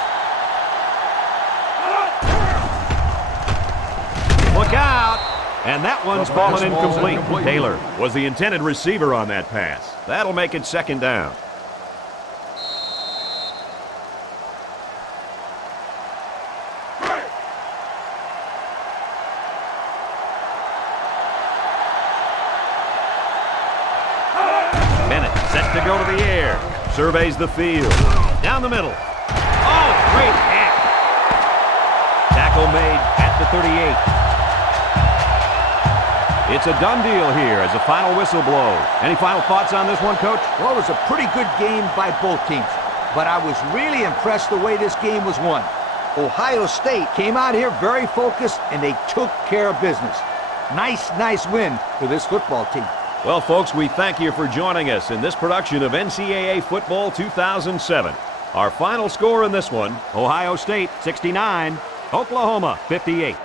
Look out! And that one's fallen incomplete. Taylor was the intended receiver on that pass. That'll make it second down. Bennett set to go to the air. Surveys the field. Down the middle. Oh, great hack. Tackle made at the 38. It's a done deal here as the final whistle blows. Any final thoughts on this one, Coach? Well, it was a pretty good game by both teams, but I was really impressed the way this game was won. Ohio State came out here very focused, and they took care of business. Nice win for this football team. Well, folks, we thank you for joining us in this production of NCAA Football 2007. Our final score in this one, Ohio State 69, Oklahoma 58.